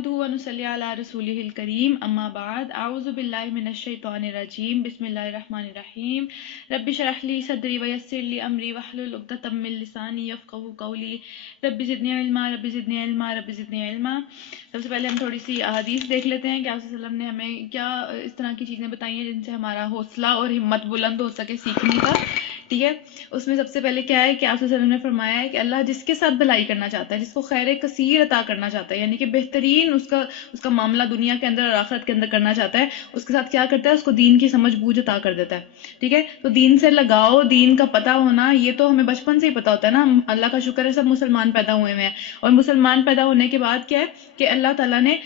نحمده ونصلي على رسوله الكريم اما بعد اعوذ بالله من الشيطان الرجيم بسم الله الرحمن الرحيم رب اشرح لي صدري ويسر لي امري واحلل عقدة من لساني يفقهوا قولي رب زدني علما رب زدنی علما رب زدنی علما۔ سب سے پہلے ہم تھوڑی سی احادیث دیکھ لیتے ہیں کہ آپ صلی اللہ علیہ وسلم نے ہمیں کیا اس طرح کی چیزیں بتائی ہیں جن سے ہمارا حوصلہ اور ہمت بلند ہو سکے سیکھنے کا، ٹھیک ہے۔ اس میں سب سے پہلے کیا ہے کہ آپ صلی اللہ علیہ وسلم نے فرمایا ہے کہ اللہ جس کے ساتھ بھلائی کرنا چاہتا ہے، جس کو خیر کثیر عطا کرنا چاہتا ہے، یعنی کہ بہترین اس کا معاملہ دنیا کے اندر اور آخرت کے اندر کرنا چاہتا ہے، اس کے ساتھ کیا کرتا ہے، اس کو دین کی سمجھ بوجھ عطا کر دیتا ہے، ٹھیک ہے۔ تو دین سے لگاؤ، دین کا پتہ ہونا، یہ تو ہمیں بچپن سے ہی پتہ ہوتا ہے نا۔ اللہ کا شکر ہے سب مسلمان پیدا ہوئے ہیں، اور مسلمان پیدا ہونے کے بعد کیا ہے کہ اللہ تعالیٰ نے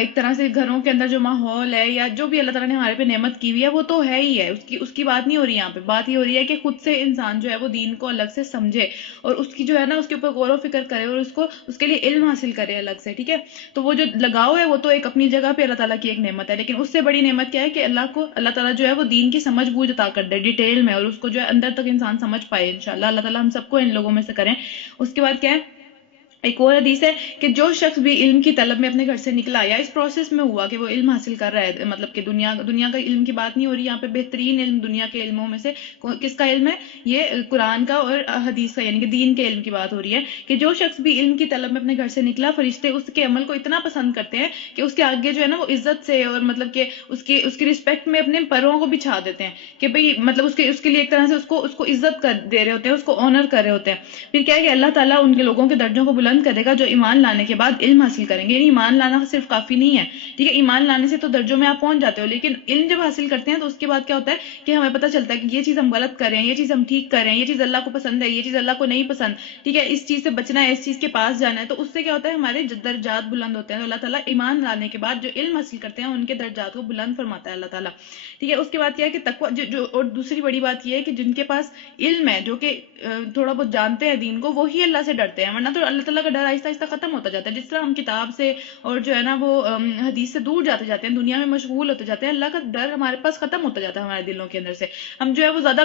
ایک طرح سے گھروں کے اندر جو ماحول ہے یا جو بھی اللہ تعالیٰ نے ہمارے پہ نعمت کی ہوئی ہے وہ تو ہے ہی ہے، اس کی بات نہیں ہو رہی یہاں پہ۔ بات یہ ہو رہی ہے کہ خود سے انسان جو ہے وہ دین کو الگ سے سمجھے اور اس کی جو ہے نا اس کے اوپر غور و فکر کرے اور اس کے لیے علم حاصل کرے الگ سے، ٹھیک ہے۔ تو وہ جو لگاؤ ہے وہ تو ایک اپنی جگہ پہ اللہ تعالیٰ کی ایک نعمت ہے، لیکن اس سے بڑی نعمت کیا ہے کہ اللہ تعالیٰ جو ہے وہ دین کی سمجھ بوجھ عطا کر دے ڈیٹیل میں، اور اس کو جو ہے اندر تک انسان سمجھ پائے انشاءاللہ۔ اللہ تعالیٰ ہم سب کو ان لوگوں میں سے کریں۔ اس کے بعد کیا ہے، ایک اور حدیث ہے کہ جو شخص بھی علم کی طلب میں اپنے گھر سے نکلا یا اس پروسیس میں ہوا کہ وہ علم حاصل کر رہا ہے، مطلب کہ دنیا کا علم کی بات نہیں ہو رہی یہاں پہ، بہترین علم دنیا کے علموں میں سے کس کا علم ہے، یہ قرآن کا اور حدیث کا، یعنی کہ دین کے علم کی بات ہو رہی ہے کہ جو شخص بھی علم کی طلب میں اپنے گھر سے نکلا، فرشتے اس کے عمل کو اتنا پسند کرتے ہیں کہ اس کے آگے جو ہے نا وہ عزت سے اور مطلب کہ اس کی رسپیکٹ میں اپنے پروں کو بچھا دیتے ہیں کہ بھئی مطلب اس کے لیے ایک طرح سے اس کو عزت کر دے رہے ہوتے ہیں، اس کو آنر کر رہے ہوتے ہیں۔ پھر کیا ہے کہ اللہ تعالیٰ ان کے لوگوں کے درجوں کو بلند کرے گا جو ایمان لانے کے بعد علم حاصل کریں گے۔ یعنی ایمان لانا صرف کافی نہیں ہے، ٹھیک ہے۔ ایمان لانے سے تو درجوں میں آپ پہنچ جاتے ہو، لیکن علم جب حاصل کرتے ہیں تو اس کے بعد کیا ہوتا ہے کہ ہمیں پتہ چلتا ہے کہ یہ چیز ہم غلط کر رہے ہیں، یہ چیز ہم ٹھیک کر رہے ہیں، یہ چیز اللہ کو پسند ہے، یہ چیز اللہ کو نہیں پسند، ٹھیک ہے۔ اس چیز سے بچنا ہے، اس چیز کے پاس جانا ہے، تو اس سے کیا ہوتا ہے ہمارے درجات بلند ہوتے ہیں۔ تو اللہ تعالیٰ ایمان لانے کے بعد جو علم حاصل کرتے ہیں ان کے درجات کو بلند فرماتا ہے اللہ تعالیٰ، ٹھیک ہے۔ اس کے بعد کیا ہے کہ تقوی اور دوسری بڑی بات یہ ہے کہ جن کے پاس علم ہے، جو کہ تھوڑا بہت جانتے ہیں دین کو، وہی اللہ سے ڈرتے ہیں، ورنہ تو اللہ تعالیٰ کا ڈر آہستہ آہستہ ختم ہوتا جاتا ہے۔ جس طرح ہم کتاب سے اور جو ہے نا وہ حدیث سے دور جاتے جاتے ہیں، دنیا میں مشغول ہوتے جاتے ہیں، اللہ کا ڈر ہمارے پاس ختم ہوتا جاتا ہے ہمارے دلوں کے اندر سے۔ ہم جو ہے وہ زیادہ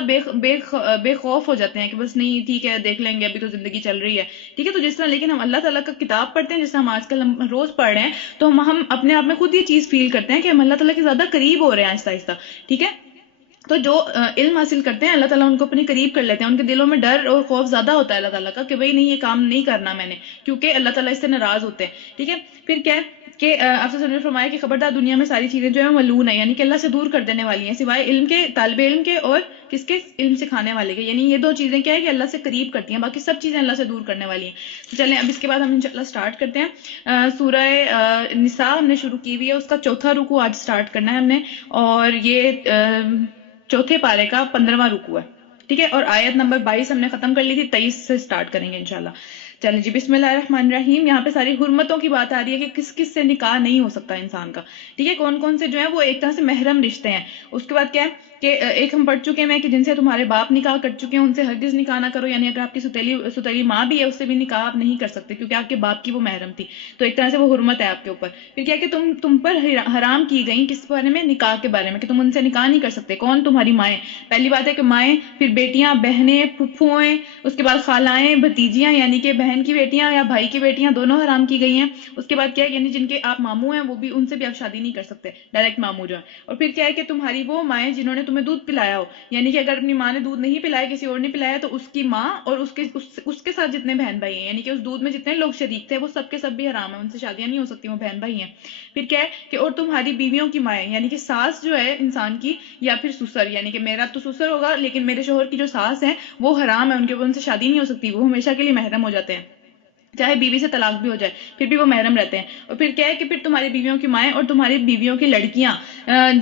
بے خوف ہو جاتے ہیں کہ بس نہیں ٹھیک ہے دیکھ لیں گے، ابھی تو زندگی چل رہی ہے، ٹھیک ہے۔ تو جس طرح لیکن ہم اللہ تعالیٰ کا کتاب پڑھتے ہیں، جس طرح ہم آج کل ہم روز پڑھ رہے ہیں، تو ہم اپنے آپ میں خود یہ چیز فیل کرتے ہیں کہ ہم اللہ تعالیٰ کے زیادہ قریب ہو رہے ہیں آہستہ آہستہ، ٹھیک ہے۔ تو جو علم حاصل کرتے ہیں اللہ تعالیٰ ان کو اپنے قریب کر لیتے ہیں، ان کے دلوں میں ڈر اور خوف زیادہ ہوتا ہے اللہ تعالیٰ کا کہ بھئی نہیں یہ کام نہیں کرنا میں نے، کیونکہ اللہ تعالیٰ اس سے ناراض ہوتے ہیں، ٹھیک ہے۔ پھر کیا ہے کہ آپ سے نے فرمایا کہ خبردار دنیا میں ساری چیزیں جو ہیں ملعون ہیں، یعنی کہ اللہ سے دور کر دینے والی ہیں، سوائے علم کے، طالب علم کے اور کس کے، علم سکھانے والے کے، یعنی یہ دو چیزیں کیا ہے کہ اللہ سے قریب کرتی ہیں، باقی سب چیزیں اللہ سے دور کرنے والی ہیں۔ تو چلیں اب اس کے بعد ہم انشاءاللہ سٹارٹ کرتے ہیں۔ سورہ نساء ہم نے شروع کی ہوئی ہے، اس کا چوتھا رکوع آج سٹارٹ کرنا ہے ہم نے، اور یہ چوتھے پارے کا 15واں رکوع ہے، ٹھیک ہے۔ اور آیت نمبر 22 ہم نے ختم کر لی تھی، 23 سے سٹارٹ کریں گے انشاءاللہ۔ چلیں جی، بسم اللہ الرحمن الرحیم۔ یہاں پہ ساری حرمتوں کی بات آ رہی ہے کہ کس کس سے نکاح نہیں ہو سکتا انسان کا، ٹھیک ہے، کون کون سے جو ہیں وہ ایک طرح سے محرم رشتے ہیں۔ اس کے بعد کیا ہے کہ ایک ہم پڑھ چکے ہیں کہ جن سے تمہارے باپ نکاح کر چکے ہیں ان سے ہرگز نکاح نہ کرو، یعنی اگر آپ کی ستیلی ماں بھی ہے اس سے بھی نکاح آپ نہیں کر سکتے کیونکہ آپ کے باپ کی وہ محرم تھی، تو ایک طرح سے وہ حرمت ہے آپ کے اوپر۔ پھر کیا کہ تم پر حرام کی گئی کس بارے میں، نکاح کے بارے میں، کہ تم ان سے نکاح نہیں کر سکتے۔ کون، تمہاری مائیں، پہلی بات ہے کہ مائیں، پھر بیٹیاں، بہنیں، پھپھوئیں، اس کے بعد خالائیں، بھتیجیاں یعنی کہ بہن کی بیٹیاں یا بھائی کی بیٹیاں دونوں حرام کی گئی ہیں۔ اس کے بعد کیا ہے یعنی جن کے آپ ماموں ہیں وہ بھی، ان سے بھی آپ شادی نہیں کر سکتے، ڈائریکٹ ماموں جو ہیں۔ اور پھر کیا ہے کہ تمہاری وہ مائیں جنہوں نے تمہیں دودھ پلایا ہو، یعنی کہ اگر اپنی ماں نے دودھ نہیں پلایا، کسی اور نے پلایا، تو اس کی ماں اور اس کے ساتھ جتنے بہن بھائی ہیں، یعنی کہ اس دودھ میں جتنے لوگ شریک تھے وہ سب کے سب بھی حرام ہیں، ان سے شادیاں نہیں ہو سکتی، وہ بہن بھائی ہیں۔ پھر کیا ہے کہ اور تمہاری بیویوں کی مائیں، یعنی کہ ساس جو ہے انسان کی، یا پھر سسر، یعنی کہ میرا تو سسر ہوگا لیکن میرے شوہر کی جو ساس ہیں وہ حرام ہے، ان سے شادی نہیں ہو سکتی، وہ ہمیشہ کے لیے محرم ہو جاتے ہیں، چاہے بیوی سے طلاق بھی ہو جائے پھر بھی وہ محرم رہتے ہیں۔ اور پھر کیا ہے کہ پھر تمہاری بیویوں کی مائیں اور تمہاری بیویوں کی لڑکیاں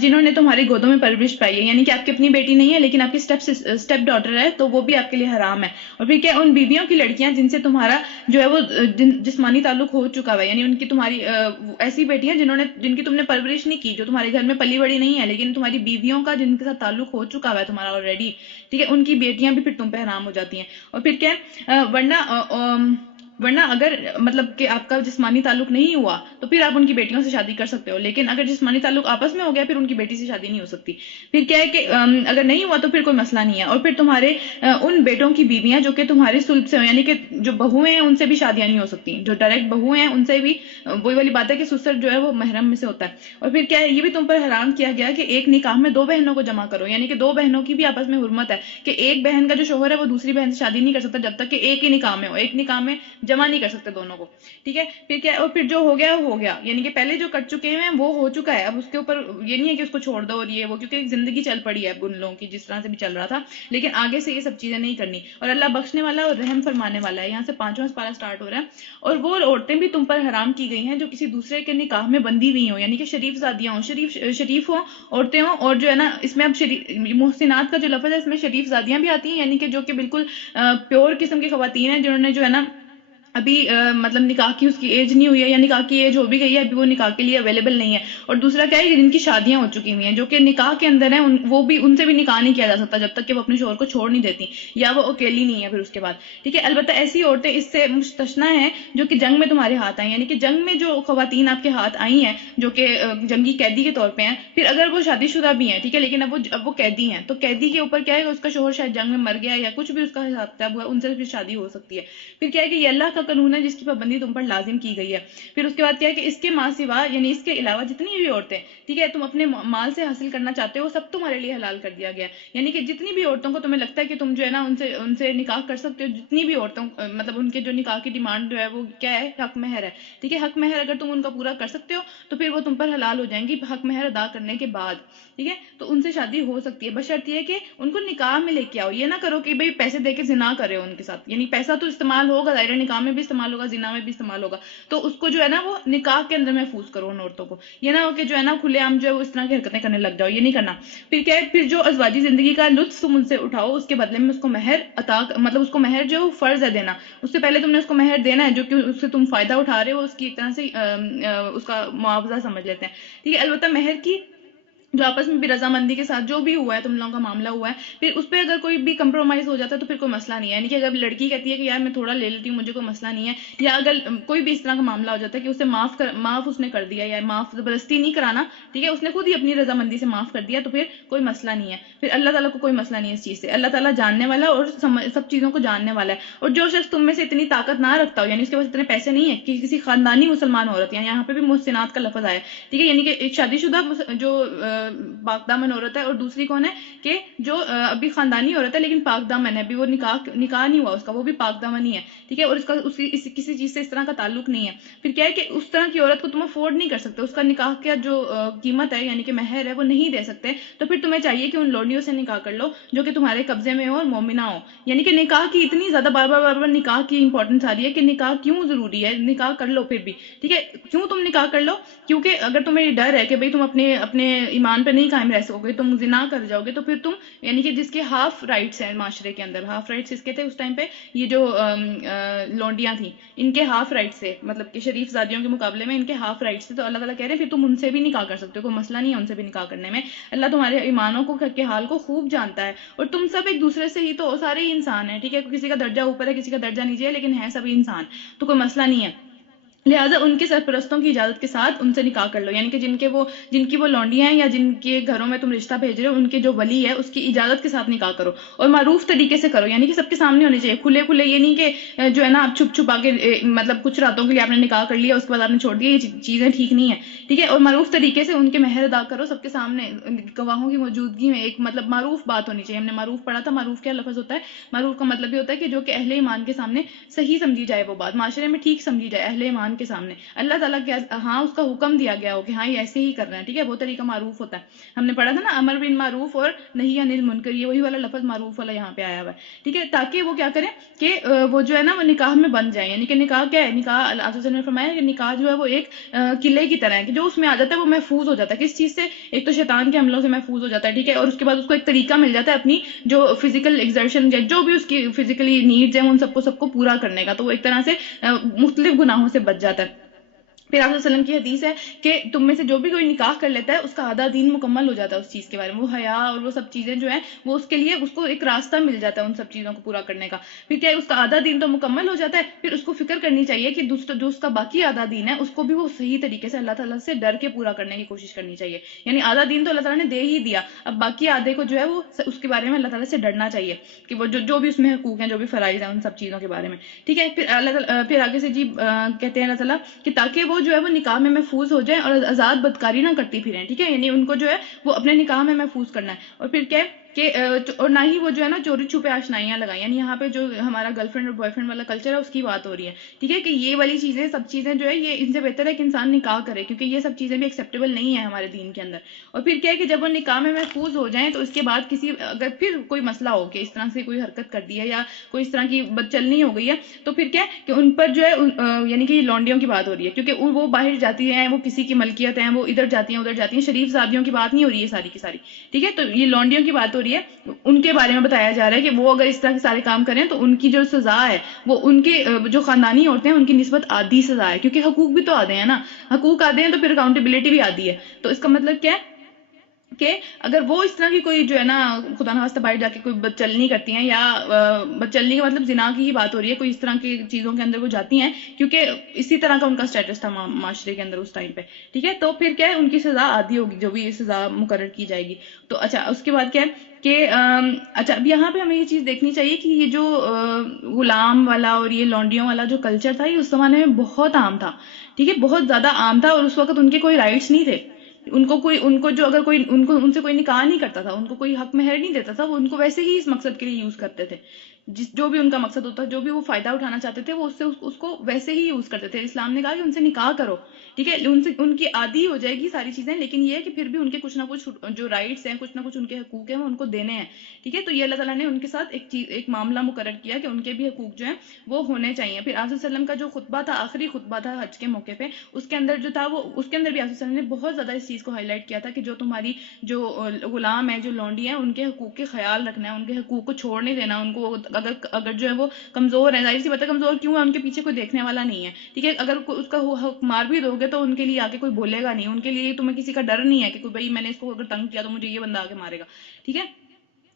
جنہوں نے تمہاری گودوں میں پرورش پائی ہے، یعنی کہ آپ کی اپنی بیٹی نہیں ہے لیکن آپ کی اسٹیپ ڈاٹر ہے، تو وہ بھی آپ کے لیے حرام ہے۔ اور پھر کیا ان بیویوں کی لڑکیاں جن سے تمہارا جو ہے وہ جسمانی تعلق ہو چکا ہے، یعنی ان کی تمہاری ایسی بیٹیاں جن کی تم نے پرورش نہیں کی، جو تمہارے گھر میں پلی بڑی نہیں ہے، لیکن تمہاری بیویوں کا جن کے ساتھ تعلق ہو چکا ہے تمہارا آلریڈی، ٹھیک ہے، ان کی بیٹیاں بھی پھر تم پہ حرام ہو جاتی ہیں۔ اور پھر کیا ورنہ ورنہ اگر مطلب کہ آپ کا جسمانی تعلق نہیں ہوا تو پھر آپ ان کی بیٹیوں سے شادی کر سکتے ہو، لیکن اگر جسمانی تعلق آپس میں ہو گیا پھر ان کی بیٹی سے شادی نہیں ہو سکتی۔ پھر کیا ہے کہ اگر نہیں ہوا تو پھر کوئی مسئلہ نہیں ہے، اور پھر تمہارے ان بیٹوں کی بیویاں جو کہ تمہارے سلب سے ہو، یعنی کہ جو بہویں ہیں ان سے بھی شادیاں نہیں ہو سکتی، جو ڈائریکٹ بہویں ہیں ان سے بھی وہی والی بات ہے کہ سسر جو ہے وہ محرم میں سے ہوتا ہے۔ اور پھر کیا ہے، یہ بھی تم پر حرام کیا گیا کہ ایک نکاح میں دو بہنوں کو جمع کرو، یعنی کہ دو بہنوں کی بھی آپس میں حرمت ہے کہ ایک بہن کا جو شوہر ہے وہ دوسری بہن سے شادی نہیں کر سکتا جب تک کہ ایک ہی نکاح میں ہو، ایک نکاح میں جمع نہیں کر سکتے دونوں کو، ٹھیک ہے۔ پھر کیا، اور پھر جو ہو گیا وہ ہو گیا، یعنی کہ پہلے جو کٹ چکے ہیں وہ ہو چکا ہے، اب اس کے اوپر یہ نہیں ہے کہ اس کو چھوڑ دو اور یہ وہ، کیونکہ ایک زندگی چل پڑی ہے اب ان لوگوں کی جس طرح سے بھی چل رہا تھا، لیکن آگے سے یہ سب چیزیں نہیں کرنی، اور اللہ بخشنے والا اور رحم فرمانے والا ہے۔ یہاں سے 5واں پارہ سٹارٹ ہو رہا ہے۔ اور وہ عورتیں بھی تم پر حرام کی گئی ہیں جو کسی دوسرے کے نکاح میں بندی ہوئی ہوں، یعنی کہ شریف زادیاں ہوں، شریف ہوں عورتیں ہوں، اور جو ہے نا اس میں اب محسنات کا جو لفظ ہے اس میں شریف زادیاں بھی آتی ہیں، یعنی کہ جو کہ بالکل پیور قسم کی خواتین ہیں جنہوں نے جو ہے نا ابھی مطلب نکاح کی اس کی ایج نہیں ہوئی ہے، یا نکاح کی ایج ہو بھی گئی ہے ابھی وہ نکاح کے لیے اویلیبل نہیں ہے۔ اور دوسرا کیا ہے کہ جن کی شادیاں ہو چکی ہوئی ہیں جو کہ نکاح کے اندر ہیں، وہ بھی ان سے بھی نکاح نہیں کیا جا سکتا جب تک کہ وہ اپنے شوہر کو چھوڑ نہیں دیتی یا وہ اکیلی نہیں ہے پھر اس کے بعد، ٹھیک ہے۔ البتہ ایسی عورتیں اس سے مستثنیٰ ہیں جو کہ جنگ میں تمہارے ہاتھ آئی، یعنی کہ جنگ میں جو خواتین آپ کے ہاتھ آئی ہیں جو کہ جنگی قیدی کے طور پہ ہیں، پھر اگر وہ شادی شدہ بھی ہیں، ٹھیک ہے، لیکن اب وہ قیدی ہیں، تو قیدی کے اوپر کیا ہے کہ اس کا شوہر شاید جنگ میں مر گیا یا کچھ بھی اس کا حساب کتاب ہوا، ان سے پھر شادی ہو سکتی ہے۔ پھر کیا ہے کہ یہ اللہ کا قانون ہے جس کی پابندی تم پر لازم کی گئی ہے۔ پھر اس کے بعد کیا ہے کہ اس کے ماں سوا، یعنی اس کے علاوہ جتنی بھی عورتیں، ٹھیک ہے، تم اپنے مال سے حاصل کرنا چاہتے ہو سب تمہارے لیے حلال کر دیا گیا ہے، یعنی کہ جتنی بھی عورتوں کو تمہیں لگتا ہے کہ تم جو ہے نا ان سے نکاح کر سکتے ہو، جتنی بھی عورتوں مطلب ان کے جو نکاح کی ڈیمانڈ جو ہے وہ کیا ہے، حق مہر ہے، ٹھیک ہے۔ حق مہر اگر تم ان کا پورا کر سکتے ہو تو پھر وہ تم پر حلال ہو جائیں گی حق مہر ادا کرنے کے بعد، ٹھیک ہے۔ تو ان سے شادی ہو سکتی ہے بشرط یہ کہ ان کو نکاح میں لے کے آؤ، یہ نہ کرو کہ بھئی پیسے دے کے زنا کرے ان کے ساتھ، یعنی پیسہ تو استعمال ہوگا ظاہر، نکاح میں بھی استعمال ہوگا، زنا میں بھی استعمال ہوگا، تو اس کو جو ہے نا وہ نکاح کے اندر محفوظ کرو ان عورتوں کو، یہ نہ ہو کہ جو ہے نا کھلے عام جو ہے وہ اس طرح کی حرکتیں کرنے لگ جاؤ، یہ نہیں کرنا۔ پھر کیا ہے، پھر جو ازواجی زندگی کا لطف تم ان سے اٹھاؤ اس کے بدلے میں اس کو مہر عطا، مطلب اس کو مہر جو فرض ہے دینا، اس سے پہلے تم نے اس کو مہر دینا ہے جو کہ اس سے تم فائدہ اٹھا رہے ہو، اس کی ایک طرح سے اس کا معاوضہ سمجھ لیتے ہیں، ٹھیک ہے۔ البتہ مہر کی جو آپس میں بھی رضامندی کے ساتھ جو بھی ہوا ہے تم لوگوں کا معاملہ ہوا ہے، پھر اس پہ اگر کوئی بھی کمپرومائز ہو جاتا ہے تو پھر کوئی مسئلہ نہیں ہے، یعنی کہ اگر لڑکی کہتی ہے کہ یار میں تھوڑا لے لیتی ہوں مجھے کوئی مسئلہ نہیں ہے، یا اگر کوئی بھی اس طرح کا معاملہ ہو جاتا ہے کہ اسے معاف اس نے کر دیا، یا معاف زبردستی نہیں کرانا، ٹھیک ہے، اس نے خود ہی اپنی رضامندی سے معاف کر دیا، تو پھر کوئی مسئلہ نہیں ہے، پھر اللہ تعالیٰ کو کوئی مسئلہ نہیں ہے اس چیز سے، اللہ تعالیٰ جاننے والا اور سب چیزوں کو جاننے والا ہے۔ اور جو شخص تم میں سے اتنی طاقت نہ رکھتا ہو، یعنی اس کے پاس اتنے پیسے نہیں ہے کہ کسی خاندانی مسلمان عورت، یعنی یہاں پہ بھی محسنات کا لفظ آیا، ٹھیک ہے، یعنی کہ ایک شادی شدہ جو پاک دامن عورت ہے، اور دوسری کون ہے کہ جو ابھی خاندانی عورت ہے لیکن پاک دامن ہے، ابھی وہ نکاح نہیں ہوا اس کا، وہ بھی پاک دامن ہی ہے، ٹھیک ہے، اور اس کا کسی چیز سے اس طرح کا تعلق نہیں ہے۔ پھر کیا ہے کہ اس طرح کی عورت کو تم افورڈ نہیں کر سکتے، اس کا نکاح کا جو قیمت ہے یعنی کہ مہر ہے وہ نہیں دے سکتے، تو پھر تمہیں چاہیے کہ ان لونڈیوں سے نکاح کر لو جو کہ تمہارے قبضے میں ہو اور مومنہ ہو، یعنی کہ نکاح کی اتنی زیادہ بار بار نکاح کی امپورٹنس آ رہی ہے کہ نکاح کیوں ضروری ہے، نکاح کر لو پھر بھی، ٹھیک ہے۔ کیوں تم نکاح کر لو؟ کیونکہ اگر تمہیں یہ ڈر ہے کہ بھئی تم اپنے ایمان پہ نہیں قائم رہ سکو گے، تم زنا کر جاؤ گے، تو پھر تم یعنی کہ جس کے ہاف رائٹس ہیں معاشرے کے اندر، ہاف رائٹس اس کے تھے اس ٹائم پہ، یہ جو لونڈیاں تھیں ان کے ہاف رائٹس سے، مطلب کہ شریف زادیوں کے مقابلے میں ان کے ہاف رائٹس تھے، تو اللہ تعالیٰ کہہ رہے ہیں پھر تم ان سے بھی نکاح کر سکتے ہو، کوئی مسئلہ نہیں ہے ان سے بھی نکاح کرنے میں، اللہ تمہارے ایمانوں کے حال کو خوب جانتا ہے، اور تم سب ایک دوسرے سے ہی تو سارے ہی انسان ہیں، ٹھیک ہے، کسی کا درجہ اوپر ہے کسی کا درجہ نیچے ہے لیکن ہیں سبھی انسان، تو کوئی مسئلہ نہیں ہے، لہٰذا ان کے سرپرستوں کی اجازت کے ساتھ ان سے نکاح کر لو، یعنی کہ جن کی وہ لونڈیاں ہیں یا جن کے گھروں میں تم رشتہ بھیج رہے ہو ان کے جو ولی ہے اس کی اجازت کے ساتھ نکاح کرو، اور معروف طریقے سے کرو، یعنی کہ سب کے سامنے ہونے چاہیے، کھلے یہ نہیں کہ جو ہے نا آپ چھپ چھپا کے مطلب کچھ راتوں کے لیے آپ نے نکاح کر لیا اس کے بعد آپ نے چھوڑ دیا، یہ چیزیں ٹھیک نہیں ہیں، ٹھیک ہے۔ اور معروف طریقے سے ان کے مہر ادا کرو سب کے سامنے گواہوں کی موجودگی میں، ایک مطلب معروف بات ہونی چاہیے، ہم نے معروف پڑھا تھا، معروف کیا لفظ ہوتا ہے، معروف کا مطلب یہ ہوتا ہے کہ جو کہ اہل ایمان کے سامنے صحیح سمجھی جائے، وہ بات معاشرے میں ٹھیک سمجھی جائے اہل ایمان کے سامنے، اللہ تعالیٰ کے ہاں اس کا حکم دیا گیا ہو کہ ہاں یہ ایسے ہی کرنا ہے، ٹھیک ہے، وہ طریقہ معروف ہوتا ہے، ہم نے پڑھا تھا نا امر بن معروف اور نہی عن المنکر، یہ وہی والا لفظ معروف والا یہاں پہ آیا ہوا ہے، ٹھیک ہے، تاکہ وہ کیا کریں کہ وہ جو ہے نا وہ نکاح میں بن جائیں، یعنی کہ نکاح کیا ہے، نکاح اللہ علیہ وسلم نے فرمایا کہ نکاح جو ہے وہ ایک قلعے کی طرح ہے کہ جو اس میں آ جاتا ہے وہ محفوظ ہو جاتا ہے، کس چیز سے، ایک تو شیطان کے حملوں سے محفوظ ہو جاتا ہے، ٹھیک ہے، اور اس کے بعد اس کو ایک طریقہ مل جاتا ہے اپنی جو فزیکل ایگزرشن جو بھی اس کی فزیکلی نیڈز ہیں ان سب کو پورا کرنے کا، تو وہ ایک طرح سے مختلف گناہوں سے بچ جاتا ہے۔ پھر آپ صلی اللہ علیہ وسلم کی حدیث ہے کہ تم میں سے جو بھی کوئی نکاح کر لیتا ہے اس کا آدھا دین مکمل ہو جاتا ہے اس چیز کے بارے میں، وہ حیا اور وہ سب چیزیں جو ہیں وہ اس کے لیے اس کو ایک راستہ مل جاتا ہے ان سب چیزوں کو پورا کرنے کا. پھر کیا ہے، اس کا آدھا دین تو مکمل ہو جاتا ہے. پھر اس کو فکر کرنی چاہیے کہ جو اس کا باقی آدھا دین ہے اس کو بھی وہ صحیح طریقے سے اللہ تعالیٰ سے ڈر کے پورا کرنے کی کوشش کرنی چاہیے. یعنی آدھا دین تو اللہ تعالیٰ نے دے ہی دیا، اب باقی آدھے کو جو ہے وہ اس کے بارے میں اللہ تعالیٰ سے ڈرنا چاہیے کہ وہ جو بھی اس میں حقوق ہیں، جو بھی فرائض ہیں، ان سب چیزوں کے بارے میں. ٹھیک ہے. پھر پھر آگے سے جی کہتے ہیں اللہ تعالیٰ کہ تاکہ وہ جو ہے وہ نکاح میں محفوظ ہو جائیں اور آزاد بدکاری نہ کرتی پھریں. ٹھیک ہے. یعنی ان کو جو ہے وہ اپنے نکاح میں محفوظ کرنا ہے. اور پھر کیا ہے کہ اور نہ ہی وہ جو ہے نا چوری چھپے آشنائیاں لگائیں. یعنی یہاں پہ جو ہمارا گرل فرینڈ اور بوائے فرینڈ والا کلچر ہے اس کی بات ہو رہی ہے. ٹھیک ہے. کہ یہ والی چیزیں سب چیزیں جو ہے یہ ان سے بہتر ہے کہ انسان نکاح کرے، کیونکہ یہ سب چیزیں بھی ایکسیپٹیبل نہیں ہے ہمارے دین کے اندر. اور پھر کیا ہے کہ جب وہ نکاح میں محفوظ ہو جائیں تو اس کے بعد کسی اگر پھر کوئی مسئلہ ہو کہ اس طرح سے کوئی حرکت کر دی ہے یا کوئی اس طرح کی بدچلنی ہو گئی ہے تو پھر کیا ہے کہ ان پر جو ہے یعنی کہ یہ لونڈیوں کی بات ہو رہی ہے، کیونکہ وہ باہر جاتی ہیں، وہ کسی کی ملکیت ہیں، وہ ادھر جاتی ہیں ادھر جاتی ہیں، شریف زادیوں کی بات نہیں ہو رہی ہے ساری کی ساری. ٹھیک ہے. تو یہ لونڈیوں کی بات ہو رہی ہے. ان کے بارے میں بتایا جا رہا ہے کہ وہ اگر اس طرح کے سارے کام کریں تو ان کی جو سزا ہے وہ ان کے جو خاندانی عورتیں ہیں ان کی نسبت آدھی سزا ہے، کیونکہ حقوق بھی تو آدھے ہیں نا، حقوق آدھے ہیں تو پھر اکاؤنٹیبلٹی بھی آدھی ہے. تو اس کا مطلب کیا ہے کہ اگر وہ اس طرح کی کوئی جو ہے نا خدا نخواستہ باہر جا کے کوئی بدچلنی کرتی ہیں، یا بدچلنی کا مطلب زنا کی ہی بات ہو رہی ہے، کوئی اس طرح کی چیزوں کے اندر وہ جاتی ہیں، کیونکہ اسی طرح کا ان کا سٹیٹس تھا معاشرے کے اندر اس ٹائم پہ. ٹھیک ہے. تو پھر کیا ہے ان کی سزا آدھی ہوگی، جو بھی سزا مقرر کی جائے گی. تو اچھا اس کے بعد کیا ہے کہ اچھا اب یہاں پہ ہمیں یہ چیز دیکھنی چاہیے کہ یہ جو غلام والا اور یہ لونڈیوں والا جو کلچر تھا یہ اس زمانے میں بہت عام تھا. ٹھیک ہے. بہت زیادہ عام تھا. اور اس وقت ان کے کوئی رائٹس نہیں تھے. ان کو جو اگر کوئی ان سے کوئی نکاح نہیں کرتا تھا، ان کو کوئی حق مہر نہیں دیتا تھا، وہ ان کو ویسے ہی اس مقصد کے لیے یوز کرتے تھے. جو بھی ان کا مقصد ہوتا، جو بھی وہ فائدہ اٹھانا چاہتے تھے وہ اس کو ویسے ہی یوز کرتے تھے. اسلام نے کہا کہ ان سے نکاح کرو. ٹھیک ہے. ان کی عادی ہو جائے گی ساری چیزیں، لیکن یہ ہے کہ پھر بھی ان کے کچھ نہ کچھ جو رائٹس ہیں، کچھ نہ کچھ ان کے حقوق ہیں وہ ان کو دینے ہیں. ٹھیک ہے. تو یہ اللہ تعالیٰ نے ان کے ساتھ ایک معاملہ مقرر کیا کہ ان کے بھی حقوق جو ہیں وہ ہونے چاہیے. پھر آپ صلی اللہ علیہ وسلم کا جو خطبہ تھا، آخری خطبہ تھا حج کے موقع پہ، اس کے اندر جو تھا وہ اس کے اندر بھی آپ صلی اللہ علیہ وسلم نے بہت زیادہ اس چیز کو ہائی لائٹ کیا تھا کہ جو تمہاری جو غلام ہے، جو لونڈی ہیں، ان کے حقوق کے خیال رکھنا ہے، ان کے حقوق کو چھوڑ نہیں دینا. ان کو اگر جو ہے وہ کمزور ہیں، ظاہر سی بات ہے کمزور کیوں ہے، ان کے پیچھے کوئی دیکھنے والا نہیں ہے. ٹھیک ہے. اگر اس کا حق مار بھی دو گے تو ان کے لیے آگے کوئی بولے گا نہیں. ان کے لیے تمہیں کسی کا ڈر نہیں ہے کہ کوئی بھائی میں نے اس کو اگر تنگ کیا تو مجھے یہ بندہ آگے مارے گا. ٹھیک ہے.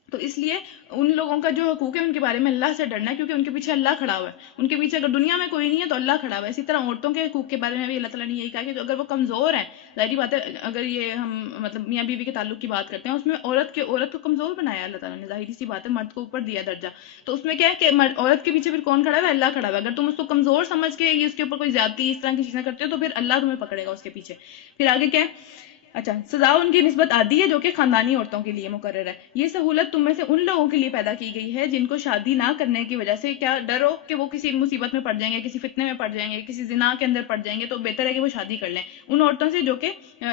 تو اس لیے ان لوگوں کا جو حقوق ہے ان کے بارے میں اللہ سے ڈرنا ہے، کیونکہ ان کے پیچھے اللہ کھڑا ہوا ہے. ان کے پیچھے اگر دنیا میں کوئی نہیں ہے تو اللہ کھڑا ہوا ہے. اسی طرح عورتوں کے حقوق کے بارے میں بھی اللہ تعالیٰ نے یہی کہا کہ اگر وہ کمزور ہیں، ظاہری بات ہے اگر یہ ہم مطلب میاں بیوی کے تعلق کی بات کرتے ہیں، اس میں عورت کو کمزور بنایا اللہ تعالیٰ نے، ظاہری سی بات ہے مرد کو اوپر دیا درجہ. تو اس میں کیا ہے کہ عورت کے پیچھے پھر کون کھڑا ہوا ہے؟ اللہ کھڑا ہوا ہے. اگر تم اس کو کمزور سمجھ کے اس کے اوپر کوئی زیادتی اس طرح کی چیزیں کرتے ہو تو پھر اللہ تمہیں پکڑے گا اس کے پیچھے. پھر آگے کیا ہے؟ اچھا سزا ان کی نسبت آدھی ہے جو کہ خاندانی عورتوں کے لیے مقرر ہے. یہ سہولت تم میں سے ان لوگوں کے لیے پیدا کی گئی ہے جن کو شادی نہ کرنے کی وجہ سے کیا ڈر ہو کہ وہ کسی مصیبت میں پڑ جائیں گے، کسی فتنے میں پڑ جائیں گے، کسی زنا کے اندر پڑ جائیں گے. تو بہتر ہے کہ وہ شادی کر لیں ان عورتوں سے جو کہ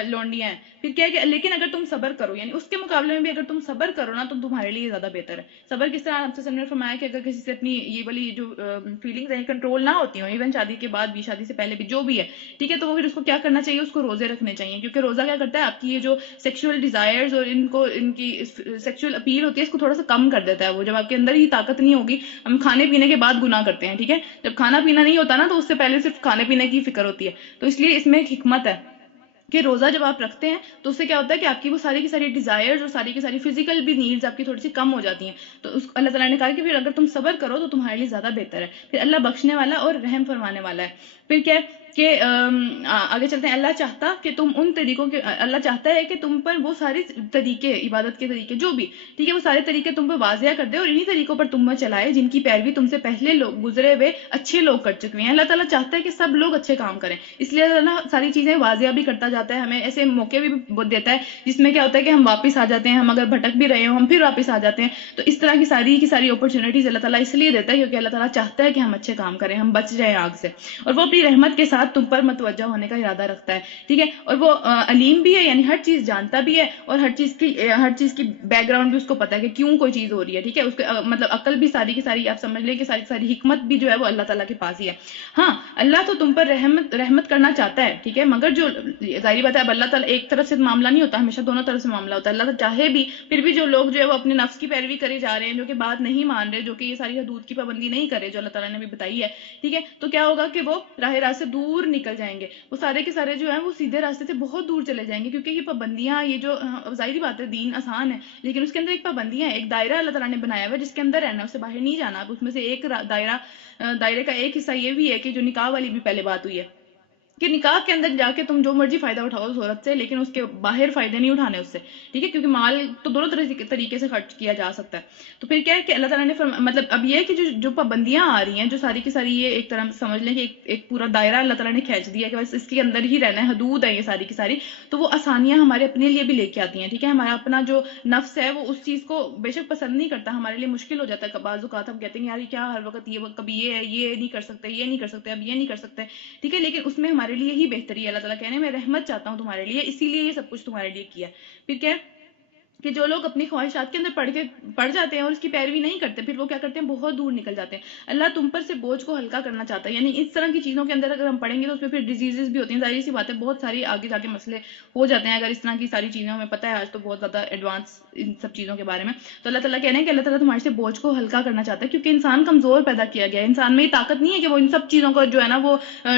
لونڈیاں ہیں. پھر کیا کہ لیکن اگر تم صبر کرو، یعنی اس کے مقابلے میں بھی اگر تم صبر کرو نا تو تمہارے لیے زیادہ بہتر ہے. صبر کس طرح؟ آپ سے نے فرمایا کہ اگر کسی سے اپنی یہ والی جو فیلنگز ہیں کنٹرول نہ ہوتی ہوں، ایون شادی کے بعد بھی، شادی سے پہلے بھی، جو بھی ہے، ٹھیک ہے، تو وہ پھر اس کو کیا کرنا چاہیے؟ اس کو روزے رکھنے چاہیے. کیونکہ روزہ کیا کرتا ہے؟ آپ کی یہ جو سیکشول ڈیزائرز اور ان کی سیکشول اپیل ہوتی ہے اس کو تھوڑا سا کم کر دیتا ہے. وہ جب آپ کے اندر ہی طاقت نہیں ہوگی، ہم کھانے پینے کے بعد گناہ کرتے ہیں. ٹھیک ہے. جب کھانا پینا نہیں ہوتا نا تو اس سے پہلے صرف کھانے پینے کی فکر ہوتی ہے. تو اس لیے اس میں ایک حکمت ہے کہ روزہ جب آپ رکھتے ہیں تو اس سے کیا ہوتا ہے کہ آپ کی وہ ساری کی ساری ڈیزائرز اور ساری کی ساری فزیکل بھی نیڈز آپ کی تھوڑی سی کم ہو جاتی ہیں. تو اللہ تعالیٰ نے کہا کہ پھر اگر تم صبر کرو تو تمہارے لیے زیادہ بہتر ہے. پھر اللہ بخشنے والا اور رحم فرمانے والا ہے. پھر کیا ہے کہ آگے چلتے ہیں. اللہ چاہتا کہ تم ان طریقوں کے اللہ چاہتا ہے کہ تم پر وہ سارے طریقے، عبادت کے طریقے جو بھی، ٹھیک ہے، وہ سارے طریقے تم پر واضح کر دے اور انہی طریقوں پر تم پر چلائے جن کی پیروی تم سے پہلے لوگ گزرے ہوئے اچھے لوگ کر چکے ہیں. اللہ تعالیٰ چاہتا ہے کہ سب لوگ اچھے کام کریں، اس لیے اللہ ساری چیزیں واضح بھی کرتا جاتا ہے. ہمیں ایسے موقع بھی دیتا ہے جس میں کیا ہوتا ہے کہ ہم واپس آ جاتے ہیں. ہم اگر بھٹک بھی رہے ہوں ہم پھر واپس آ جاتے ہیں. تو اس طرح کی ساری اپرچونٹیز اللہ تعالیٰ اس لیے دیتا ہے کیونکہ اللہ تعالیٰ چاہتا ہے کہ ہم اچھے کام کریں، ہم بچ جائیں آگ سے، اور وہ اپنی رحمت کے ساتھ تم پر متوجہ ہونے کا ارادہ رکھتا ہے. ٹھیک ہے. اور وہ علیم بھی ہے، یعنی ہر چیز جانتا بھی ہے، اور ہر چیز کی بیک گراؤنڈ بھی اس کو پتا ہے کہ کیوں کوئی چیز ہو رہی ہے. ٹھیک ہے. اس کے مطلب عقل بھی ساری کی ساری آپ سمجھ لیں کہ ساری حکمت بھی جو ہے وہ اللہ تعالیٰ کے پاس ہی ہے. ہاں اللہ تو تم پر رحمت کرنا چاہتا ہے. ٹھیک ہے. مگر جو ظاہری بات ہے اب اللہ تعالیٰ ایک طرف سے معاملہ نہیں ہوتا، ہمیشہ دونوں طرف سے معاملہ ہوتا ہے. اللہ تعالیٰ چاہے بھی پھر بھی جو لوگ جو ہے وہ اپنے نفس کی پیروی کرے جا رہے ہیں، جو کہ بات نہیں مان رہے، جو کہ یہ ساری حدود کی پابندی نہیں کرے جو اللہ تعالیٰ نے بھی بتائی ہے، ٹھیک ہے، تو کیا ہوگا کہ وہ راہ راست سے دور نکل جائیں گے. وہ سارے کے سارے جو ہیں وہ سیدھے راستے سے بہت دور چلے جائیں گے، کیونکہ یہ پابندیاں، یہ جو ظاہری بات ہے دین آسان ہے لیکن اس کے اندر ایک پابندیاں ہیں، ایک دائرہ اللہ تعالیٰ نے بنایا ہوا ہے جس کے اندر رہنا ہے، اس سے باہر نہیں جانا. اب اس میں سے ایک دائرے کا ایک حصہ یہ بھی ہے کہ جو نکاح والی بھی پہلے بات ہوئی ہے کہ نکاح کے اندر جا کے تم جو مرضی فائدہ اٹھاؤ اس عورت سے، لیکن اس کے باہر فائدے نہیں اٹھانے اس سے، ٹھیک ہے، کیونکہ مال تو دونوں طریقے سے خرچ کیا جا سکتا ہے. تو پھر کیا ہے کہ اللہ تعالیٰ نے مطلب اب یہ ہے کہ جو پابندیاں آ رہی ہیں، جو ساری کی ساری یہ ایک طرح سے سمجھ لیں کہ ایک پورا دائرہ اللہ تعالیٰ نے کھینچ دیا ہے کہ بس اس کے اندر ہی رہنا ہے، حدود ہے یہ ساری کی ساری، تو وہ آسانیاں ہمارے اپنے لیے بھی لے کے آتی ہیں. ٹھیک ہے، ہمارا اپنا جو نفس ہے وہ اس چیز کو بے شک پسند نہیں کرتا، ہمارے لیے مشکل ہو جاتا ہے. بعض اوقات ہم کہتے ہیں یار کیا ہر وقت یہ کبھی یہ نہیں کر سکتے، یہ نہیں کر سکتے، اب یہ نہیں کر سکتے، ٹھیک ہے، لیکن اس میں ہمارے لیے ہی بہتری ہے. اللہ تعالیٰ کہنے میں رحمت چاہتا ہوں تمہارے لیے، اسی لیے یہ سب کچھ تمہارے لیے کیا. پھر کیا کہ جو لوگ اپنی خواہشات کے اندر پڑ جاتے ہیں اور اس کی پیروی نہیں کرتے، پھر وہ کیا کرتے ہیں، بہت دور نکل جاتے ہیں. اللہ تم پر سے بوجھ کو ہلکا کرنا چاہتا ہے، یعنی اس طرح کی چیزوں کے اندر اگر ہم پڑھیں گے تو اس میں پھر ڈیزیزز بھی ہوتی ہیں، ظاہر سی بات ہے بہت ساری آگے جا کے مسئلے ہو جاتے ہیں اگر اس طرح کی ساری چیزیں ہمیں پتہ ہے آج تو بہت زیادہ ایڈوانس ان سب چیزوں کے بارے میں. تو اللہ تعالیٰ کہہ رہے ہیں کہ اللہ تعالیٰ تمہارے سے بوجھ کو ہلکا کرنا چاہتا ہے، کیونکہ انسان کمزور پیدا کیا گیا ہے، انسان میں یہ طاقت نہیں ہے کہ وہ ان سب چیزوں کو جو ہے نا وہ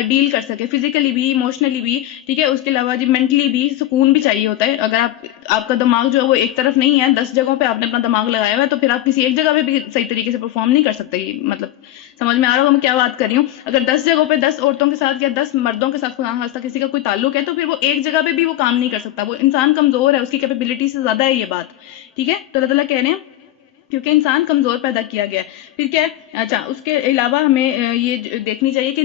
ڈیل کر سکے، فزیکلی بھی، ایموشنلی بھی، ٹھیک ہے، اس کے علاوہ جی مینٹلی بھی سکون بھی چاہیے ہوتا ہے. اگر آپ کا دماغ جو ہے وہ ایک طرف نہیں ہے، 10 جگہوں پہ آپ نے اپنا دماغ لگایا ہوا ہے، تو پھر آپ کسی ایک جگہ پہ بھی صحیح طریقے سے پرفارم نہیں کر سکتے. مطلب سمجھ میں آ رہا ہوگا میں کیا بات کر رہی ہوں. اگر 10 جگہوں پہ 10 عورتوں کے ساتھ یا 10 مردوں کے ساتھ خدا نخواستہ کسی کا کوئی تعلق ہے تو پھر وہ ایک جگہ پہ بھی وہ کام نہیں کر سکتا، وہ انسان کمزور ہے، اس کی کیپیبلٹی سے زیادہ ہے یہ بات. ٹھیک ہے، تو اللہ تعالیٰ کہہ رہے ہیں کیونکہ انسان کمزور پیدا کیا گیا ہے. پھر کیا ہے، اچھا اس کے علاوہ ہمیں یہ دیکھنی چاہیے کہ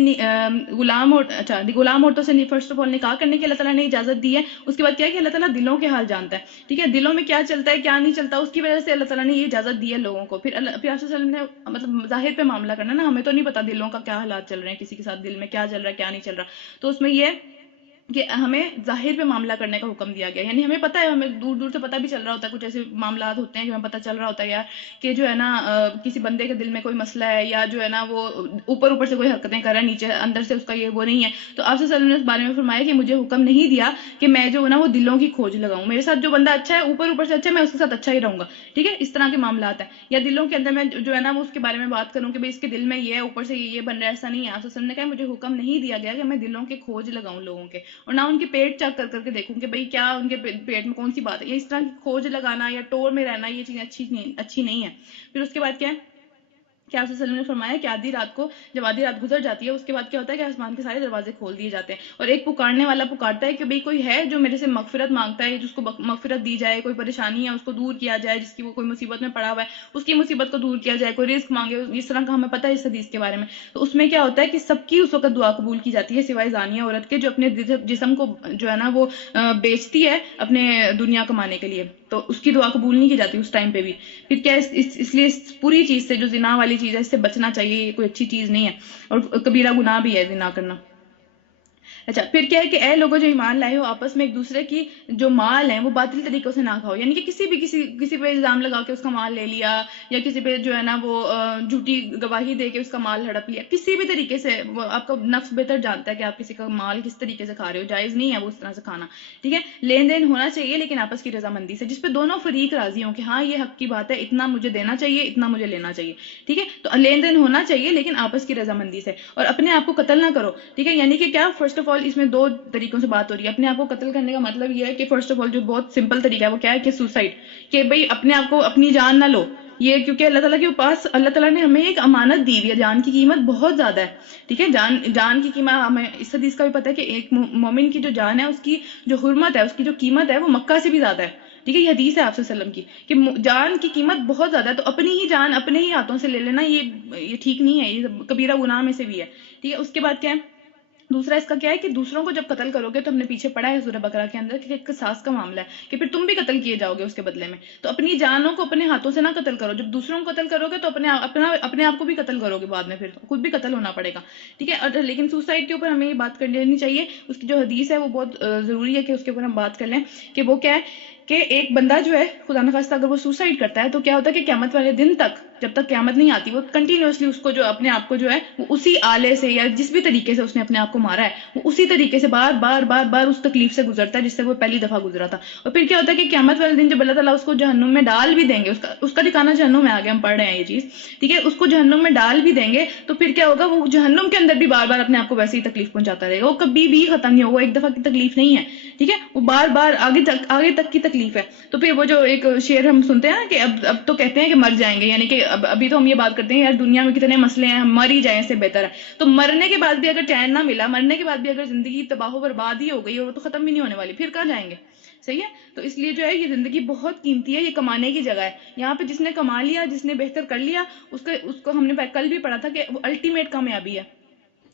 غلام عورتوں سے فرسٹ آف آل نکاح کرنے کی اللہ تعالیٰ نے اجازت دی ہے. اس کے بعد کیا ہے کہ اللہ تعالیٰ دلوں کے حال جانتا ہے، ٹھیک ہے، دلوں میں کیا چلتا ہے کیا نہیں چلتا، اس کی وجہ سے اللہ تعالیٰ نے یہ اجازت دی ہے لوگوں کو. پھر آپ صلی اللہ علیہ وسلم نے مطلب ظاہر پہ معاملہ کرنا نا، ہمیں تو نہیں پتا دلوں کا کیا حالات چل رہے ہیں، کسی کے ساتھ دل میں کیا چل رہا ہے کیا نہیں چل رہا، تو اس میں یہ کہ ہمیں ظاہر پہ معاملہ کرنے کا حکم دیا گیا. یعنی ہمیں پتہ ہے، ہمیں دور دور سے پتہ بھی چل رہا ہوتا ہے، کچھ ایسے معاملات ہوتے ہیں کہ ہمیں پتہ چل رہا ہوتا ہے یار کہ جو ہے نا کسی بندے کے دل میں کوئی مسئلہ ہے، یا جو ہے نا وہ اوپر سے کوئی حرکتیں کر رہا ہے، نیچے اندر سے اس کا یہ وہ نہیں ہے. تو آپ صلی اللہ علیہ وسلم نے اس بارے میں فرمایا کہ مجھے حکم نہیں دیا کہ میں جو ہے نا وہ دلوں کی کھوج لگاؤں، میرے ساتھ جو بندہ اچھا ہے اوپر سے اچھا ہے میں اس کے ساتھ اچھا ہی رہوں گا، ٹھیک ہے، اس طرح کے معاملات ہیں. یا دلوں کے اندر میں جو ہے نا وہ اس کے بارے میں بات کروں کہ بھائی اس کے دل میں یہ ہے، اوپر سے یہ بن رہا ہے، ایسا نہیں ہے. آپ صلی اللہ علیہ وسلم نے کہا مجھے حکم نہیں دیا گیا کہ میں دلوں کے کھوج لگاؤں لوگوں کے، اور نہ ان کے پیٹ چیک کر کے دیکھوں کہ بھئی کیا ان کے پیٹ میں کون سی بات ہے. یہ اس طرح کی کھوج لگانا یا ٹور میں رہنا یہ چیزیں اچھی نہیں ہے. پھر اس کے بعد کیا ہے کہ آپ صلی اللہ علیہ وسلم نے فرمایا کہ آدھی رات کو جب آدھی رات گزر جاتی ہے اس کے بعد کیا ہوتا ہے کہ آسمان کے سارے دروازے کھول دیے جاتے ہیں اور ایک پکارنے والا پکارتا ہے کہ بھئی کوئی ہے جو میرے سے مغفرت مانگتا ہے، جس کو مغفرت دی جائے، کوئی پریشانی ہے اس کو دور کیا جائے، جس کی وہ کوئی مصیبت میں پڑا ہوا ہے اس کی مصیبت کو دور کیا جائے، کوئی رزق مانگے، اس طرح کا ہمیں پتہ ہے اس حدیث کے بارے میں. تو اس میں کیا ہوتا ہے کہ سب کی اس وقت دعا قبول کی جاتی ہے سوائے زانیہ عورت کے جو اپنے جسم کو جو ہے نا وہ بیچتی ہے اپنے دنیا کمانے کے لیے، تو اس کی دعا قبول نہیں کی جاتی اس ٹائم پہ بھی. پھر کیا اس لیے اس پوری چیز سے جو زنا والی چیز ہے اس سے بچنا چاہیے، یہ کوئی اچھی چیز نہیں ہے اور کبیرہ گناہ بھی ہے زنا کرنا. اچھا پھر کیا ہے کہ اے لوگوں جو ایمان لائے ہو آپس میں ایک دوسرے کی جو مال ہیں وہ باطل طریقوں سے نہ کھاؤ. یعنی کہ کسی پہ الزام لگا کے اس کا مال لے لیا، یا کسی پہ جو ہے نا وہ جھوٹی گواہی دے کے اس کا مال ہڑپ لیا، کسی بھی طریقے سے وہ آپ کا نفس بہتر جانتا ہے کہ آپ کسی کا مال کس طریقے سے کھا رہے ہو، جائز نہیں ہے وہ اس طرح سے کھانا. ٹھیک ہے، لین دین ہونا چاہیے لیکن آپس کی رضامندی سے، جس پہ دونوں فریق راضی ہوں کہ ہاں یہ حق کی بات ہے، اتنا مجھے دینا چاہیے اتنا مجھے لینا چاہیے. ٹھیک ہے، تو لین دین ہونا چاہیے لیکن آپس کی رضامندی سے. اور اپنے آپ کو قتل نہ کرو. ٹھیک ہے، یعنی کہ کیا فرسٹ آف آل اس میں دو طریقوں سے بات ہو رہی ہے. اپنے آپ کو قتل کرنے کا مطلب یہ ہے کہ فرسٹ آف آل جو بہت سمپل طریقہ ہے وہ کیا ہے کہ سوسائڈ، کہ بھئی اپنے آپ کو اپنی جان نہ لو. یہ کیونکہ اللہ تعالیٰ کے پاس اللہ تعالیٰ نے ہمیں ایک امانت دی ہوئی ہے، جان کی قیمت بہت زیادہ ہے. ٹھیک ہے، جان کی قیمت ہمیں اس حدیث کا بھی پتہ ہے کہ ایک مومن کی جو جان ہے اس کی جو حرمت ہے، اس کی جو قیمت ہے وہ مکہ سے بھی زیادہ ہے. ٹھیک ہے، یہ حدیث ہے آپ صلی اللہ علیہ وسلم کی کہ جان کی قیمت بہت زیادہ ہے. تو اپنی ہی جان اپنے ہی ہاتھوں سے لے لینا یہ ٹھیک نہیں ہے، یہ کبیرہ گناہ میں سے بھی ہے. ٹھیک ہے، اس کے بعد کیا ہے دوسرا اس کا کیا ہے کہ دوسروں کو جب قتل کرو گے تو ہم نے پیچھے پڑھا ہے سورہ بقرہ کے اندر کہ قصاص کا معاملہ ہے کہ پھر تم بھی قتل کیے جاؤ گے اس کے بدلے میں. تو اپنی جانوں کو اپنے ہاتھوں سے نہ قتل کرو. جب دوسروں کو قتل کرو گے تو اپنے آپ کو بھی قتل کرو گے، بعد میں پھر خود بھی قتل ہونا پڑے گا. ٹھیک ہے، اور لیکن سوسائڈ کے اوپر ہمیں یہ بات کر لینی چاہیے. اس کی جو حدیث ہے وہ بہت ضروری ہے کہ اس کے اوپر ہم بات کر لیں کہ وہ کیا ہے کہ ایک بندہ جو ہے خدا نخواستہ اگر وہ سوسائڈ کرتا ہے تو کیا ہوتا ہے کہ قیامت والے دن تک جب تک قیامت نہیں آتی وہ کنٹینیوسلی اس کو جو اپنے آپ کو جو ہے وہ اسی آلے سے یا جس بھی طریقے سے اس نے اپنے آپ کو مارا ہے وہ اسی طریقے سے بار بار بار بار اس تکلیف سے گزرتا ہے جس سے وہ پہلی دفعہ گزرا تھا. اور پھر کیا ہوتا ہے کہ قیامت والے دن جب اللہ تعالیٰ اس کو جہنم میں ڈال بھی دیں گے, اس کا ٹھکانہ جہنم میں آگے ہم پڑھ رہے ہیں یہ چیز, ٹھیک ہے, اس کو جہنم میں ڈال بھی دیں گے تو پھر کیا ہوگا, وہ جہنم کے اندر بھی بار بار اپنے آپ کو ویسے ہی تکلیف پہنچاتا رہے گا, وہ کبھی بھی ختم نہیں ہوگا, ایک دفعہ کی تکلیف نہیں ہے, ٹھیک ہے, وہ بار بار آگے تک کی تکلیف ہے. تو پھر وہ جو ایک شعر ہم سنتے ہیں نا کہ اب تو کہتے ہیں کہ مر جائیں گے, یعنی کہ ابھی تو ہم یہ بات کرتے ہیں یار دنیا میں کتنے مسئلے ہیں, ہم مر ہی جائیں سے بہتر ہے. تو مرنے کے بعد بھی اگر چین نہ ملا, مرنے کے بعد بھی اگر زندگی تباہ و برباد ہی ہو گئی اور وہ تو ختم بھی نہیں ہونے والی, پھر کہاں جائیں گے, صحیح ہے. تو اس لیے جو ہے یہ زندگی بہت قیمتی ہے, یہ کمانے کی جگہ ہے. یہاں پہ جس نے کما لیا, جس نے بہتر کر لیا, اس کو ہم نے کل بھی پڑھا تھا کہ وہ الٹیمیٹ کامیابی ہے.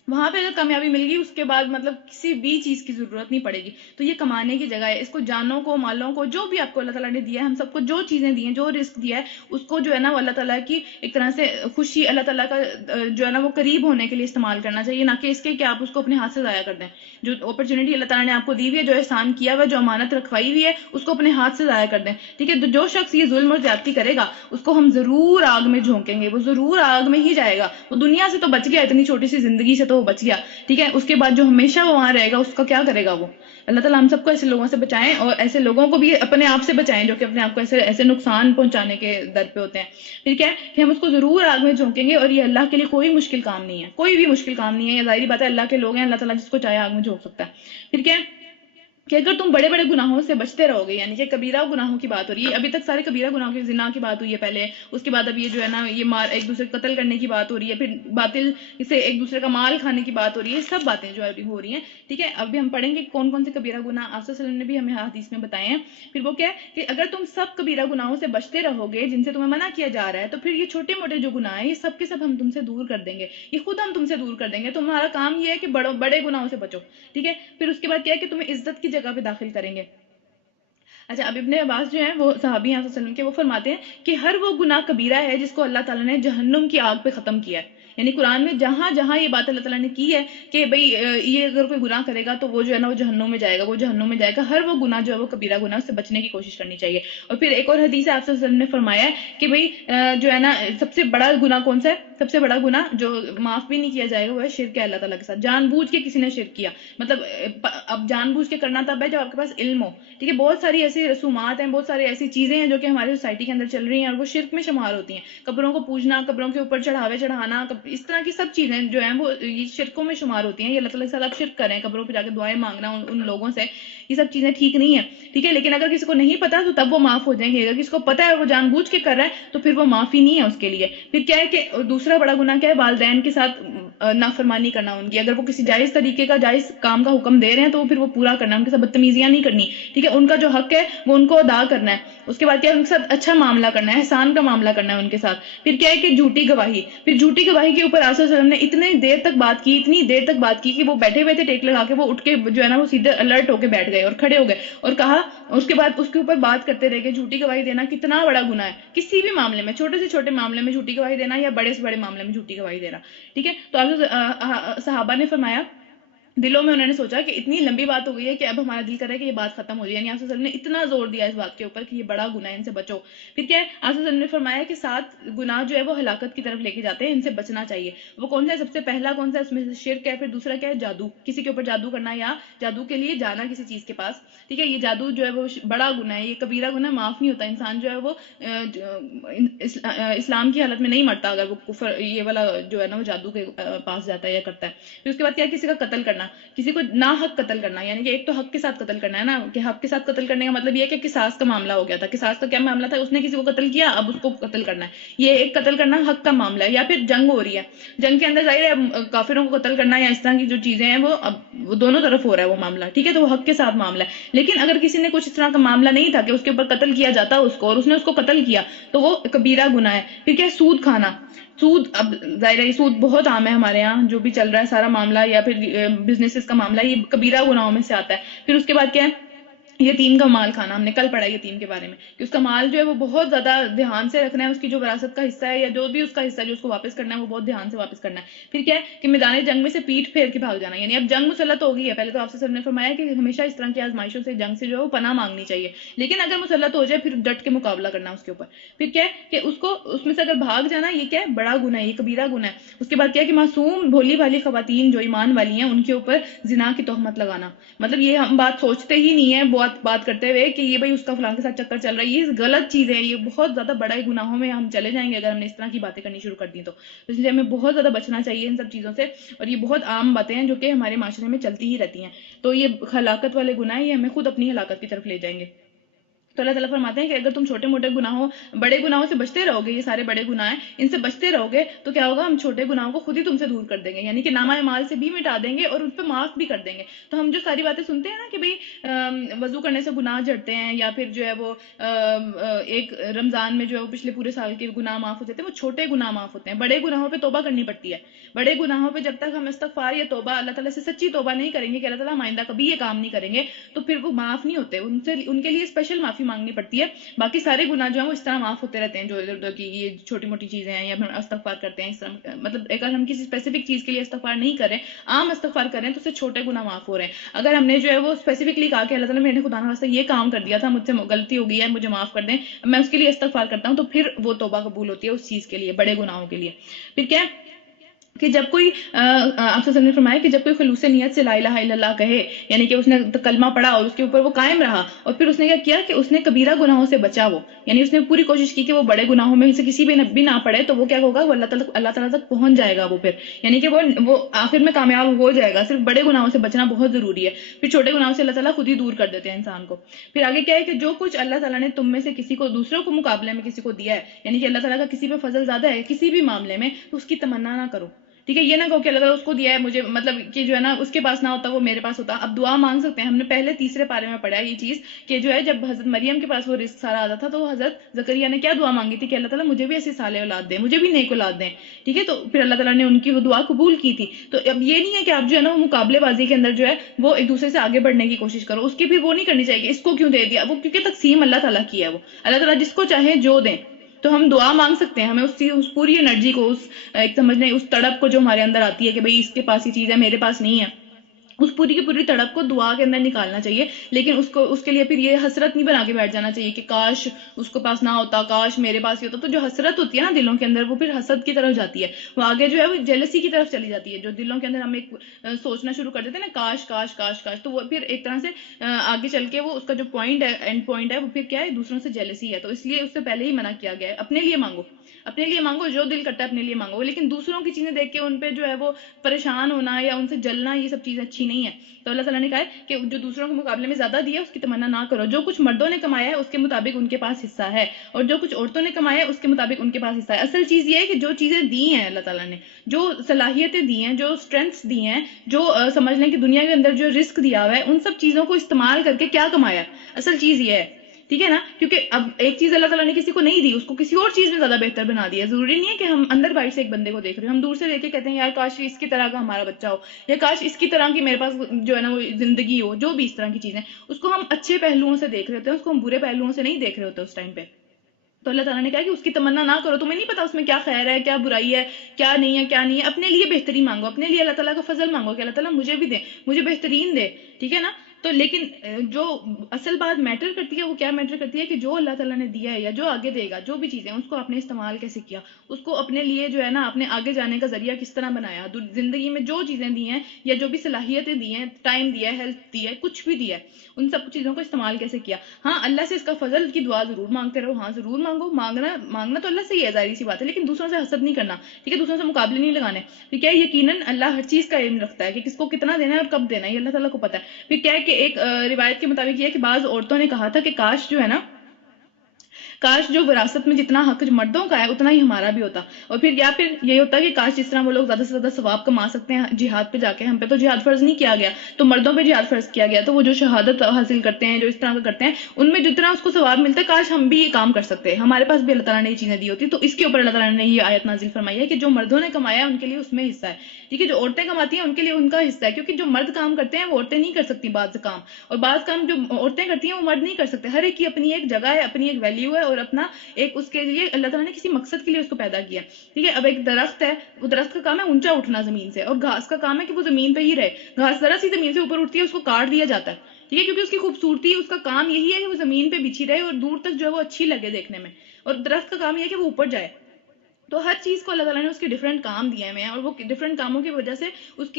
وہاں پہ اگر کامیابی مل گئی اس کے بعد مطلب کسی بھی چیز کی ضرورت نہیں پڑے گی. تو یہ کمانے کی جگہ ہے. اس کو جانوں کو, مالوں کو, جو بھی آپ کو اللہ تعالیٰ نے دیا ہے, ہم سب کو جو چیزیں دی ہیں, جو رزق دیا ہے, اس کو جو ہے نا وہ اللہ تعالیٰ کی ایک طرح سے خوشی, اللہ تعالیٰ کا جو ہے نا وہ قریب ہونے کے لیے استعمال کرنا چاہیے, نہ کہ اس کے کہ آپ اس کو اپنے ہاتھ سے ضائع کر دیں. جو اپرچونٹی اللہ تعالیٰ نے آپ کو دی ہوئی ہے, جو احسان کیا ہوا ہے, جو امانت رکھوائی ہوئی ہے, اس کو اپنے ہاتھ سے ضائع کر دیں, ٹھیک ہے. تو جو شخص یہ ظلم اور زیادتی کرے گا اس کو ہم ضرور آگ میں جھونکیں گے, وہ ضرور آگ میں ہی جائے گا. وہ دنیا سے تو بچ گیا, اتنی چھوٹی سی زندگی سے تو وہ بچ گیا, ٹھیک ہے. اس کے بعد جو ہمیشہ وہ وہاں رہے گا اس کا کیا کرے گا وہ. اللہ تعالیٰ ہم سب کو ایسے لوگوں سے بچائیں اور ایسے لوگوں کو بھی اپنے آپ سے بچائیں جو کہ اپنے آپ کو ایسے نقصان پہنچانے کے در پہ ہوتے ہیں. پھر کیا ہے کہ ہم اس کو ضرور آگ میں جھونکیں گے, اور یہ اللہ کے لیے کوئی مشکل کام نہیں ہے, کوئی بھی مشکل کام نہیں ہے. یہ ظاہری بات ہے, اللہ کے لوگ ہیں, اللہ تعالیٰ جس کو چاہے آگ میں جھونک سکتا ہے. پھر کیا ہے کہ اگر تم بڑے بڑے گناہوں سے بچتے رہو گے, یعنی کہ کبیرہ گناہوں کی بات ہو رہی ہے, ابھی تک سارے کبیرہ گناہوں کی, زنا کی بات ہوئی ہے پہلے, اس کے بعد اب یہ جو ہے نا یہ ایک دوسرے کو قتل کرنے کی بات ہو رہی ہے, پھر باطل سے ایک دوسرے کا مال کھانے کی بات ہو رہی ہے, سب باتیں جو ہو رہی ہیں, ٹھیک ہے. ابھی ہم پڑھیں گے کون کون سے کبیرہ گناہ آپ صلی اللہ علیہ وسلم نے بھی ہمیں حدیث میں بتائے ہیں. پھر وہ کیا ہے کہ اگر تم سب کبیرہ گناہوں سے بچتے رہو گے جن سے تمہیں منع کیا جا رہا ہے, تو پھر یہ چھوٹے موٹے جو گناہ ہیں یہ سب کے سب ہم تم سے دور کر دیں گے, یہ خود ہم تم سے دور کر دیں گے. تمہارا کام یہ ہے کہ بڑے گناہوں سے بچو, ٹھیک ہے. پھر اس کے بعد کیا ہے کہ تمہیں عزت کی جگہ پہ داخل کریں گے. اچھا, اب ابن عباس جو ہیں وہ صحابی ہیں صلی اللہ علیہ وسلم کے, وہ فرماتے ہیں کہ ہر وہ گناہ کبیرہ ہے جس کو اللہ تعالیٰ نے جہنم کی آگ پہ ختم کیا ہے. یعنی قرآن میں جہاں جہاں یہ بات اللہ تعالیٰ نے کی ہے کہ بھئی یہ اگر کوئی گناہ کرے گا تو وہ جو ہے نا وہ جہنم میں جائے گا, وہ جہنم میں جائے گا. ہر وہ گناہ جو ہے وہ کبیرہ گناہ, اس سے بچنے کی کوشش کرنی چاہیے. اور پھر ایک اور حدیث ہے آپ صلی اللہ علیہ وسلم نے فرمایا ہے کہ بھئی جو ہے نا سب سے بڑا گناہ کون سا ہے, سب سے بڑا گناہ جو معاف بھی نہیں کیا جائے گا وہ ہے شرک ہے اللہ تعالیٰ کے ساتھ. جان بوجھ کے کسی نے شرک کیا, مطلب اب جان بوجھ کے کرنا تب ہے جب آپ کے پاس علم ہو, ٹھیک ہے. بہت ساری ایسی رسومات ہیں, بہت ساری ایسی چیزیں ہیں جو کہ ہماری سوسائٹی کے اندر چل رہی ہیں اور وہ شرک میں شمار ہوتی ہیں. قبروں کو پوجنا, قبروں کے اوپر چڑھاوے چڑھانا, اس طرح کی سب چیزیں جو ہیں وہ یہ شرکوں میں شمار ہوتی ہیں. یہ اللہ تعالیٰ کے ساتھ آپ شرک کریں, قبروں پہ جا کے دعائیں مانگنا ان لوگوں سے, یہ سب چیزیں ٹھیک نہیں ہیں, ٹھیک ہے. لیکن اگر کسی کو نہیں پتا تو تب وہ معاف ہو جائیں گے. اگر کسی کو پتا ہے اور وہ جان بوجھ کے کر رہا ہے تو پھر وہ معافی نہیں ہے اس کے لیے. پھر کیا ہے کہ دوسرا بڑا گناہ کیا ہے, والدین کے ساتھ نافرمانی کرنا ان کی. اگر وہ کسی جائز طریقے کا جائز کام کا حکم دے رہے ہیں تو پھر وہ پورا کرنا, ان کے ساتھ بدتمیزیاں نہیں کرنی, ٹھیک ہے. ان کا جو حق ہے وہ ان کو ادا کرنا ہے. اس کے بعد کیا ہے, ان کے ساتھ اچھا معاملہ کرنا ہے, احسان کا معاملہ کرنا ہے ان کے ساتھ. پھر کیا ہے کہ جھوٹی گواہی, پھر جھوٹی گواہی کے اوپر آپ صلی اللہ علیہ وسلم نے اتنی دیر تک بات کی کہ وہ بیٹھے ہوئے تھے ٹیک لگا کے, وہ اٹھ کے جو ہے نا وہ سیدھے الرٹ ہو کے بیٹھ گئے اور کھڑے ہو گئے اور کہا, اس کے بعد اس کے اوپر بات کرتے رہے کہ جھوٹی گواہی دینا کتنا بڑا گناہ ہے. کسی بھی معاملے میں, چھوٹے سے چھوٹے معاملے میں جھوٹی گواہی دینا یا بڑے سے بڑے معاملے میں جھوٹی گواہی دینا, ٹھیک ہے. تو آپ صحابہ نے فرمایا, دلوں میں انہوں نے سوچا کہ اتنی لمبی بات ہو گئی ہے کہ اب ہمارا دل کر رہا ہے کہ یہ بات ختم ہو جائے. یعنی آپ صلی اللہ علیہ وسلم نے اتنا زور دیا اس بات کے اوپر کہ یہ بڑا گناہ ہے, ان سے بچو. پھر کیا ہے, آپ صلی اللہ علیہ وسلم نے فرمایا کہ 7 گناہ جو ہے وہ ہلاکت کی طرف لے کے جاتے ہیں, ان سے بچنا چاہیے. وہ کون سا ہے, سب سے پہلا کون سا ہے, اس میں سے شرک ہے. پھر دوسرا کیا ہے, جادو, کسی کے اوپر جادو کرنا یا جادو کے لیے جانا کسی چیز کے پاس, ٹھیک ہے. یہ جادو جو ہے وہ بڑا گناہ ہے, یہ کبیرہ گناہ, معاف نہیں ہوتا. انسان جو ہے وہ اسلام کی حالت میں نہیں مرتا اگر وہ کفر یہ والا جو ہے نا وہ جادو کے پاس جاتا ہے یا کرتا ہے. پھر اس کے بعد کیا, کسی کا قتل کرنا, کسی کو حق قتل کرنا. یعنی کہ ایک تو حق کے ساتھ قتل کرنا ہے نا, کہ حق کے ساتھ قتل کرنے کا مطلب یہ ہے کہ قصاص کا معاملہ ہو گیا تھا. قصاص کا کیا معاملہ تھا, اس نے کسی کو قتل کیا, اب اس کو قتل کرنا ہے. یہ ایک قتل کرنا حق کا معاملہ ہے. یا پھر جنگ ہو رہی ہے, جنگ کے اندر ظاہر ہے کافروں کو قتل کرنا یا اس طرح کی جو چیزیں ہیں وہ دونوں طرف ہو رہا ہے وہ معاملہ, ٹھیک ہے. تو وہ حق کے ساتھ معاملہ ہے. لیکن اگر کسی نے کچھ اس طرح کا معاملہ نہیں تھا کہ اس کے اوپر قتل کیا جاتا اس کو, اور اس نے اس کو قتل کیا, تو وہ کبیرہ گناہ ہے. پھر کیا, سود کھانا. سود, اب ظاہر ہے سود بہت عام ہے ہمارے ہاں, جو بھی چل رہا ہے سارا معاملہ, یا پھر بزنس کا معاملہ, یہ کبیرہ گناہوں میں سے آتا ہے. پھر اس کے بعد کیا ہے, یتیم کا مال کھانا، ہم نے کل پڑھا یتیم کے بارے میں کہ اس کا مال جو ہے وہ بہت زیادہ دھیان سے رکھنا ہے، اس کی جو وراثت کا حصہ ہے یا جو بھی اس کا حصہ ہے جو اس کو واپس کرنا ہے وہ بہت دھیان سے واپس کرنا ہے۔ پھر کیا ہے کہ میدان جنگ میں سے پیٹھ پھیر کے بھاگ جانا، یعنی اب جنگ مسلط ہو گئی ہے، پہلے تو آپ سے نے فرمایا کہ ہمیشہ اس طرح کی آزمائشوں سے، جنگ سے جو ہے وہ پناہ مانگنی چاہیے، لیکن اگر مسلط ہو جائے پھر ڈٹ کے مقابلہ کرنا اس کے اوپر۔ پھر کیا ہے کہ اس کو اس میں سے اگر بھاگ جانا، یہ کیا ہے بڑا گناہ ہے، یہ کبیرہ گناہ ہے۔ اس کے بعد کیا ہے کہ معصوم بھولی بھالی خواتین جو ایمان والی ہیں ان کے اوپر زنا کی تہمت لگانا، مطلب یہ ہم بات سوچتے ہی نہیں ہے بات کرتے ہوئے کہ یہ بھائی اس کا فلاں کے ساتھ چکر چل رہا ہے، یہ غلط چیز ہے، یہ بہت زیادہ بڑے گناہوں میں ہم چلے جائیں گے اگر ہم نے اس طرح کی باتیں کرنی شروع کر دی تو اس لیے ہمیں بہت زیادہ بچنا چاہیے ان سب چیزوں سے، اور یہ بہت عام باتیں ہیں جو کہ ہمارے معاشرے میں چلتی ہی رہتی ہیں، تو یہ ہلاکت والے گناہ یہ ہمیں خود اپنی ہلاکت کی طرف لے جائیں گے۔ تو اللہ تعالیٰ فرماتے ہیں کہ اگر تم چھوٹے موٹے گناہوں بڑے گناہوں سے بچتے رہو گے، یہ سارے بڑے گناہ ہیں ان سے بچتے رہو گے تو کیا ہوگا، ہم چھوٹے گناہوں کو خود ہی تم سے دور کر دیں گے، یعنی کہ نامہ اعمال سے بھی مٹا دیں گے اور ان پہ معاف بھی کر دیں گے۔ تو ہم جو ساری باتیں سنتے ہیں نا کہ بھئی وضو کرنے سے گناہ جھڑتے ہیں، یا پھر جو ہے وہ ایک رمضان میں جو ہے وہ پچھلے پورے سال کے گناہ معاف ہو جاتے ہیں، وہ چھوٹے گناہ معاف ہوتے ہیں، بڑے گناہوں پہ توبہ کرنی پڑتی ہے۔ بڑے گناہوں پہ جب تک ہم استغفار یا توبہ اللہ تعالیٰ سے سچی توبہ نہیں کریں گے کہ اللہ تعالیٰ ہم آئندہ کبھی یہ کام نہیں کریں گے، تو پھر وہ معاف نہیں ہوتے، ان کے لیے اسپیشل معافی مانگنی پڑتی ہے۔ باقی سارے گناہ جو ہیں وہ اس طرح معاف ہوتے رہتے ہیں، جو ادھر ادھر کی یہ چھوٹی موٹی چیزیں ہیں، یا ہم استغفار کرتے ہیں اس طرح، مطلب اگر ہم کسی اسپیسیفک چیز کے لیے استغفار نہیں کریں، عام استغفار کریں تو اس سے چھوٹے گناہ معاف ہو رہے ہیں۔ اگر ہم نے جو ہے وہ اسپیسیفکلی کہا کہ اللہ تعالیٰ میں نے خدا نخواستہ یہ کام کر دیا تھا، مجھ سے غلطی ہو گئی ہے، مجھے معاف کر دیں، میں اس کے لیے استغفار کرتا ہوں، تو پھر وہ توبہ قبول ہوتی ہے اس چیز کے لیے، بڑے گناہوں کے لیے۔ پھر کیا کہ جب کوئی آپ سے نے فرمایا کہ جب کوئی خلوص نیت سے لا الہ الا اللہ کہے، یعنی کہ اس نے کلمہ پڑھا اور اس کے اوپر وہ قائم رہا، اور پھر اس نے کیا کیا کہ اس نے کبیرہ گناہوں سے بچا، وہ یعنی اس نے پوری کوشش کی کہ وہ بڑے گناہوں میں سے کسی بھی نہ پڑے، تو وہ کیا ہوگا، وہ اللہ تعالیٰ تک پہنچ جائے گا، وہ پھر یعنی کہ وہ آخر میں کامیاب ہو جائے گا۔ صرف بڑے گناہوں سے بچنا بہت ضروری ہے، پھر چھوٹے گناہوں سے اللہ تعالیٰ خود ہی دور کر دیتے ہیں انسان کو۔ پھر آگے کیا ہے کہ جو کچھ اللہ تعالیٰ نے تم میں سے کسی کو دوسروں کو مقابلے میں کسی کو دیا ہے، یعنی کہ اللہ تعالیٰ کا کسی پہ فضل زیادہ ہے کسی بھی معاملے میں، تو اس کی تمنا نہ کرو، ٹھیک ہے؟ یہ نہ کہو کہ اللہ تعالیٰ اس کو دیا ہے مجھے، مطلب کہ جو ہے نا اس کے پاس نہ ہوتا وہ میرے پاس ہوتا۔ اب دعا مانگ سکتے ہیں، ہم نے پہلے تیسرے پارے میں پڑھا یہ چیز کہ جو ہے جب حضرت مریم کے پاس وہ رزق سارا آتا تھا تو حضرت زکریا نے کیا دعا مانگی تھی کہ اللہ تعالیٰ مجھے بھی ایسی صالح اولاد دیں، مجھے بھی نیک اولاد دیں، ٹھیک ہے؟ تو پھر اللہ تعالیٰ نے ان کی وہ دعا قبول کی تھی۔ تو اب یہ نہیں ہے کہ آپ جو ہے نا وہ مقابلے بازی کے اندر جو ہے وہ ایک دوسرے سے آگے بڑھنے کی کوشش کرو، اس کی پھر وہ نہیں کرنی چاہیے کہ اس کو کیوں دے دیا، وہ کیونکہ تقسیم اللہ تعالیٰ کی ہے، وہ اللہ تعالیٰ جس کو چاہے جو دیں۔ تو ہم دعا مانگ سکتے ہیں، ہمیں اس پوری انرجی کو، اس ایک سمجھنے اس تڑپ کو جو ہمارے اندر آتی ہے کہ بھئی اس کے پاس یہ چیز ہے میرے پاس نہیں ہے، اس پوری کی پوری تڑپ کو دعا کے اندر نکالنا چاہیے، لیکن اس کے لیے پھر یہ حسرت نہیں بنا کے بیٹھ جانا چاہیے کہ کاش اس کو پاس نہ ہوتا، کاش میرے پاس ہی ہوتا۔ تو جو حسرت ہوتی ہے نا دلوں کے اندر، وہ پھر حسد کی طرف جاتی ہے، وہ آگے جو ہے وہ جیلسی کی طرف چلی جاتی ہے، جو دلوں کے اندر ہم ایک سوچنا شروع کر دیتے ہیں نا کاش کاش کاش کاش، تو وہ پھر ایک طرح سے آگے چل کے وہ اس کا جو پوائنٹ ہے، اینڈ پوائنٹ ہے، وہ پھر کیا ہے، دوسروں سے جیلسی ہے۔ تو اس لیے اس سے پہلے ہی منع کیا گیا ہے، اپنے لیے مانگو، اپنے لیے مانگو، جو دل کرتا ہے اپنے لیے مانگو، لیکن دوسروں کی چیزیں دیکھ کے ان پہ جو ہے وہ پریشان ہونا یا ان سے جلنا، یہ سب چیزیں اچھی نہیں ہے۔ تو اللہ تعالیٰ نے کہا ہے کہ جو دوسروں کے مقابلے میں زیادہ دیا اس کی تمنا نہ کرو، جو کچھ مردوں نے کمایا ہے اس کے مطابق ان کے پاس حصہ ہے، اور جو کچھ عورتوں نے کمایا ہے اس کے مطابق ان کے پاس حصہ ہے۔ اصل چیز یہ ہے کہ جو چیزیں دی ہیں اللہ تعالیٰ نے، جو صلاحیتیں دی ہیں، جو اسٹرینگس دی ہیں، جو سمجھ لیں کہ دنیا کے اندر جو رزق دیا ہوا ہے، ان سب چیزوں کو استعمال کر کے کیا کمایا، اصل چیز یہ ہے، ٹھیک ہے نا؟ کیونکہ اب ایک چیز اللہ تعالیٰ نے کسی کو نہیں دی، اس کو کسی اور چیز میں زیادہ بہتر بنا دیا۔ ضروری نہیں ہے کہ ہم اندر باہر سے ایک بندے کو دیکھ رہے ہیں، ہم دور سے دیکھ کے کہتے ہیں یار کاش اس کی طرح کا ہمارا بچہ ہو، یا کاش اس کی طرح کی میرے پاس جو ہے نا وہ زندگی ہو، جو بھی اس طرح کی چیزیں، اس کو ہم اچھے پہلوؤں سے دیکھ رہے ہوتے ہیں، اس کو ہم برے پہلوؤں سے نہیں دیکھ رہے ہوتے اس ٹائم پہ۔ تو اللہ تعالیٰ نے کہا کہ اس کی تمنا نہ کرو، تمہیں نہیں پتا اس میں کیا خیر ہے، کیا برائی ہے، کیا نہیں ہے، کیا نہیں ہے۔ اپنے لیے بہتری مانگو، اپنے لیے اللہ تعالیٰ کا فضل مانگو کہ اللہ تعالیٰ مجھے بھی دے، مجھے بہترین دے، ٹھیک ہے نا؟ تو لیکن جو اصل بات میٹر کرتی ہے وہ کیا میٹر کرتی ہے کہ جو اللہ تعالیٰ نے دیا ہے یا جو آگے دے گا، جو بھی چیزیں اس کو آپ نے استعمال کیسے کیا، اس کو اپنے لیے جو ہے نا اپنے آگے جانے کا ذریعہ کس طرح بنایا، زندگی میں جو چیزیں دی ہیں یا جو بھی صلاحیتیں دی ہیں، ٹائم دیا ہے، ہیلتھ دی ہے، کچھ بھی دیا ہے، ان سب چیزوں کو استعمال کیسے کیا۔ ہاں اللہ سے اس کا فضل کی دعا ضرور مانگتے رہو، ہاں ضرور مانگو، مانگنا تو اللہ سے ہی ہے، ظاہری سی بات ہے، لیکن دوسروں سے حسد نہیں کرنا، ٹھیک ہے؟ دوسروں سے مقابلے نہیں لگانے۔ پھر کیا ہے، یقیناً اللہ ہر چیز کا علم رکھتا ہے کہ کس کو کتنا دینا ہے اور کب دینا ہے، یہ اللہ تعالیٰ کو پتا ہے۔ پھر کیا ہے کہ ایک روایت کے مطابق یہ ہے کہ بعض عورتوں نے کہا تھا کہ کاش جو ہے نا کاش جو وراثت میں جتنا حق مردوں کا ہے اتنا ہی ہمارا بھی ہوتا، اور پھر یہ ہوتا کہ کاش جس طرح وہ لوگ زیادہ سے زیادہ ثواب کما سکتے ہیں جہاد پہ جا کے، ہم پہ تو جہاد فرض نہیں کیا گیا، تو مردوں پہ جہاد فرض کیا گیا، تو وہ جو شہادت حاصل کرتے ہیں، جو اس طرح کا کرتے ہیں، ان میں جتنا اس کو ثواب ملتا ہے، کاش ہم بھی یہ کام کر سکتے ہیں، ہمارے پاس بھی اللہ تعالیٰ نے یہ چیزیں دی ہوتی۔ تو اس کے اوپر اللہ تعالیٰ نے یہ آیت نازل فرمائی ہے کہ جو مردوں نے کمایا ان کے لیے اس میں حصہ ہے، ٹھیک ہے، جو عورتیں کماتی ہیں ان کے لیے ان کا حصہ ہے، کیونکہ جو مرد کام کرتے ہیں وہ عورتیں نہیں کر سکتی بعض کام، اور بعض کام جو عورتیں کرتی ہیں وہ مرد نہیں کر سکتے، ہر ایک کی اپنی ایک جگہ ہے، اپنی ایک ویلیو ہے، اور اپنا ایک اس کے لیے اللہ تعالیٰ نے کسی مقصد کے لیے اس کو پیدا کیا، ٹھیک ہے۔ اب ایک درخت ہے، وہ درخت کا کام ہے اونچا اٹھنا زمین سے، اور گھاس کا کام ہے کہ وہ زمین پہ ہی رہے، گھاس ذرا سی زمین سے اوپر اٹھتی ہے اس کو کاٹ دیا جاتا ہے، ٹھیک ہے، کیونکہ اس کی خوبصورتی، اس کا کام یہی ہے کہ وہ زمین پہ بچھی رہے اور دور تک جو ہے وہ اچھی لگے دیکھنے میں، اور درخت کا کام یہ ہے کہ وہ اوپر جائے۔ تو ہر چیز کو اللہ تعالیٰ نے اس کے ڈفرینٹ کام دیے ہوئے ہیں، اور وہ ڈفرینٹ کاموں کی وجہ سے اس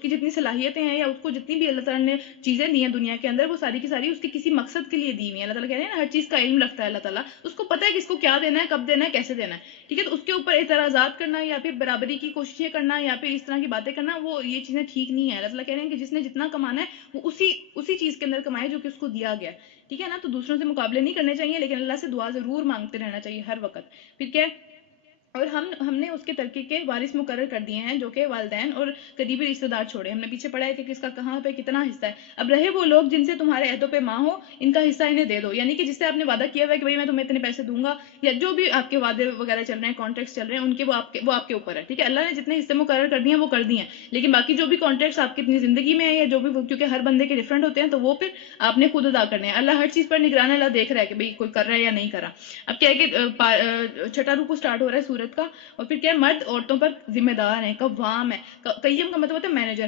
کی جتنی صلاحیتیں ہیں، یا اس کو جتنی بھی اللہ تعالیٰ نے چیزیں دی ہیں دنیا کے اندر، وہ ساری کی ساری اس کے کسی مقصد کے لیے دی ہوئی ہیں۔ اللہ تعالیٰ کہہ رہے ہیں نا، ہر چیز کا علم رکھتا ہے اللہ تعالیٰ، اس کو پتہ ہے کہ اس کو کیا دینا ہے، کب دینا ہے، کیسے دینا ہے، ٹھیک ہے۔ تو اس کے اوپر اعتراضات کرنا یا پھر برابری کی کوششیں کرنا یا پھر اس طرح کی باتیں کرنا، وہ یہ چیزیں ٹھیک نہیں ہے۔ اللہ تعالیٰ کہہ رہے ہیں کہ جس نے جتنا کمانا ہے وہ اسی چیز کے اندر کمائے جو کہ اس کو دیا گیا ہے، ٹھیک ہے نا۔ تو دوسروں سے مقابلے نہیں کرنے چاہیے، لیکن اللہ سے دعا ضرور مانگتے رہنا چاہیے ہر وقت۔ پھر کیا، اور ہم نے اس کے ترقی کے وارث مقرر کر دیے ہیں جو کہ والدین اور قریبی رشتہ دار چھوڑے۔ ہم نے پیچھے پڑھا ہے کہ کس کا کہاں پہ کتنا حصہ ہے۔ اب رہے وہ لوگ جن سے تمہارے عہدوں پہ ماں ہو، ان کا حصہ انہیں دے دو، یعنی کہ جس سے آپ نے وعدہ کیا ہوا ہے کہ بھائی میں تمہیں اتنے پیسے دوں گا، یا جو بھی آپ کے وعدے وغیرہ چل رہے ہیں، کانٹریکٹس چل رہے ہیں، ان کے وہ آپ کے اوپر ہے، ٹھیک ہے۔ اللہ نے جتنے حصے مقرر کر دیے ہیں وہ کر دیے ہیں، لیکن باقی جو بھی کانٹریکٹس آپ کی اپنی زندگی میں ہیں، یا جو بھی، کیونکہ ہر بندے کے ڈفرینٹ ہوتے ہیں، تو وہ پھر آپ نے خود ادا کرنے ہیں۔ اللہ ہر چیز پر نگران ہے، اللہ دیکھ رہا ہے کہ بھائی کوئی کر رہا ہے یا نہیں کر رہا۔ اب کیا ہے کہ چھٹا رکوع سٹارٹ ہو رہا ہے سورت کا، اور پھر کیا ہے، مرد عورتوں پر ذمہ دار ہیں، قوام ہے۔ قیم کا مطلب ہوتا ہے مینیجر،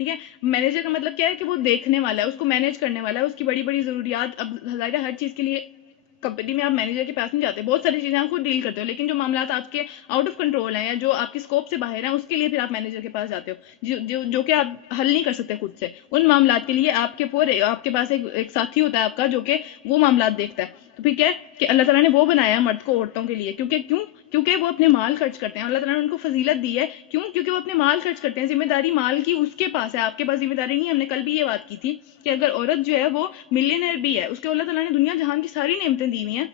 ٹھیک ہے۔ مینیجر کا مطلب کیا ہے کہ وہ دیکھنے والا ہے، اس کو مینیج کرنے والا ہے، اس کی بڑی بڑی ضروریات۔ اب ظاہر ہے ہر چیز کے لیے کمپنی میں آپ مینیجر کے پاس نہیں جاتے، بہت ساری چیزیں آپ خود ڈیل کرتے ہو، لیکن جو معاملات آپ کے آؤٹ آف کنٹرول ہیں یا جو آپ کی اسکوپ سے باہر ہیں، اس کے لیے پھر آپ مینیجر کے پاس جاتے ہو، جو کہ آپ حل نہیں کر سکتے خود سے۔ ان معاملات کے لیے آپ کے پاس ایک ساتھی ہوتا ہے آپ کا، جو کہ وہ معاملات دیکھتا ہے۔ تو پھر کیا ہے کہ اللہ تعالیٰ نے وہ بنایا مرد کو عورتوں کے لیے، کیونکہ وہ اپنے مال خرچ کرتے ہیں، اللہ تعالیٰ نے ان کو فضیلت دی ہے، کیونکہ وہ اپنے مال خرچ کرتے ہیں۔ ذمہ داری مال کی اس کے پاس ہے، آپ کے پاس ذمہ داری نہیں ہے۔ ہم نے کل بھی یہ بات کی تھی کہ اگر عورت جو ہے وہ ملینئر بھی ہے، اس کو اللہ تعالیٰ نے دنیا جہان کی ساری نعمتیں دی ہوئی ہیں،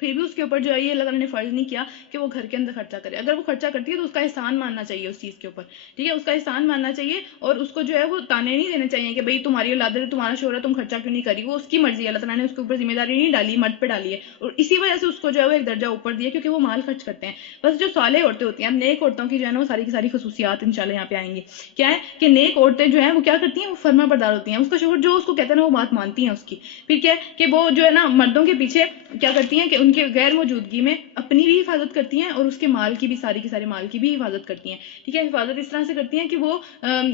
پھر بھی اس کے اوپر جو ہے یہ اللہ تعالیٰ نے فرض نہیں کیا کہ وہ گھر کے اندر خرچہ کرے۔ اگر وہ خرچہ کرتی ہے تو اس کا احسان ماننا چاہیے اس چیز کے اوپر، ٹھیک ہے، اس کا احسان ماننا چاہیے، اور اس کو جو ہے وہ تانے نہیں دینے چاہیے کہ بھئی تمہاری اولاد ہے، تمہارا شوہر ہے، تم خرچہ کیوں نہیں کری۔ وہ اس کی مرضی ہے، اللہ تعالیٰ نے اس کے اوپر ذمہ داری نہیں ڈالی، مرد پہ ڈالی ہے، اور اسی وجہ سے اس کو جو ہے وہ ایک درجہ اوپر دیا، کیونکہ وہ مال خرچ کرتے ہیں۔ بس جو صالح عورتیں ہوتی ہیں، اب نیک عورتوں کی جو ہے نا وہ ساری کی ساری خصوصیات انشاءاللہ یہاں پہ آئیں گی۔ کیا ہے کہ نیک عورتیں جو ہیں وہ کیا کرتی ہیں، وہ فرما بردار ہوتی ہیں، اس کا شوہر جو اس کو کہتا ہے نا وہ بات مانتی ہیں اس کی۔ پھر کیا ہے کہ وہ جو ہے نا مردوں کے پیچھے کیا کرتی ہیں کہ ان کے غیر موجودگی میں اپنی بھی حفاظت کرتی ہیں، اور اس کے مال کی بھی، ساری کی سارے مال کی بھی حفاظت کرتی ہیں، ٹھیک ہے۔ حفاظت اس طرح سے کرتی ہیں کہ وہ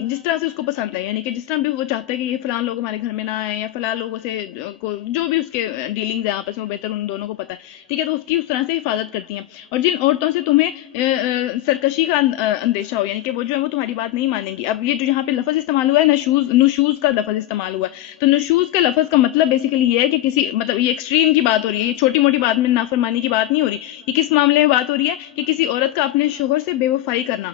جس طرح سے اس کو پسند ہے، یعنی کہ جس طرح بھی وہ چاہتا ہے کہ یہ فلاں لوگ ہمارے گھر میں نہ آئیں، یا فلاں لوگوں سے جو بھی اس کے ڈیلنگز ہیں آپس میں، وہ بہتر ان دونوں کو پتہ ہے، ٹھیک ہے۔ تو اس کی اس طرح سے حفاظت کرتی ہیں۔ اور جن عورتوں سے تمہیں سرکشی کا اندیشہ ہو، یعنی کہ وہ جو ہے وہ تمہاری بات نہیں مانیں گی۔ اب یہ جو یہاں پہ لفظ استعمال ہوا ہے، نشوز کا لفظ استعمال ہوا ہے، تو نشوز کا لفظ کا مطلب بیسیکلی یہ ہے کہ کسی، مطلب یہ ایکسٹریم کی بات ہو رہی ہے، یہ چھوٹی موٹی بات میں نافرمانی کی بات نہیں ہو رہی۔ یہ کس معاملے میں بات ہو رہی ہے کہ کسی عورت کا اپنے شوہر سے بے وفائی کرنا،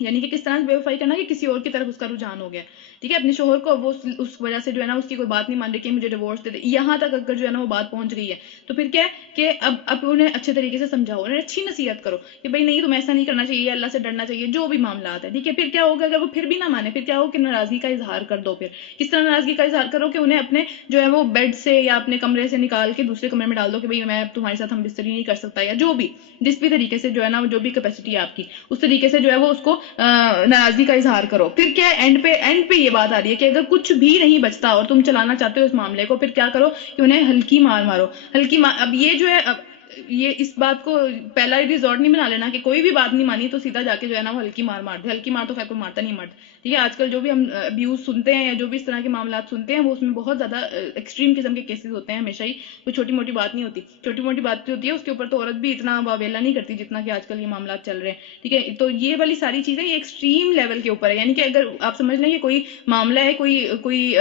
یعنی کہ کس طرح سے بے وفائی کرنا کہ کسی اور کی طرف اس کا رجحان ہو گیا، ٹھیک ہے۔ اپنے شوہر کو وہ اس وجہ سے جو ہے نا اس کی کوئی بات نہیں مان رہی کہ مجھے ڈیورس دے دے، یہاں تک اگر جو ہے نا وہ بات پہنچ گئی ہے، تو پھر کیا ہے کہ اب انہیں اچھے طریقے سے سمجھاؤ، انہیں اچھی نصیحت کرو کہ بھائی نہیں، تمہیں ایسا نہیں کرنا چاہیے، اللہ سے ڈرنا چاہیے، جو بھی معاملات ہے، ٹھیک ہے۔ پھر کیا ہوگا اگر وہ پھر بھی نہ مانے، پھر کیا ہوگا کہ ناراضگی کا اظہار کر دو۔ پھر کس طرح ناراضگی کا اظہار کرو کہ انہیں اپنے جو ہے وہ بیڈ سے یا اپنے کمرے سے نکال کے دوسرے کمرے میں ڈال دو کہ بھائی میں تمہارے ساتھ ہم بستری نہیں کر سکتا، یا جو بھی جس بھی طریقے سے جو ہے نا جو بھی کیپیسٹی ہے آپ کی، اس طریقے سے جو ہے وہ اس کو ناراضگی کا اظہار کرو۔ پھر کیا ہے، اینڈ پہ یہ بات آ رہی ہے کہ اگر کچھ بھی نہیں بچتا اور تم چلانا چاہتے ہو اس معاملے کو، پھر کیا کرو کہ انہیں ہلکی مار مارو، اب یہ جو ہے، یہ اس بات کو پہلا ریزورٹ نہیں بنا لینا کہ کوئی بھی بات نہیں مانی تو سیدھا جا کے جو ہے نا وہ ہلکی مار دے۔ ہلکی مار تو خیر کوئی مارتا نہیں مرد، ٹھیک ہے۔ آج کل جو بھی ہم ابیوز سنتے ہیں یا جو بھی اس طرح کے معاملات سنتے ہیں، وہ اس میں بہت زیادہ ایکسٹریم قسم کے کیسز ہوتے ہیں ہمیشہ ہی، کوئی چھوٹی موٹی بات نہیں ہوتی۔ چھوٹی موٹی بات جو ہوتی ہے اس کے اوپر تو عورت بھی اتنا واویلا نہیں کرتی جتنا کہ آج کل یہ معاملات چل رہے ہیں، ٹھیک ہے۔ تو یہ والی ساری چیزیں یہ ایکسٹریم لیول کے اوپر ہے، یعنی کہ اگر آپ سمجھ لیں کہ کوئی معاملہ ہے، کوئی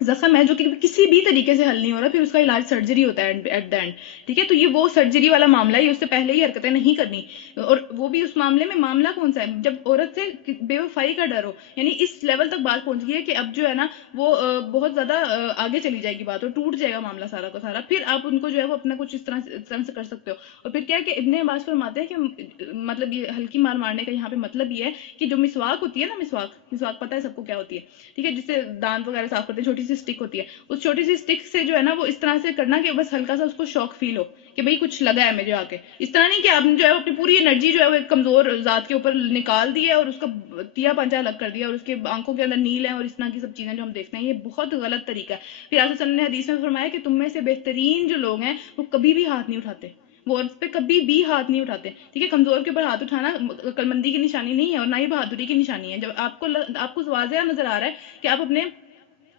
زخم ہے جو کہ کسی بھی طریقے سے حل نہیں ہو رہا، پھر اس کا علاج سرجری ہوتا ہے ایٹ دا اینڈ، ٹھیک ہے. تو یہ وہ سرجری والا معاملہ ہے، اس سے پہلے ہی حرکتیں نہیں کرنی. اور وہ بھی اس معاملے میں معاملہ کون سا ہے، جب عورت سے بے وفائی کا ڈر ہو، یعنی اس لیول تک بات پہنچ گئی ہے کہ اب جو ہے نا وہ بہت زیادہ آگے چلی جائے گی بات، اور ٹوٹ جائے گا معاملہ سارا کا سارا، پھر آپ ان کو جو ہے وہ اپنا کچھ اس طرح سے کر سکتے ہو. اور پھر کیا ہے کہ ابن عباس فرماتے ہیں کہ مطلب یہ ہلکی مار مارنے کا یہاں پہ مطلب یہ ہے کہ جو مسواک ہوتی ہے نا، مسواک پتہ ہے سب کو کیا ہوتی ہے، ٹھیک ہے، جس سے دانت وغیرہ صاف کرتے ہیں، چھوٹی سی اسٹک ہوتی ہے، اس چھوٹی سی اسٹک سے جو ہے نا وہ اس طرح سے کرنا کہ بس ہلکا سا اس کو شوق فیل ہو کہ بھئی کچھ لگا ہے مجھے آ کے. اس طرح نہیں کہ آپ نے جو ہے اپنی پوری انرجی جو ہے وہ ایک کمزور ذات کے اوپر نکال دی ہے اور اس کا تیا پنجا الگ کر دیا اور اس کے آنکھوں کے اندر نیل ہے اور اس طرح کی سب چیزیں جو ہم دیکھتے ہیں، یہ بہت غلط طریقہ ہے. پھر آپ صلی اللہ علیہ وسلم نے حدیث میں فرمایا کہ تم میں سے بہترین جو لوگ ہیں وہ کبھی بھی ہاتھ نہیں اٹھاتے، وہ عورت پہ کبھی بھی ہاتھ نہیں اٹھاتے، ٹھیک ہے. کمزور کے اوپر ہاتھ اٹھانا عقلمندی کی نشانی نہیں ہے اور نہ ہی بہادری کی نشانی ہے. جب آپ کو واضح نظر آ رہا ہے کہ آپ اپنے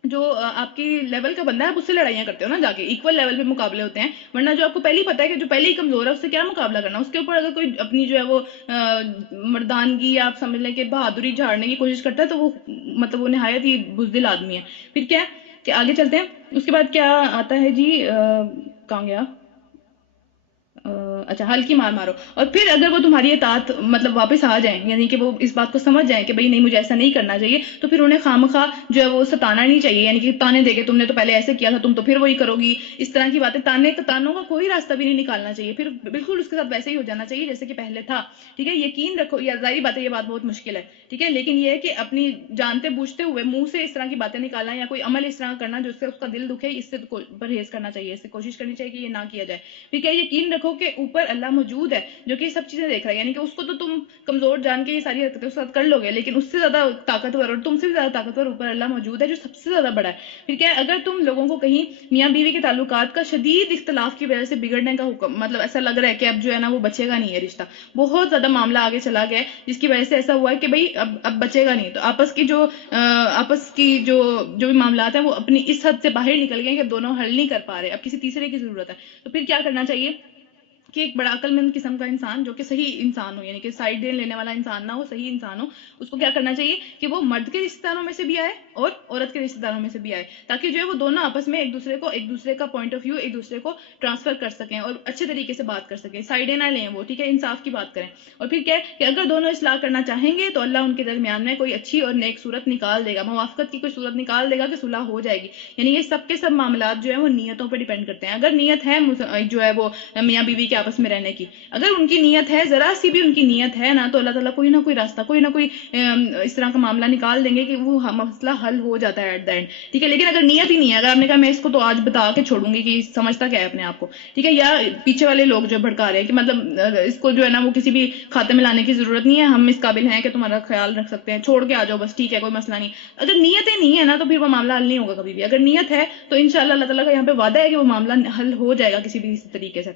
جو آپ کی لیول کا بندہ ہے آپ اس سے لڑائیاں کرتے ہو نا، جا کے ایکول لیول پہ مقابلے ہوتے ہیں، ورنہ جو آپ کو پہلے ہی پتا ہے کہ جو پہلے ہی کمزور ہے اس سے کیا مقابلہ کرنا. اس کے اوپر اگر کوئی اپنی جو ہے وہ مردانگی یا آپ سمجھ لیں کہ بہادری جھاڑنے کی کوشش کرتا ہے تو وہ مطلب وہ نہایت ہی بزدل آدمی ہے. پھر کیا ہے کہ آگے چلتے ہیں، اس کے بعد کیا آتا ہے جی، کہاں گیا، اچھا، ہلکی مار مارو. اور پھر اگر وہ تمہاری اطاعت مطلب واپس آ جائیں، یعنی کہ وہ اس بات کو سمجھ جائیں کہ بھئی نہیں مجھے ایسا نہیں کرنا چاہیے، تو پھر انہیں خامخواہ جو ہے وہ ستانا نہیں چاہیے، یعنی کہ تانے دے کے تم نے تو پہلے ایسے کیا تھا تم تو پھر وہی کرو گی، اس طرح کی باتیں. تانوں کا کوئی راستہ بھی نہیں نکالنا چاہیے، پھر بالکل اس کے ساتھ ویسے ہی ہو جانا چاہیے جیسے کہ پہلے تھا، ٹھیک ہے. یقین رکھو، یہ ظاہری بات ہے، یہ بات بہت مشکل ہے، ٹھیک ہے، لیکن یہ ہے کہ اپنی جانتے بوجھتے ہوئے منہ سے اس طرح کی باتیں نکالنا یا کوئی عمل اس طرح کرنا جو اس کا دل دکھے، اس سے پرہیز کرنا چاہیے، اس سے کوشش کرنی چاہیے کہ یہ نہ کیا جائے. پھر کیا یقین رکھو کہ اوپر اللہ موجود ہے جو کہ سب چیزیں دیکھ رہا ہے، یعنی کہ اس کو تو تم کمزور جان کے یہ ساری حرکتیں اس کے ساتھ کر لو گے، لیکن اس سے زیادہ طاقتور اور تم سے بھی زیادہ طاقتور اوپر اللہ موجود ہے جو سب سے زیادہ بڑا ہے. پھر کیا ہے، اگر تم لوگوں کو کہیں میاں بیوی کے تعلقات کا شدید اختلاف کی وجہ سے بگڑنے کا حکم مطلب ایسا لگ رہا ہے کہ اب جو ہے نا وہ بچے گا نہیں ہے رشتہ، بہت زیادہ معاملہ آگے چلا گیا ہے جس کی وجہ سے ایسا ہوا ہے کہ بھئی اب بچے گا نہیں، تو آپس کی جو بھی معاملات ہیں وہ اپنی اس حد سے باہر نکل گئے کہ دونوں حل نہیں کر پا رہے، اب کسی تیسرے کی ضرورت ہے. تو پھر کیا کرنا چاہیے کہ ایک بڑا عقل مند قسم کا انسان جو کہ صحیح انسان ہو، یعنی کہ سائڈ لینے والا انسان نہ ہو، صحیح انسان ہو، اس کو کیا کرنا چاہیے کہ وہ مرد کے رشتہ داروں میں سے بھی آئے اور عورت کے رشتہ داروں میں سے بھی آئے، تاکہ جو ہے وہ دونوں آپس میں ایک دوسرے کا پوائنٹ آف ویو ایک دوسرے کو ٹرانسفر کر سکیں اور اچھے طریقے سے بات کر سکیں، سائڈیں نہ لیں وہ، ٹھیک ہے، انصاف کی بات کریں. اور پھر کیا ہے کہ اگر دونوں اصلاح کرنا چاہیں گے تو اللہ ان کے درمیان میں کوئی اچھی اور نیک صورت نکال دے گا، موافقت کی کوئی صورت نکال دے گا کہ صلح ہو جائے گی. یعنی یہ سب کے سب معاملات جو ہیں وہ نیتوں پہ ڈیپینڈ کرتے ہیں. اگر نیت ہے جو ہے وہ میاں بیوی کے آپس میں رہنے کی، اگر ان کی نیت ہے، ذرا سی بھی ان کی نیت ہے نا، تو اللہ تعالیٰ کوئی نہ کوئی راستہ، کوئی نہ کوئی اس طرح کا معاملہ نکال دیں گے کہ وہ مسئلہ حل ہو جاتا ہے ایٹ دا اینڈ، ٹھیک ہے. لیکن اگر نیت ہی نہیں ہے، اگر آپ نے کہا میں اس کو تو آج بتا کے چھوڑوں گی کہ سمجھتا کیا ہے اپنے آپ کو، ٹھیک ہے، یا پیچھے والے لوگ جو بھڑکا رہے ہیں کہ مطلب اس کو جو ہے نا وہ کسی بھی کھاتے میں لانے کی ضرورت نہیں ہے، ہم اس قابل ہیں کہ تمہارا خیال رکھ سکتے ہیں، چھوڑ کے آ جاؤ بس، ٹھیک ہے، کوئی مسئلہ نہیں. اگر نیتیں نہیں ہے نا تو پھر وہ معاملہ حل نہیں ہوگا کبھی بھی. اگر نیت ہے تو انشاءاللہ اللہ تعالیٰ کا یہاں پہ وعدہ ہے کہ وہ معاملہ حل ہو جائے گا کسی بھی طریقے سے.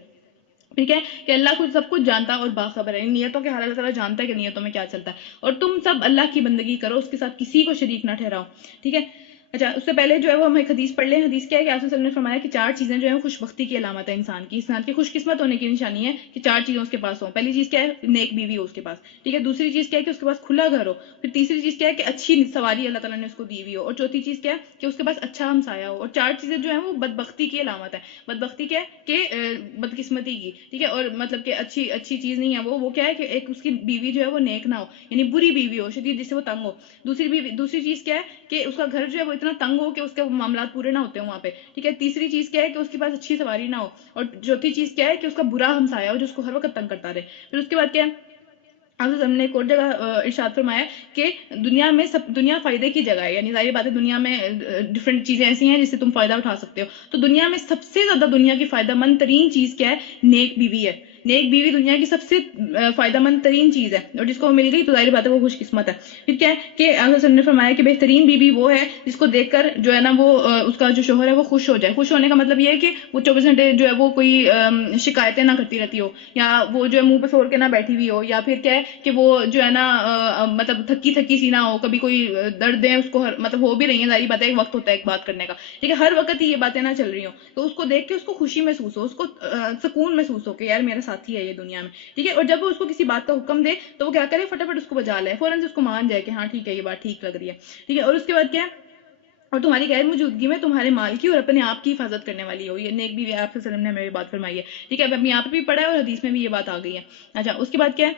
ٹھیک ہے کہ اللہ کچھ سب کچھ جانتا اور باخبر ہے، نیتوں کے حال اللہ تعالیٰ جانتا ہے کہ نیتوں میں کیا چلتا ہے. اور تم سب اللہ کی بندگی کرو، اس کے ساتھ کسی کو شریک نہ ٹھہراؤ، ٹھیک ہے. اچھا، اس سے پہلے جو ہے وہ ہم ایک حدیث پڑھ لیں. حدیث کیا ہے کہ آپ صلی اللہ علیہ وسلم نے فرمایا کہ 4 چیزیں جو ہیں خوش بختی کی علامت ہے انسان کی خوش قسمت ہونے کی نشانی ہے کہ 4 چیزیں اس کے پاس ہوں. پہلی چیز کیا ہے، نیک بیوی ہو اس کے پاس، ٹھیک ہے. دوسری چیز کیا ہے کہ اس کے پاس کھلا گھر ہو. پھر تیسری چیز کیا ہے کہ اچھی سواری اللہ تعالیٰ نے اس کو دی ہوئی ہو. اور چوتھی چیز کیا ہے کہ اس کے پاس اچھا ہمسایہ ہو. اور 4 چیزیں جو ہیں وہ بدبختی کی علامت ہے. بدبختی کیا ہے کہ بدقسمتی کی، ٹھیک ہے. اور مطلب کہ اچھی چیز نہیں ہے وہ کیا ہے کہ ایک اس کی بیوی جو ہے وہ نیک نہ ہو، یعنی بری بیوی ہو شدید، جس سے وہ تنگ ہو. دوسری چیز کیا ہے کہ اس کا گھر جو ہے وہ اتنا تنگ ہو کہ اس کے معاملات پورے نہ ہوتے ہیں وہاں پہ، ٹھیک ہے. تیسری چیز کیا ہے کہ اس کے پاس اچھی سواری نہ ہو. اور چوتھی چیز کیا ہے کہ اس کا برا ہمسایہ ہو جو اس کو ہر وقت تنگ کرتا رہے. پھر اس کے بعد کیا ہے، آپ ہم نے ایک اور جگہ ارشاد فرمایا کہ دنیا فائدے کی جگہ ہے، یعنی ظاہر بات ہے دنیا میں ڈفرینٹ چیزیں ایسی ہیں جس سے تم فائدہ اٹھا سکتے ہو. تو دنیا میں سب سے زیادہ دنیا کی فائدہ مند ترین چیز کیا ہے، نیک بیوی ہے. نیک بیوی دنیا کی سب سے فائدہ مند ترین چیز ہے، اور جس کو وہ مل گئی تو ظاہر بات ہے وہ خوش قسمت ہے. پھر کیا ہے کہ آپ صلی اللہ علیہ وسلم نے فرمایا کہ بہترین بیوی وہ ہے جس کو دیکھ کر جو ہے نا وہ اس کا جو شوہر ہے وہ خوش ہو جائے. خوش ہونے کا مطلب یہ ہے کہ وہ 24 گھنٹے جو ہے وہ کوئی شکایتیں نہ کرتی رہتی ہو، یا وہ جو ہے منہ پہ سور کے نہ بیٹھی ہوئی ہو، یا پھر کیا ہے کہ وہ جو ہے نا مطلب تھکی سی نہ ہو، کبھی کوئی درد ہے اس کو مطلب ہو بھی رہی ہیں، ظاہری بات ہے ایک وقت ہوتا ہے ایک بات کرنے کا، ٹھیک ہے، ہر وقت ہی یہ باتیں نہ چل رہی ہوں، تو اس کو دیکھ کے اس کو خوشی محسوس ہو، اس کو سکون محسوس ہو کہ یار میرا ساتھی ہے یہ دنیا میں، ٹھیک ہے. اور جب وہ اس کو کسی بات کا حکم دے تو وہ کیا کرے، فٹافٹ اس کو بجا لے، فوراً سے اس کو مان جائے کہ ہاں ٹھیک ہے یہ بات ٹھیک لگ رہی ہے، ٹھیک ہے. اور اس کے بعد کیا ہے اور تمہاری غیر موجودگی میں تمہارے مال کی اور اپنے آپ کی حفاظت کرنے والی ہو. یہ نیک بیوی آپ صلی اللہ علیہ وسلم نے ہمیں یہ بات فرمائی ہے. ٹھیک ہے, اب یہاں پہ بھی پڑھا ہے اور حدیث میں بھی یہ بات آ گئی ہے. اچھا, اس کے بعد کیا ہے,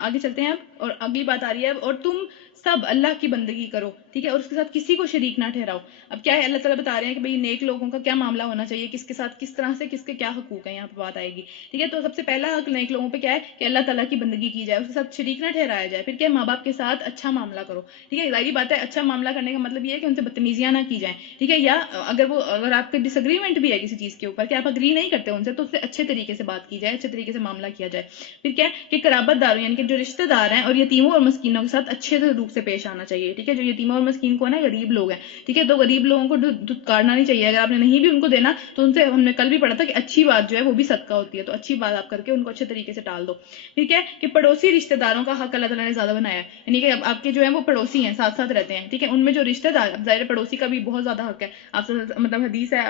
آگے چلتے ہیں اب, اور اگلی بات آ رہی ہے اب, اور تم سب اللہ کی بندگی کرو. ٹھیک ہے, اور اس کے ساتھ کسی کو شریک نہ ٹھہراؤ. اب کیا ہے, اللہ تعالیٰ بتا رہے ہیں کہ بھئی نیک لوگوں کا کیا معاملہ ہونا چاہیے, کس کے ساتھ کس طرح سے کس کے کیا حقوق ہیں, یہاں پہ بات آئے گی. ٹھیک ہے, تو سب سے پہلا حق نیک لوگوں پہ کیا ہے کہ اللہ تعالیٰ کی بندگی کی جائے, اس کے ساتھ شریک نہ ٹھہرایا جائے. پھر کیا ہے, ماں باپ کے ساتھ اچھا معاملہ کرو. ٹھیک ہے, ظاہری بات ہے اچھا معاملہ کرنے کا مطلب یہ ہے کہ ان سے بدتمیزیاں نہ کی جائیں. ٹھیک ہے, یا اگر آپ کا ڈس اگریمنٹ بھی ہے کسی چیز کے اوپر کہ آپ اگری نہیں کرتے ان سے, تو اس سے اچھے طریقے سے بات کی جائے, اچھے طریقے سے معاملہ کیا جائے. پھر کیا ہے کہ قرابت داروں یعنی کہ جو رشتہ دار ہیں اور یتیموں اور مسکینوں کے ساتھ اچھے روپ سے پیش آنا چاہیے. ٹھیک ہے, جو یتیموں اور مسکین کو ہے نا, غریب لوگ ہیں. ٹھیک ہے, تو غریب لوگوں کو دھتکارنا نہیں چاہیے. اگر آپ نے نہیں بھی ان کو دینا تو ان سے, ہم نے کل بھی پڑھا تھا کہ اچھی بات جو ہے وہ بھی صدقہ ہوتی ہے, تو اچھی بات آپ کر کے ان کو اچھے طریقے سے ٹال دو. ٹھیک ہے, کہ پڑوسی رشتہ داروں کا حق اللہ تعالیٰ نے زیادہ بنایا ہے, یعنی کہ آپ کے جو ہیں وہ پڑوسی ہیں, ساتھ ساتھ رہتے ہیں. ٹھیک ہے, ان میں جو رشتہ دار, ظاہر پڑوسی کا بھی بہت زیادہ حق ہے. آپ مطلب حدیث ہے,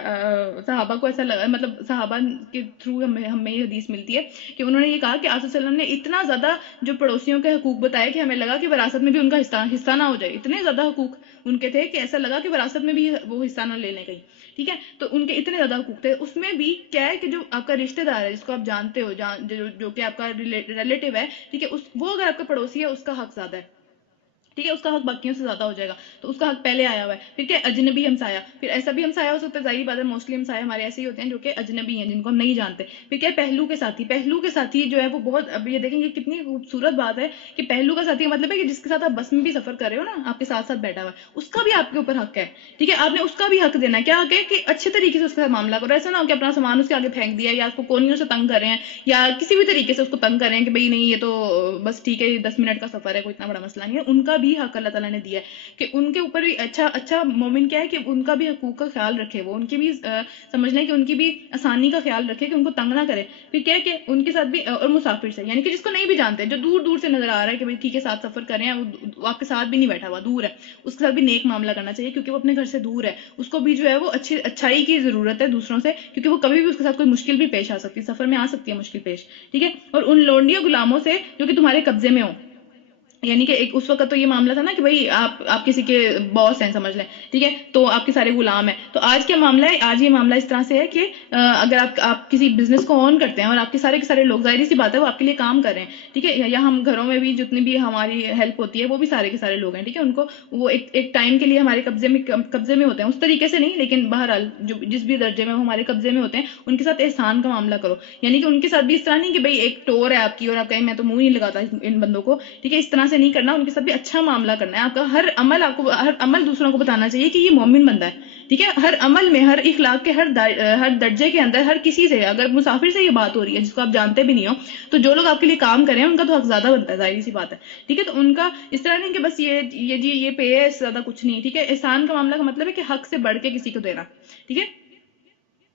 صحابہ کو ایسا لگا, مطلب صحابہ کے تھرو ہمیں یہ حدیث ملتی ہے کہ انہوں نے یہ کہا کہ آپ صلی اللہ علیہ وسلم نے اتنا زیادہ جو پڑوسیوں کے حقوق بتائے کہ ہمیں لگا کہ وراثت میں بھی ان کا حصہ نہ ہو جائے. اتنے زیادہ حقوق ان کے تھے کہ ایسا لگا کہ وراثت میں بھی وہ حصہ نہ لینے گئی. ٹھیک ہے, تو ان کے اتنے زیادہ حقوق تھے. اس میں بھی کیا ہے کہ جو آپ کا رشتہ دار ہے, جس کو آپ جانتے ہو, جو کہ آپ کا ریلیٹیو ہے, ٹھیک ہے, وہ اگر آپ کا پڑوسی ہے, اس کا حق زیادہ ہے. ٹھیک ہے, اس کا حق باقیوں سے زیادہ ہو جائے گا, تو اس کا حق پہلے آیا ہوا ہے. پھر کیا, اجنبی ہمسایا, پھر ایسا بھی ہمسایا ہو سکتا ہے, ظاہری بات ہے موسٹلی ہمسائے ہمارے ایسے ہی ہوتے ہیں جو کہ اجنبی ہیں, جن کو ہم نہیں جانتے. پھر کیا, پہلو کے ساتھی, پہلو کے ساتھی جو ہے وہ بہت, اب یہ دیکھیں گے کتنی خوبصورت بات ہے کہ پہلو کا ساتھی مطلب ہے کہ جس کے ساتھ آپ بس میں بھی سفر کر رہے ہو نا, آپ کے ساتھ ساتھ بیٹھا ہوا ہے, اس کا بھی آپ کے اوپر حق ہے. ٹھیک ہے, آپ نے اس کا بھی حق دینا ہے. کیا حق ہے کہ اچھے طریقے سے اس کے ساتھ معاملہ کرو. ایسا نہ ہو کہ اپنا سامان اس کے آگے پھینک دیا, یا اس کو کونیوں سے تنگ کر رہے ہیں, یا کسی بھی طریقے سے اس کو تنگ کر رہے ہیں کہ بھئی نہیں یہ تو بس ٹھیک ہے 10 منٹ کا سفر ہے, کوئی اتنا بڑا مسئلہ نہیں ہے. ان کا بھی حق اللہ تعالیٰ نے دیا ہے کہ ان کے اوپر بھی اچھا مومن کیا ہے کہ ان کا بھی حقوق کا خیال رکھے, وہ ان کی بھی سمجھنا کہ ان کی بھی آسانی کا خیال رکھے, کہ ان کو تنگ نہ کرے. پھر کیا ہے کہ ان کے ساتھ بھی, اور مسافر سے, یعنی کہ جس کو نہیں بھی جانتے, جو دور دور سے نظر آ رہا ہے کہ بھئی ٹھیک ہے ساتھ سفر کر رہے ہیں, وہ آپ کے ساتھ بھی نہیں بیٹھا ہوا, دور ہے, اس کے ساتھ بھی نیک معاملہ کرنا چاہیے, کیونکہ وہ اپنے گھر سے دور ہے. اس کو بھی جو ہے وہ اچھائی کی ضرورت ہے دوسروں سے, کیونکہ وہ کبھی بھی اس کے ساتھ کوئی مشکل بھی پیش آ سکتی ہے, سفر میں آ سکتی ہے مشکل پیش. ٹھیک ہے, اور ان لونڈیوں غلاموں سے جو کہ تمہارے قبضے میں ہو, یعنی کہ ایک اس وقت تو یہ معاملہ تھا نا کہ بھئی آپ کسی کے باس ہیں سمجھ لیں. ٹھیک ہے, تو آپ کے سارے غلام ہیں. تو آج کیا معاملہ ہے, آج یہ معاملہ اس طرح سے ہے کہ اگر آپ کسی بزنس کو آن کرتے ہیں اور آپ کے سارے لوگ, ظاہری سی بات ہے وہ آپ کے لیے کام کر رہے ہیں. ٹھیک ہے, یا ہم گھروں میں بھی جتنی بھی ہماری ہیلپ ہوتی ہے وہ بھی سارے کے سارے لوگ ہیں. ٹھیک ہے, ان کو وہ ایک ٹائم کے لیے ہمارے قبضے میں ہوتے ہیں, اس طریقے سے نہیں, لیکن بہرحال جو جس بھی درجے میں وہ ہمارے قبضے میں ہوتے ہیں, ان کے ساتھ احسان کا معاملہ کرو. یعنی کہ ان کے ساتھ بھی اس طرح نہیں کہ بھئی ایک ٹور ہے آپ کی اور آپ کہیں میں تو منہ نہیں لگاتا ان بندوں کو. ٹھیک ہے, اس طرح سے نہیں کرنا, ان کے ساتھ بھی اچھا معاملہ کرنا ہے. آپ کا ہر عمل دوسروں کو بتانا چاہیے کہ یہ مومن بندہ ہے. ٹھیک ہے, ہر عمل میں, ہر اخلاق کے ہر درجے کے اندر, ہر کسی سے, اگر مسافر سے یہ بات ہو رہی ہے جس کو آپ جانتے بھی نہیں ہو, تو جو لوگ آپ کے لیے کام کریں ان کا تو حق زیادہ بنتا ہے, ظاہری سی بات ہے. ٹھیک ہے, تو ان کا اس طرح نہیں کہ بس یہ پے ہے, اس سے زیادہ کچھ نہیں. ٹھیک ہے, احسان کا معاملہ کا مطلب ہے کہ حق سے بڑھ کے کسی کو دینا. ٹھیک ہے,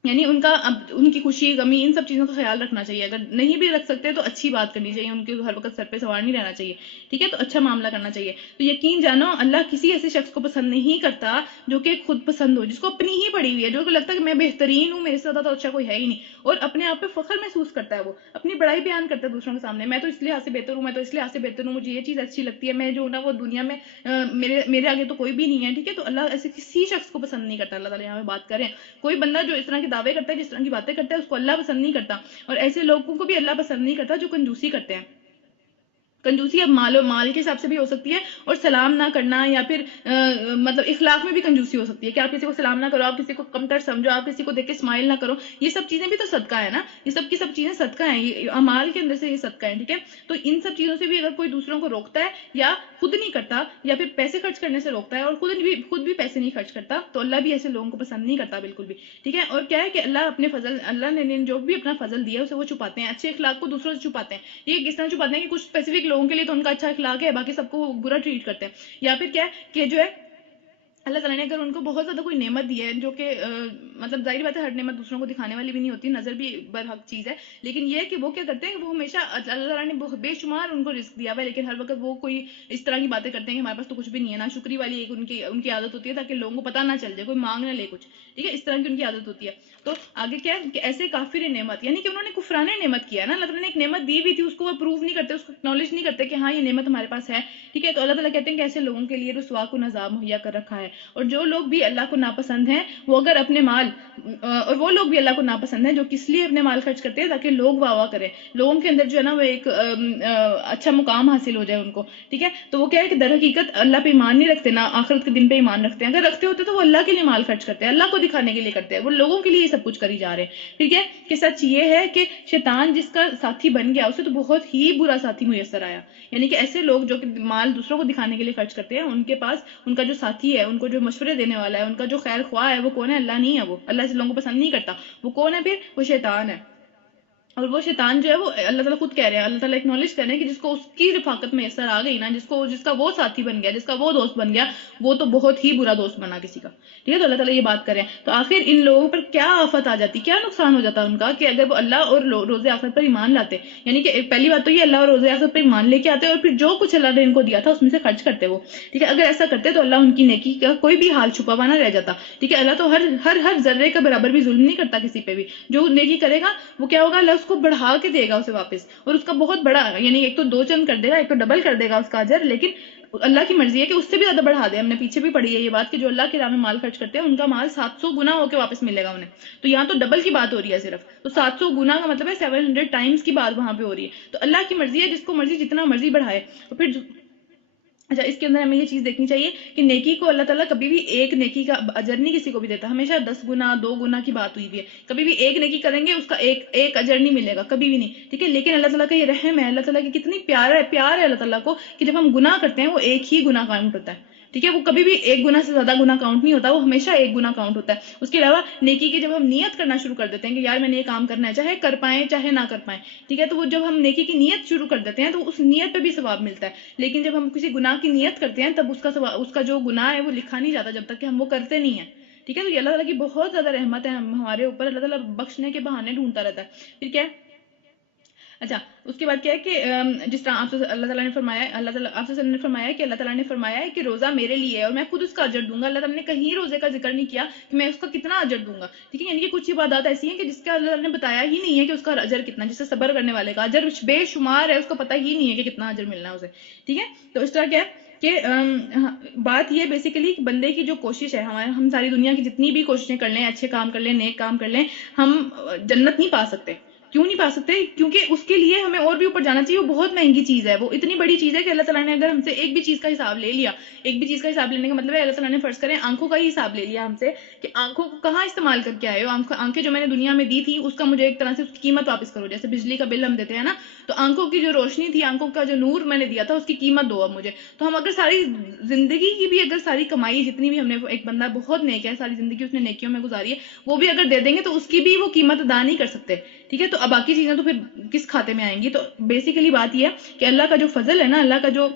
یعنی ان کی خوشی غمی ان سب چیزوں کا خیال رکھنا چاہیے. اگر نہیں بھی رکھ سکتے تو اچھی بات کرنی چاہیے, ان کے ہر وقت سر پہ سوار نہیں رہنا چاہیے. ٹھیک ہے, تو اچھا معاملہ کرنا چاہیے. تو یقین جانو اللہ کسی ایسے شخص کو پسند نہیں کرتا جو کہ خود پسند ہو, جس کو اپنی ہی پڑی ہوئی ہے, جو کہ لگتا ہے کہ میں بہترین ہوں, میرے سے زیادہ تو اچھا کوئی ہے ہی نہیں, اور اپنے آپ پہ فخر محسوس کرتا ہے, وہ اپنی بڑائی بیان کرتا ہے دوسروں کے سامنے, میں تو اس لحاظ سے بہتر ہوں, میں تو اس لحاظ سے بہتر ہوں, مجھے یہ چیز اچھی لگتی ہے, میں جو ہوں نا وہ دنیا میں میرے آگے تو کوئی بھی نہیں ہے. ٹھیک ہے, تو اللہ ایسے کسی شخص کو پسند نہیں کرتا. اللہ تعالیٰ یہاں پہ بات کریں, کوئی بندہ جو اس طرح کے دعوے کرتا ہے, جس طرح کی باتیں کرتا ہے, اس کو اللہ پسند نہیں کرتا. اور ایسے لوگوں کو بھی اللہ پسند نہیں کرتا جو کنجوسی کرتے ہیں. کنجوسی اب مال کے حساب سے بھی ہو سکتی ہے, اور سلام نہ کرنا, یا پھر مطلب اخلاق میں بھی کنجوسی ہو سکتی ہے کہ آپ کسی کو سلام نہ کرو, آپ کسی کو کمتر سمجھو, آپ کسی کو دیکھ کے اسمائل نہ کرو. یہ سب چیزیں بھی تو صدقہ ہے نا, یہ سب کی سب چیزیں صدقہ ہیں, یہ اعمال کے اندر سے یہ صدقہ ہے. ٹھیک ہے, تو ان سب چیزوں سے بھی اگر کوئی دوسروں کو روکتا ہے, یا خود نہیں کرتا, یا پھر پیسے خرچ کرنے سے روکتا ہے اور خود بھی پیسے نہیں خرچ کرتا, تو اللہ بھی ایسے لوگوں کو پسند نہیں کرتا بالکل بھی. ٹھیک ہے, اور کیا ہے کہ اللہ نے جو بھی اپنا فضل دیا ہے اسے وہ چھپاتے ہیں, اچھے اخلاق کو دوسروں سے چھپاتے ہیں. یہ کس طرح چھپاتے ہیں کہ کچھ اسپیسیفک لوگوں کے لیے تو ان کا اچھا اخلاق ہے, باقی سب کو وہ برا ٹریٹ کرتے ہیں. یا پھر کیا ہے کہ جو ہے اللہ تعالیٰ نے اگر ان کو بہت زیادہ کوئی نعمت دی ہے, جو کہ مطلب ظاہری بات ہے ہر نعمت دوسروں کو دکھانے والی بھی نہیں ہوتی, نظر بھی برحق چیز ہے, لیکن یہ ہے کہ وہ کیا کرتے ہیں کہ وہ ہمیشہ اللہ تعالیٰ نے بے شمار ان کو رزق دیا ہوا ہے, لیکن ہر وقت وہ کوئی اس طرح کی باتیں کرتے ہیں کہ ہمارے پاس تو کچھ بھی نہیں ہے. نا شکری والی ایک ان کی عادت ہوتی ہے, تاکہ لوگوں کو پتہ نہ چل جائے, کوئی مانگ نہ لے کچھ. ٹھیک ہے, اس طرح کی ان کی عادت ہوتی ہے. تو تو آگے کیا ہے کہ ایسے کافر نعمت، یعنی کہ انہوں نے کفران نعمت کیا ہے نا، اللہ تعالیٰ نے ایک نعمت دی ہوئی تھی، اس کو وہ پروو نہیں کرتے، اس کو اکنالج نہیں کرتے کہ ہاں یہ نعمت ہمارے پاس ہے، ٹھیک ہے. تو اللہ تعالیٰ کہتے ہیں کہ ایسے لوگوں کے لیے رسوا کن عذاب مہیا کر رکھا ہے. اور جو لوگ بھی اللہ کو ناپسند ہیں وہ اگر اپنے مال اور وہ لوگ بھی اللہ کو ناپسند ہیں جو کس لیے اپنے مال خرچ کرتے ہیں تاکہ لوگ واہ واہ کریں، لوگوں کے اندر جو ہے نا وہ ایک اچھا مقام حاصل ہو جائے ان کو، ٹھیک ہے. تو وہ کیا ہے کہ در حقیقت اللہ پہ ایمان نہیں رکھتے، نہ آخرت کے دن پہ ایمان رکھتے ہیں. اگر رکھتے ہوتے تو وہ اللہ کے لیے مال خرچ کرتے ہیں، اللہ کو دکھانے کے لیے کرتے ہیں، وہ لوگوں کے لیے یہ سب کچھ کری جا رہے ہیں، ٹھیک ہے. کہ سچ یہ ہے کہ شیطان جس کا ساتھی بن گیا اسے تو بہت ہی برا ساتھی میسر آیا. یعنی کہ ایسے لوگ جو کہ مال دوسروں کو دکھانے کے لیے خرچ کرتے ہیں، ان کے پاس ان کا جو ساتھی ہے، ان کو جو مشورے دینے والا ہے، ان کا جو خیر خواہ ہے، وہ کون ہے؟ اللہ نہیں ہے. وہ اللہ سے لوگوں کو پسند نہیں کرتا. وہ کون ہے پھر؟ وہ شیطان ہے. اور وہ شیطان جو ہے وہ اللہ تعالیٰ خود کہہ رہے ہیں، اللہ تعالیٰ اکنالج کر رہے ہیں کہ جس کو اس کی رفاقت میں اثر آ گئی نا، جس کا وہ ساتھی بن گیا، جس کا وہ دوست بن گیا، وہ تو بہت ہی برا دوست بنا کسی کا، ٹھیک ہے. تو اللہ تعالیٰ یہ بات کر رہے ہیں. تو آخر ان لوگوں پر کیا آفت آ جاتی، کیا نقصان ہو جاتا ان کا کہ اگر وہ اللہ اور روز آخرت پر ایمان لاتے. یعنی کہ پہلی بات تو یہ اللہ اور روز آخرت پر ایمان لے کے آتے اور پھر جو کچھ اللہ نے ان کو دیا تھا اس میں سے خرچ کرتے وہ، ٹھیک ہے. اگر ایسا کرتے تو اللہ ان کی نیکی کا کوئی بھی حال چھپا ہوا نہ رہ جاتا، ٹھیک ہے. اللہ تو ہر ذرے کا برابر بھی ظلم نہیں کرتا کسی پہ بھی. جو نیکی کرے گا وہ کیا ہوگا، اللہ اس کو بڑھا کے دے گا اسے واپس، اور اس کا بہت بڑا، یعنی ایک تو 2 چند کر دے گا، ایک تو ڈبل کر دے گا اس کا اجر. لیکن اللہ کی مرضی ہے کہ اس سے بھی زیادہ بڑھا دے. ہم نے پیچھے بھی پڑھی ہے یہ بات کہ جو اللہ کی راہ میں مال خرچ کرتے ہیں ان کا مال 700 گنا ہو کے واپس ملے گا انہیں. تو یہاں تو ڈبل کی بات ہو رہی ہے صرف، تو 700 گنا کا مطلب ہے 700 ٹائمز کی بات وہاں پہ ہو رہی ہے. تو اللہ کی مرضی ہے، جس کو مرضی جتنا مرضی بڑھائے. اور پھر اچھا اس کے اندر ہمیں یہ چیز دیکھنی چاہیے کہ نیکی کو اللہ تعالیٰ کبھی بھی ایک نیکی کا اجر نہیں کسی کو بھی دیتا، ہمیشہ 10 گنا 2 گنا کی بات ہوئی ہے. کبھی بھی ایک نیکی کریں گے اس کا ایک اجر نہیں ملے گا، کبھی بھی نہیں، ٹھیک ہے. لیکن اللہ تعالیٰ کا یہ رحم ہے، اللہ تعالیٰ کی کتنی پیار ہے اللہ تعالیٰ کو کہ جب ہم گناہ کرتے ہیں وہ ایک ہی گناہ کاؤنٹ ہوتا ہے، ٹھیک ہے. وہ کبھی بھی ایک گنا سے زیادہ گنا کاؤنٹ نہیں ہوتا، وہ ہمیشہ ایک گنا کاؤنٹ ہوتا ہے. اس کے علاوہ نیکی کی جب ہم نیت کرنا شروع کر دیتے ہیں کہ یار میں نے یہ کام کرنا ہے، چاہے کر پائیں چاہے نہ کر پائیں، ٹھیک ہے. تو وہ جب ہم نیکی کی نیت شروع کر دیتے ہیں تو اس نیت پہ بھی ثواب ملتا ہے. لیکن جب ہم کسی گناہ کی نیت کرتے ہیں تب اس کا جو گناہ ہے وہ لکھا نہیں جاتا جب تک کہ ہم وہ کرتے نہیں ہیں، ٹھیک ہے. تو یہ اللہ تعالیٰ کی بہت زیادہ رحمت ہے ہمارے اوپر. اللہ تعالیٰ بخشنے کے بہانے ڈھونڈتا رہتا ہے. پھر کیا ہے، اچھا اس کے بعد کیا ہے کہ جس طرح آپ سے اللہ تعالیٰ نے فرمایا، اللہ تعالیٰ آپ سے نے فرمایا کہ اللہ تعالیٰ نے فرمایا ہے کہ روزہ میرے لیے ہے اور میں خود اس کا اجر دوں گا. اللہ تعالیٰ نے کہیں روزے کا ذکر نہیں کیا کہ میں اس کا کتنا اجر دوں گا، ٹھیک ہے. یعنی کہ کچھ عبادات ایسی ہیں کہ جس کا اللہ تعالیٰ نے بتایا ہی نہیں ہے کہ اس کا اجر کتنا، جس سے صبر کرنے والے کا اجر بے شمار ہے، اس کو پتہ ہی نہیں ہے کہ کتنا اجر ملنا ہے اسے، ٹھیک ہے. تو اس طرح کیا ہے کہ بات یہ بیسیکلی بندے کی جو کوشش ہے، ہم ساری دنیا کی جتنی بھی کوششیں کر لیں، اچھے کام کر لیں، نیک کام کر لیں، ہم جنت نہیں پا سکتے. کیوں نہیں پا سکتے؟ کیونکہ اس کے لیے ہمیں اور بھی اوپر جانا چاہیے. وہ بہت مہنگی چیز ہے، وہ اتنی بڑی چیز ہے کہ اللہ تعالیٰ نے اگر ہم سے ایک بھی چیز کا حساب لے لیا، ایک بھی چیز کا حساب لینے کا مطلب ہے اللہ تعالیٰ نے فرض کریں آنکھوں کا ہی حساب لے لیا ہم سے کہ آنکھوں کو کہاں استعمال کر کے آئے ہو، آنکھیں جو میں نے دنیا میں دی تھی اس کا مجھے ایک طرح سے اس کی قیمت واپس کرو. جیسے بجلی کا بل ہم دیتے ہیں نا، تو آنکھوں کی جو روشنی تھی، آنکھوں کا جو نور میں نے دیا تھا، اس کی قیمت دو اب مجھے. تو ہم اگر ساری زندگی کی بھی، اگر ساری کمائی جتنی بھی ہم نے، ایک بندہ بہت نیک ہے، ساری زندگی اس نے نیکیوں میں گزاری ہے، وہ بھی اگر دے دیں گے تو اس کی بھی وہ قیمت ادا نہیں کر سکتے، ٹھیک ہے. تو اب باقی چیزیں تو پھر کس کھاتے میں آئیں گی. تو بیسیکلی بات یہ ہے کہ اللہ کا جو فضل ہے نا، اللہ کا جو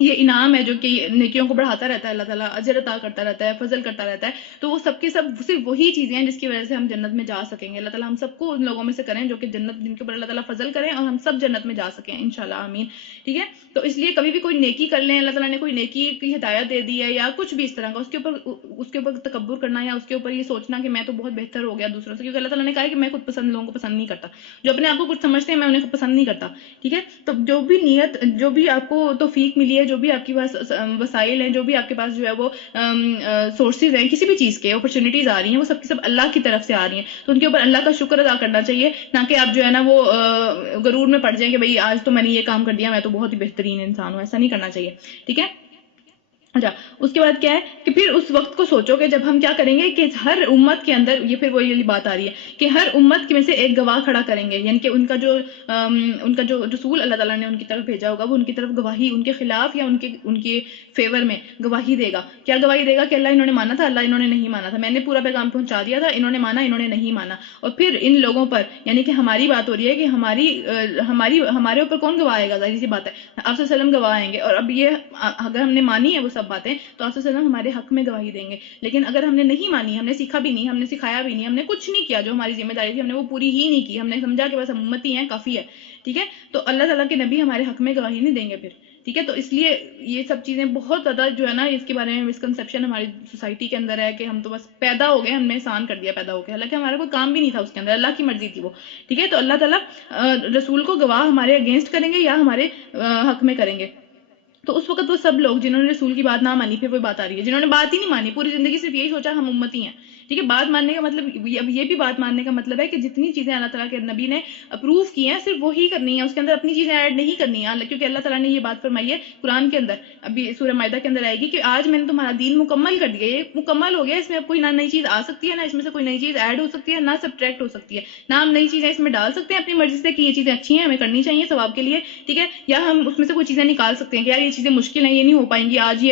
یہ انعام ہے جو کہ نیکیوں کو بڑھاتا رہتا ہے، اللہ تعالیٰ اجر عطا کرتا رہتا ہے، فضل کرتا رہتا ہے. تو وہ سب کے سب صرف وہی چیزیں ہیں جس کی وجہ سے ہم جنت میں جا سکیں گے. اللہ تعالیٰ ہم سب کو ان لوگوں میں سے کریں جو کہ جنت، جن کے اوپر اللہ تعالیٰ فضل کریں اور ہم سب جنت میں جا سکیں انشاءاللہ، آمین، ٹھیک ہے. تو اس لیے کبھی بھی کوئی نیکی کر لیں، اللہ تعالیٰ نے کوئی نیکی کی ہدایت دے دی ہے یا کچھ بھی اس طرح کا، اس کے اوپر تکبر کرنا یا اس کے اوپر یہ سوچنا کہ میں تو بہت بہتر ہو گیا دوسروں سے، کیونکہ اللہ تعالیٰ نے کہا ہے کہ میں خود پسند لوگوں کو پسند نہیں کرتا. جو اپنے آپ کو کچھ سمجھتے ہیں میں انہیں پسند نہیں کرتا، ٹھیک ہے. تو جو بھی نیت، جو بھی آپ کو توفیق ملی ہے، جو بھی آپ کے پاس وسائل ہیں، جو بھی آپ کے پاس جو ہے وہ سورسز ہیں کسی بھی چیز کے، اپرچونیٹیز آ رہی ہیں، وہ سب کی سب اللہ کی طرف سے آ رہی ہیں. تو ان کے اوپر اللہ کا شکر ادا کرنا چاہیے، نہ کہ آپ جو ہے نا وہ غرور میں پڑ جائیں کہ بھئی آج تو میں نے یہ کام کر دیا، میں تو بہت ہی بہترین انسان ہوں. ایسا نہیں کرنا چاہیے، ٹھیک ہے. اچھا اس کے بعد کیا ہے کہ پھر اس وقت کو سوچو کہ جب ہم کیا کریں گے کہ ہر امت کے اندر یہ پھر وہی بات آ رہی ہے کہ ہر امت میں سے ایک گواہ کھڑا کریں گے. یعنی کہ ان کا جو رسول اللہ تعالیٰ نے ان کی طرف بھیجا ہوگا وہ ان کی طرف گواہی، ان کے خلاف یا ان کے فیور میں گواہی دے گا. کیا گواہی دے گا؟ کہ اللہ انہوں نے مانا تھا، اللہ انہوں نے نہیں مانا تھا، میں نے پورا پیغام پہنچا دیا تھا، انہوں نے مانا، انہوں نے نہیں مانا. اور پھر ان لوگوں پر، یعنی کہ ہماری بات ہو رہی ہے کہ ہمارے اوپر کون گواہ آئے گا؟ ظاہر سی بات ہے آپ صلی اللہ علیہ وسلم گواہ آئیں گے. اور اب یہ اگر ہم نے مانی ہے وہ سب باتیں تو آپ ہمارے حق میں گواہی دیں گے. لیکن اگر ہم نے نہیں مانی، ہم نے سیکھا بھی نہیں، ہم نے سکھایا بھی نہیں، ہم نے کچھ نہیں کیا، جو ہماری ذمہ داری تھی ہم نے وہ پوری ہی نہیں کی، ہم نے سمجھا کہ بس ہم امتی ہیں کافی ہے، ٹھیک ہے. تو اللہ تعالیٰ کے نبی ہمارے حق میں گواہی نہیں دیں گے پھر، ٹھیک ہے. تو اس لیے یہ سب چیزیں بہت زیادہ جو ہے نا اس کے بارے میں مسکنسیپشن ہماری سوسائٹی کے اندر ہے کہ ہم تو بس پیدا ہو گئے, ہم نے احسان کر دیا پیدا ہو کے, حالانکہ ہمارا کوئی کام بھی نہیں تھا اس کے اندر, اللہ کی مرضی تھی وہ. ٹھیک ہے. تو اللہ تعالیٰ رسول کو گواہ ہمارے اگینسٹ کریں گے یا ہمارے حق میں کریں گے. تو اس وقت وہ سب لوگ جنہوں نے رسول کی بات نہ مانی, پھر کوئی بات آ رہی ہے, جنہوں نے بات ہی نہیں مانی, پوری زندگی صرف یہی سوچا ہم امتی ہیں. ٹھیک ہے. بات ماننے کا مطلب اب یہ بھی بات ماننے کا مطلب ہے کہ جتنی چیزیں اللہ تعالیٰ کے نبی نے اپروو کی ہیں صرف وہی کرنی ہے, اس کے اندر اپنی چیزیں ایڈ نہیں کرنی ہیں, کیونکہ اللہ تعالیٰ نے یہ بات فرمائی ہے قرآن کے اندر, ابھی سورہ مائدہ کے اندر آئے گی کہ آج میں نے تمہارا دین مکمل کر دیا, یہ مکمل ہو گیا, اس میں اب کوئی نہ نئی چیز آ سکتی ہے, نہ اس میں سے کوئی نئی چیز ایڈ ہو سکتی ہے, نہ سبٹریکٹ ہو سکتی ہے, نہ ہم نئی چیزیں اس میں ڈال سکتے ہیں اپنی مرضی سے کہ یہ چیزیں اچھی ہیں ہمیں کرنی چاہیے ثواب کے لیے. ٹھیک ہے. یا ہم اس میں سے کوئی چیزیں نکال سکتے ہیں کہ یار یہ چیزیں مشکل ہیں, یہ نہیں ہو پائیں گی, آج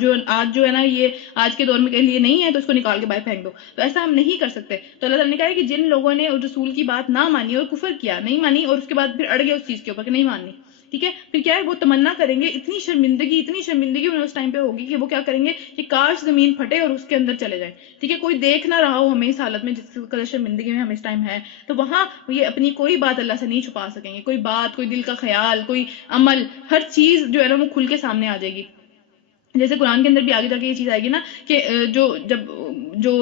جو ہے نا یہ آج کے دور میں کے لیے نہیں ہے, تو اس کو نکال کے باہر پھینک دو. تو ایسا ہم نہیں کر سکتے. تو اللہ تعالیٰ نے کہا ہے کہ جن لوگوں نے رسول کی بات نہ مانی اور کفر کیا, نہیں مانی, اور اس کے بعد پھر اڑ گئے اس چیز کے اوپر کہ نہیں ماننی, ٹھیک ہے, پھر کیا ہے وہ تمنا کریں گے, اتنی شرمندگی انہیں اس ٹائم پہ ہوگی کہ وہ کیا کریں گے کہ کاش زمین پھٹے اور اس کے اندر چلے جائیں. ٹھیک ہے. کوئی دیکھ نہ رہا ہو ہمیں اس حالت میں جس قدر شرمندگی میں ہم اس ٹائم ہیں, تو وہاں یہ اپنی کوئی بات اللہ سے نہیں چھپا سکیں گے, کوئی بات, کوئی دل کا خیال, کوئی عمل, ہر چیز جو ہے نا وہ کھل کے سامنے آ جائے گی. جیسے قرآن کے اندر بھی آگے جا کے یہ چیز آئے گی نا کہ جو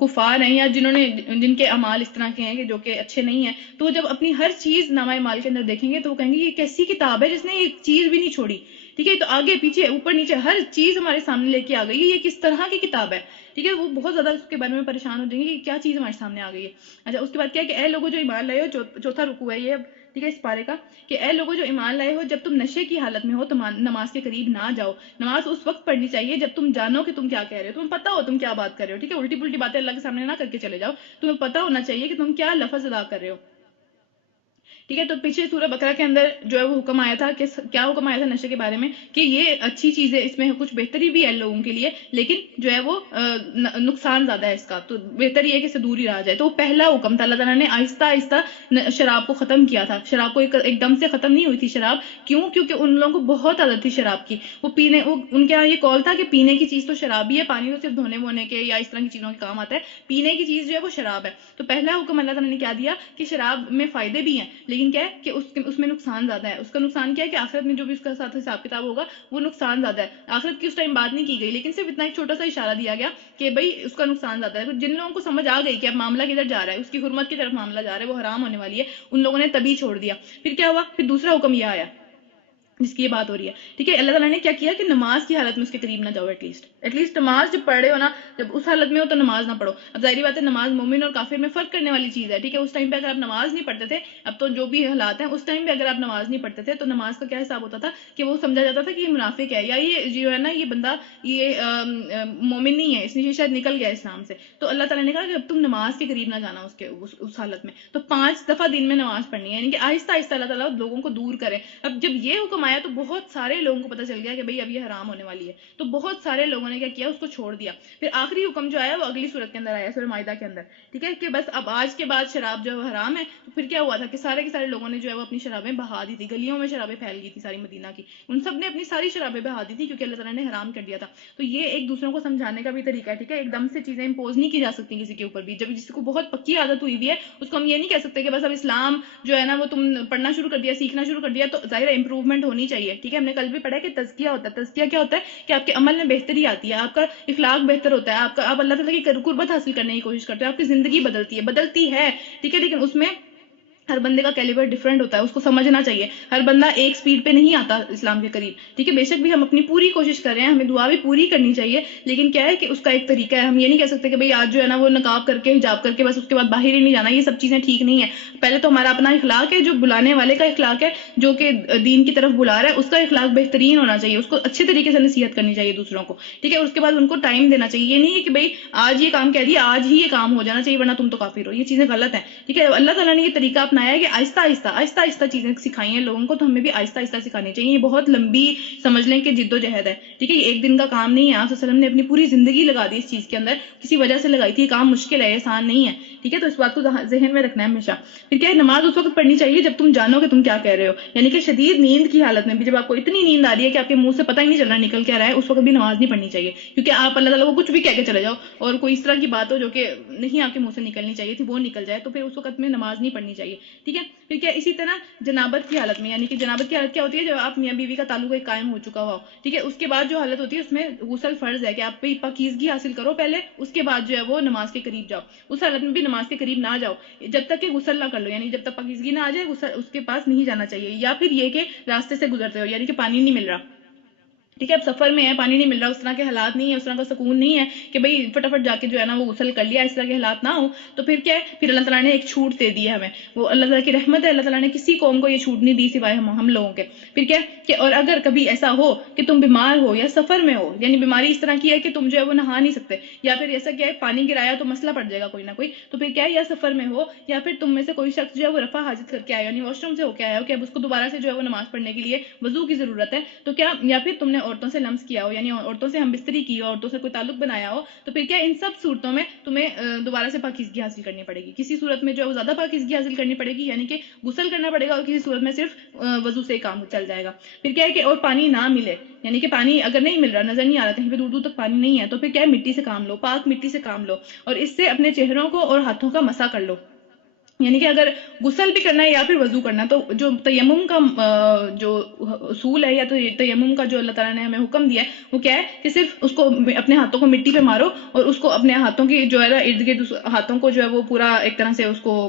کفار ہیں یا جن کے اعمال اس طرح کے ہیں کہ جو کہ اچھے نہیں ہیں, تو جب اپنی ہر چیز نامہ اعمال کے اندر دیکھیں گے تو وہ کہیں گے یہ کیسی کتاب ہے جس نے ایک چیز بھی نہیں چھوڑی. ٹھیک ہے. تو آگے پیچھے اوپر نیچے ہر چیز ہمارے سامنے لے کے آ گئی, یہ کس طرح کی کتاب ہے. ٹھیک ہے. وہ بہت زیادہ اس کے بارے میں پریشان ہو جائیں گے کہ کیا چیز ہمارے سامنے آ گئی ہے. اچھا, اس کے بعد کیا ہے کہ اے لوگوں جو ایمان لائے ہو, چوتھا رکوع ہے یہ, ٹھیک ہے, اس پارے کا, کہ اے لوگوں جو ایمان لائے ہو جب تم نشے کی حالت میں ہو تو نماز کے قریب نہ جاؤ. نماز اس وقت پڑھنی چاہیے جب تم جانو کہ تم کیا کہہ رہے ہو, تمہیں پتہ ہو تم کیا بات کر رہے ہو. ٹھیک ہے. الٹی پلٹی باتیں اللہ کے سامنے نہ کر کے چلے جاؤ, تمہیں پتہ ہونا چاہیے کہ تم کیا لفظ ادا کر رہے ہو. ٹھیک ہے. تو پیچھے سورہ بقرہ کے اندر جو ہے وہ حکم آیا تھا کہ کیا حکم آیا تھا نشے کے بارے میں کہ یہ اچھی چیز ہے, اس میں کچھ بہتری بھی ہے لوگوں کے لیے, لیکن جو ہے وہ نقصان زیادہ ہے اس کا, تو بہتر یہ ہے کہ اس سے دور ہی رہا جائے. تو وہ پہلا حکم تھا. اللہ تعالیٰ نے آہستہ آہستہ شراب کو ختم کیا تھا. شراب کو ایک دم سے ختم نہیں ہوئی تھی شراب. کیوں؟ کیونکہ ان لوگوں کو بہت عادت تھی شراب کی. وہ ان کے یہاں یہ قول تھا کہ پینے کی چیز تو شراب ہی ہے, پانی تو صرف دھونے وونے کے یا اس طرح کی چیزوں کے کام آتا ہے, پینے کی چیز جو ہے وہ شراب ہے. تو پہلا حکم اللہ تعالیٰ نے کیا دیا کہ شراب میں فائدے بھی ہیں, لیکن کیا ہے کہ اس میں نقصان زیادہ ہے. اس کا نقصان کیا ہے کہ آخرت میں جو بھی اس کا ساتھ حساب کتاب ہوگا وہ نقصان زیادہ ہے. آخرت کی اس ٹائم بات نہیں کی گئی, لیکن صرف اتنا ایک چھوٹا سا اشارہ دیا گیا کہ بھئی اس کا نقصان زیادہ ہے. جن لوگوں کو سمجھ آ گئی کہ اب معاملہ کدھر جا رہا ہے, اس کی حرمت کی طرف معاملہ جا رہا ہے, وہ حرام ہونے والی ہے, ان لوگوں نے تبھی چھوڑ دیا. پھر کیا ہوا, پھر دوسرا حکم یہ آیا جس کی یہ بات ہو رہی ہے. ٹھیک ہے. اللہ تعالیٰ نے کیا کیا کہ نماز کی حالت میں اس کے قریب نہ جاؤ. ایٹ لیسٹ نماز جب پڑھ رہے ہو نا, جب اس حالت میں ہو تو نماز نہ پڑھو. اب ظاہری بات ہے نماز مومن اور کافر میں فرق کرنے والی چیز ہے. ٹھیک ہے. اس ٹائم پہ اگر آپ نماز نہیں پڑھتے تھے, اب تو جو بھی حالات ہیں, اس ٹائم پہ اگر آپ نماز نہیں پڑھتے تھے تو نماز کا کیا حساب ہوتا تھا کہ وہ سمجھا جاتا تھا کہ یہ منافق ہے, یا یہ جو ہے نا یہ بندہ یہ مومن نہیں ہے, اس نے شاید نکل گیا اسلام سے. تو اللہ تعالیٰ نے کہا کہ اب تم نماز کے قریب نہ جانا اس حالت میں. تو 5 دفعہ دن میں نماز پڑھنی ہے, یعنی کہ آہستہ آہستہ اللہ تعالیٰ لوگوں کو دور کرے. اب جب یہ حکم آیا تو بہت سارے لوگوں کو پتہ چل گیا کہ بھئی اب یہ حرام ہونے والی ہے, تو بہت سارے لوگوں نے کیا کیا, اس کو چھوڑ دیا. پھر آخری حکم جو آیا وہ اگلی صورت کے اندر آیا, سورہ مائدہ کے اندر. ٹھیک ہے. کہ بس اب آج کے بعد شراب جو ہے وہ حرام ہے. تو پھر کیا ہوا تھا کہ سارے کے سارے لوگوں نے جو ہے وہ اپنی شرابیں بہا دی تھی, گلیوں میں شرابیں پھیل گئی تھی ساری مدینہ کی, ان سب نے اپنی ساری شرابیں بہا دی تھی کیونکہ اللہ تعالیٰ نے حرام کر دیا تھا. تو یہ ایک دوسروں کو سمجھانے کا بھی طریقہ ہے. ٹھیک ہے. ایک دم سے چیزیں امپوز نہیں کی جا سکتی کسی کے اوپر بھی. جب جس کو بہت پکی عادت ہوئی بھی ہے اس کو ہم یہ نہیں کہہ سکتے کہ بس اب اسلام جو ہے نا وہ تم پڑھنا شروع کر دیا, سیکھنا شروع کر دیا تو ظاہر امپروومنٹ ہونی چاہیے. ٹھیک ہے. ہم نے کل بھی پڑھا کہ تزکیہ ہوتا ہے. تزکیہ کیا ہوتا ہے کہ آپ کے عمل میں بہتری آتی ہے, آپ کا اخلاق بہتر ہوتا ہے, آپ اللہ تعالیٰ کی قربت حاصل کرنے کی کوشش کرتے ہیں, آپ کی زندگی بدلتی ہے. ٹھیک ہے. لیکن اس میں ہر بندے کا کیلیبر ڈیفرنٹ ہوتا ہے, اس کو سمجھنا چاہیے. ہر بندہ ایک سپیڈ پہ نہیں آتا اسلام کے قریب. ٹھیک ہے. بے شک بھی ہم اپنی پوری کوشش کر رہے ہیں, ہمیں دعا بھی پوری کرنی چاہیے, لیکن کیا ہے کہ اس کا ایک طریقہ ہے. ہم یہ نہیں کہہ سکتے کہ بھئی آج جو ہے نا وہ نقاب کر کے حجاب کر کے بس اس کے بعد باہر ہی نہیں جانا. یہ سب چیزیں ٹھیک نہیں ہے. پہلے تو ہمارا اپنا اخلاق ہے, جو بلانے والے کا اخلاق ہے, جو کہ دین کی طرف بلا رہا ہے, اس کا اخلاق بہترین ہونا چاہیے, اس کو اچھے طریقے سے نصیحت کرنی چاہیے دوسروں کو. ٹھیک ہے. اس کے بعد ان کو ٹائم دینا چاہیے. یہ نہیں ہے کہ بھئی آج یہ کام کہہ دیا آج ہی یہ کام ہو جانا چاہیے ورنہ تم تو کافر ہو. یہ چیزیں غلط ہیں. ٹھیک ہے. اللہ تعالیٰ نے یہ طریقہ اپنایا ہے کہ آہستہ آہستہ چیزیں سکھائی ہیں لوگوں کو, تو ہمیں بھی آہستہ آہستہ سکھانی چاہیے. یہ بہت لمبی سمجھ لیں کہ جد و جہد ہے. ٹھیک ہے. یہ ایک دن کا کام نہیں ہے. آپ صلی اللہ علیہ وسلم نے اپنی پوری زندگی لگا دی اس چیز کے اندر, کسی وجہ سے لگائی تھی. یہ کام مشکل ہے, آسان نہیں ہے. ٹھیک ہے. تو اس بات کو ذہن میں رکھنا ہے ہمیشہ. پھر کیا ہے, نماز اس وقت پڑھنی چاہیے جب تم جانو کہ تم کیا کہہ رہے ہو, یعنی کہ شدید نیند کی حالت میں بھی, جب آپ کو اتنی نیند آ رہی ہے کہ آپ کے منہ سے پتہ ہی نہیں چل رہا نکل کیا رہا ہے, اس وقت بھی نماز نہیں پڑھنی چاہیے. کیونکہ آپ اللہ تعالیٰ کو کچھ بھی کہہ کے چلے جاؤ اور کوئی اس طرح کی بات ہو جو کہ نہیں آپ کے منہ سے نکلنی چاہیے تھی وہ نکل جائے, تو پھر اس وقت میں نماز نہیں پڑھنی چاہیے. ٹھیک ہے. پھر کیا اسی طرح جنابت کی حالت میں، یعنی کہ جنابت کی حالت کیا ہوتی ہے؟ جب آپ میاں بیوی کا تعلق ایک قائم ہو چکا ہوا ہو، ٹھیک ہے. اس کے بعد جو حالت ہوتی ہے اس میں غسل فرض ہے کہ آپ پہ پاکیزگی حاصل کرو پہلے، اس کے بعد جو ہے وہ نماز کے قریب جاؤ. اس حالت میں بھی نماز کے قریب نہ جاؤ جب تک کہ غسل نہ کر لو، یعنی جب تک پاکیزگی نہ آ جائے غسل اس کے پاس نہیں جانا چاہیے. یا پھر یہ کہ راستے سے گزرتے ہو، یعنی کہ پانی نہیں مل رہا، ٹھیک ہے. اب سفر میں ہے، پانی نہیں مل رہا، اس طرح کے حالات نہیں ہے، اس طرح کا سکون نہیں ہے کہ بھئی فٹافٹ جا کے جو ہے نا وہ غسل کر لیا، اس طرح کے حالات نہ ہوں، تو پھر کیا ہے؟ پھر اللہ تعالیٰ نے ایک چھوٹ دے دی ہے ہمیں. وہ اللہ تعالیٰ کی رحمت ہے، اللہ تعالیٰ نے کسی قوم کو یہ چھوٹ نہیں دی سوائے ہم لوگوں کے. پھر کیا ہے کہ اور اگر کبھی ایسا ہو کہ تم بیمار ہو یا سفر میں ہو، یعنی بیماری اس طرح کی ہے کہ تم جو ہے وہ نہا نہیں سکتے، یا پھر ایسا کیا ہے پانی گرایا تو مسئلہ پڑ جائے گا کوئی نہ کوئی، تو پھر کیا ہے یا سفر میں ہو یا پھر تم میں سے کوئی شخص جو ہے وہ رفع حاجت کر کے آیا، یعنی واش روم سے ہو کے آیا ہو کہ اب اس کو دوبارہ سے جو ہے وہ نماز پڑھنے کے لیے وضو کی ضرورت ہے، تو کیا یا پھر تم نے عورتوں سے لمس کیا ہو، یعنی عورتوں سے ہم بستری کی ہو، عورتوں سے کوئی تعلق بنایا ہو، تو پھر کیا ان سب صورتوں میں تمہیں دوبارہ سے پاکیزگی حاصل کرنی پڑے گی. کسی صورت میں جو ہے وہ زیادہ پاکیزگی حاصل کرنی پڑے گی، یعنی کہ غسل کرنا پڑے گا، اور کسی صورت میں صرف وضو سے کام چل جائے گا. پھر کیا ہے کہ اور پانی نہ ملے، یعنی کہ پانی اگر نہیں مل رہا، نظر نہیں آ رہا، کہیں پہ دور دور تک پانی نہیں ہے، تو پھر کیا ہے مٹی سے کام لو، پاک مٹی سے کام لو، اور اس سے اپنے چہروں کو اور ہاتھوں کا مسح کر لو. یعنی کہ اگر غسل بھی کرنا ہے یا پھر وضو کرنا ہے تو جو تیمم کا جو اصول ہے یا تو تیمم کا جو اللہ تعالیٰ نے ہمیں حکم دیا ہے وہ کیا ہے کہ صرف اس کو اپنے ہاتھوں کو مٹی پہ مارو اور اس کو اپنے ہاتھوں کی جو ہے نا ارد گرد ہاتھوں کو جو ہے وہ پورا ایک طرح سے اس کو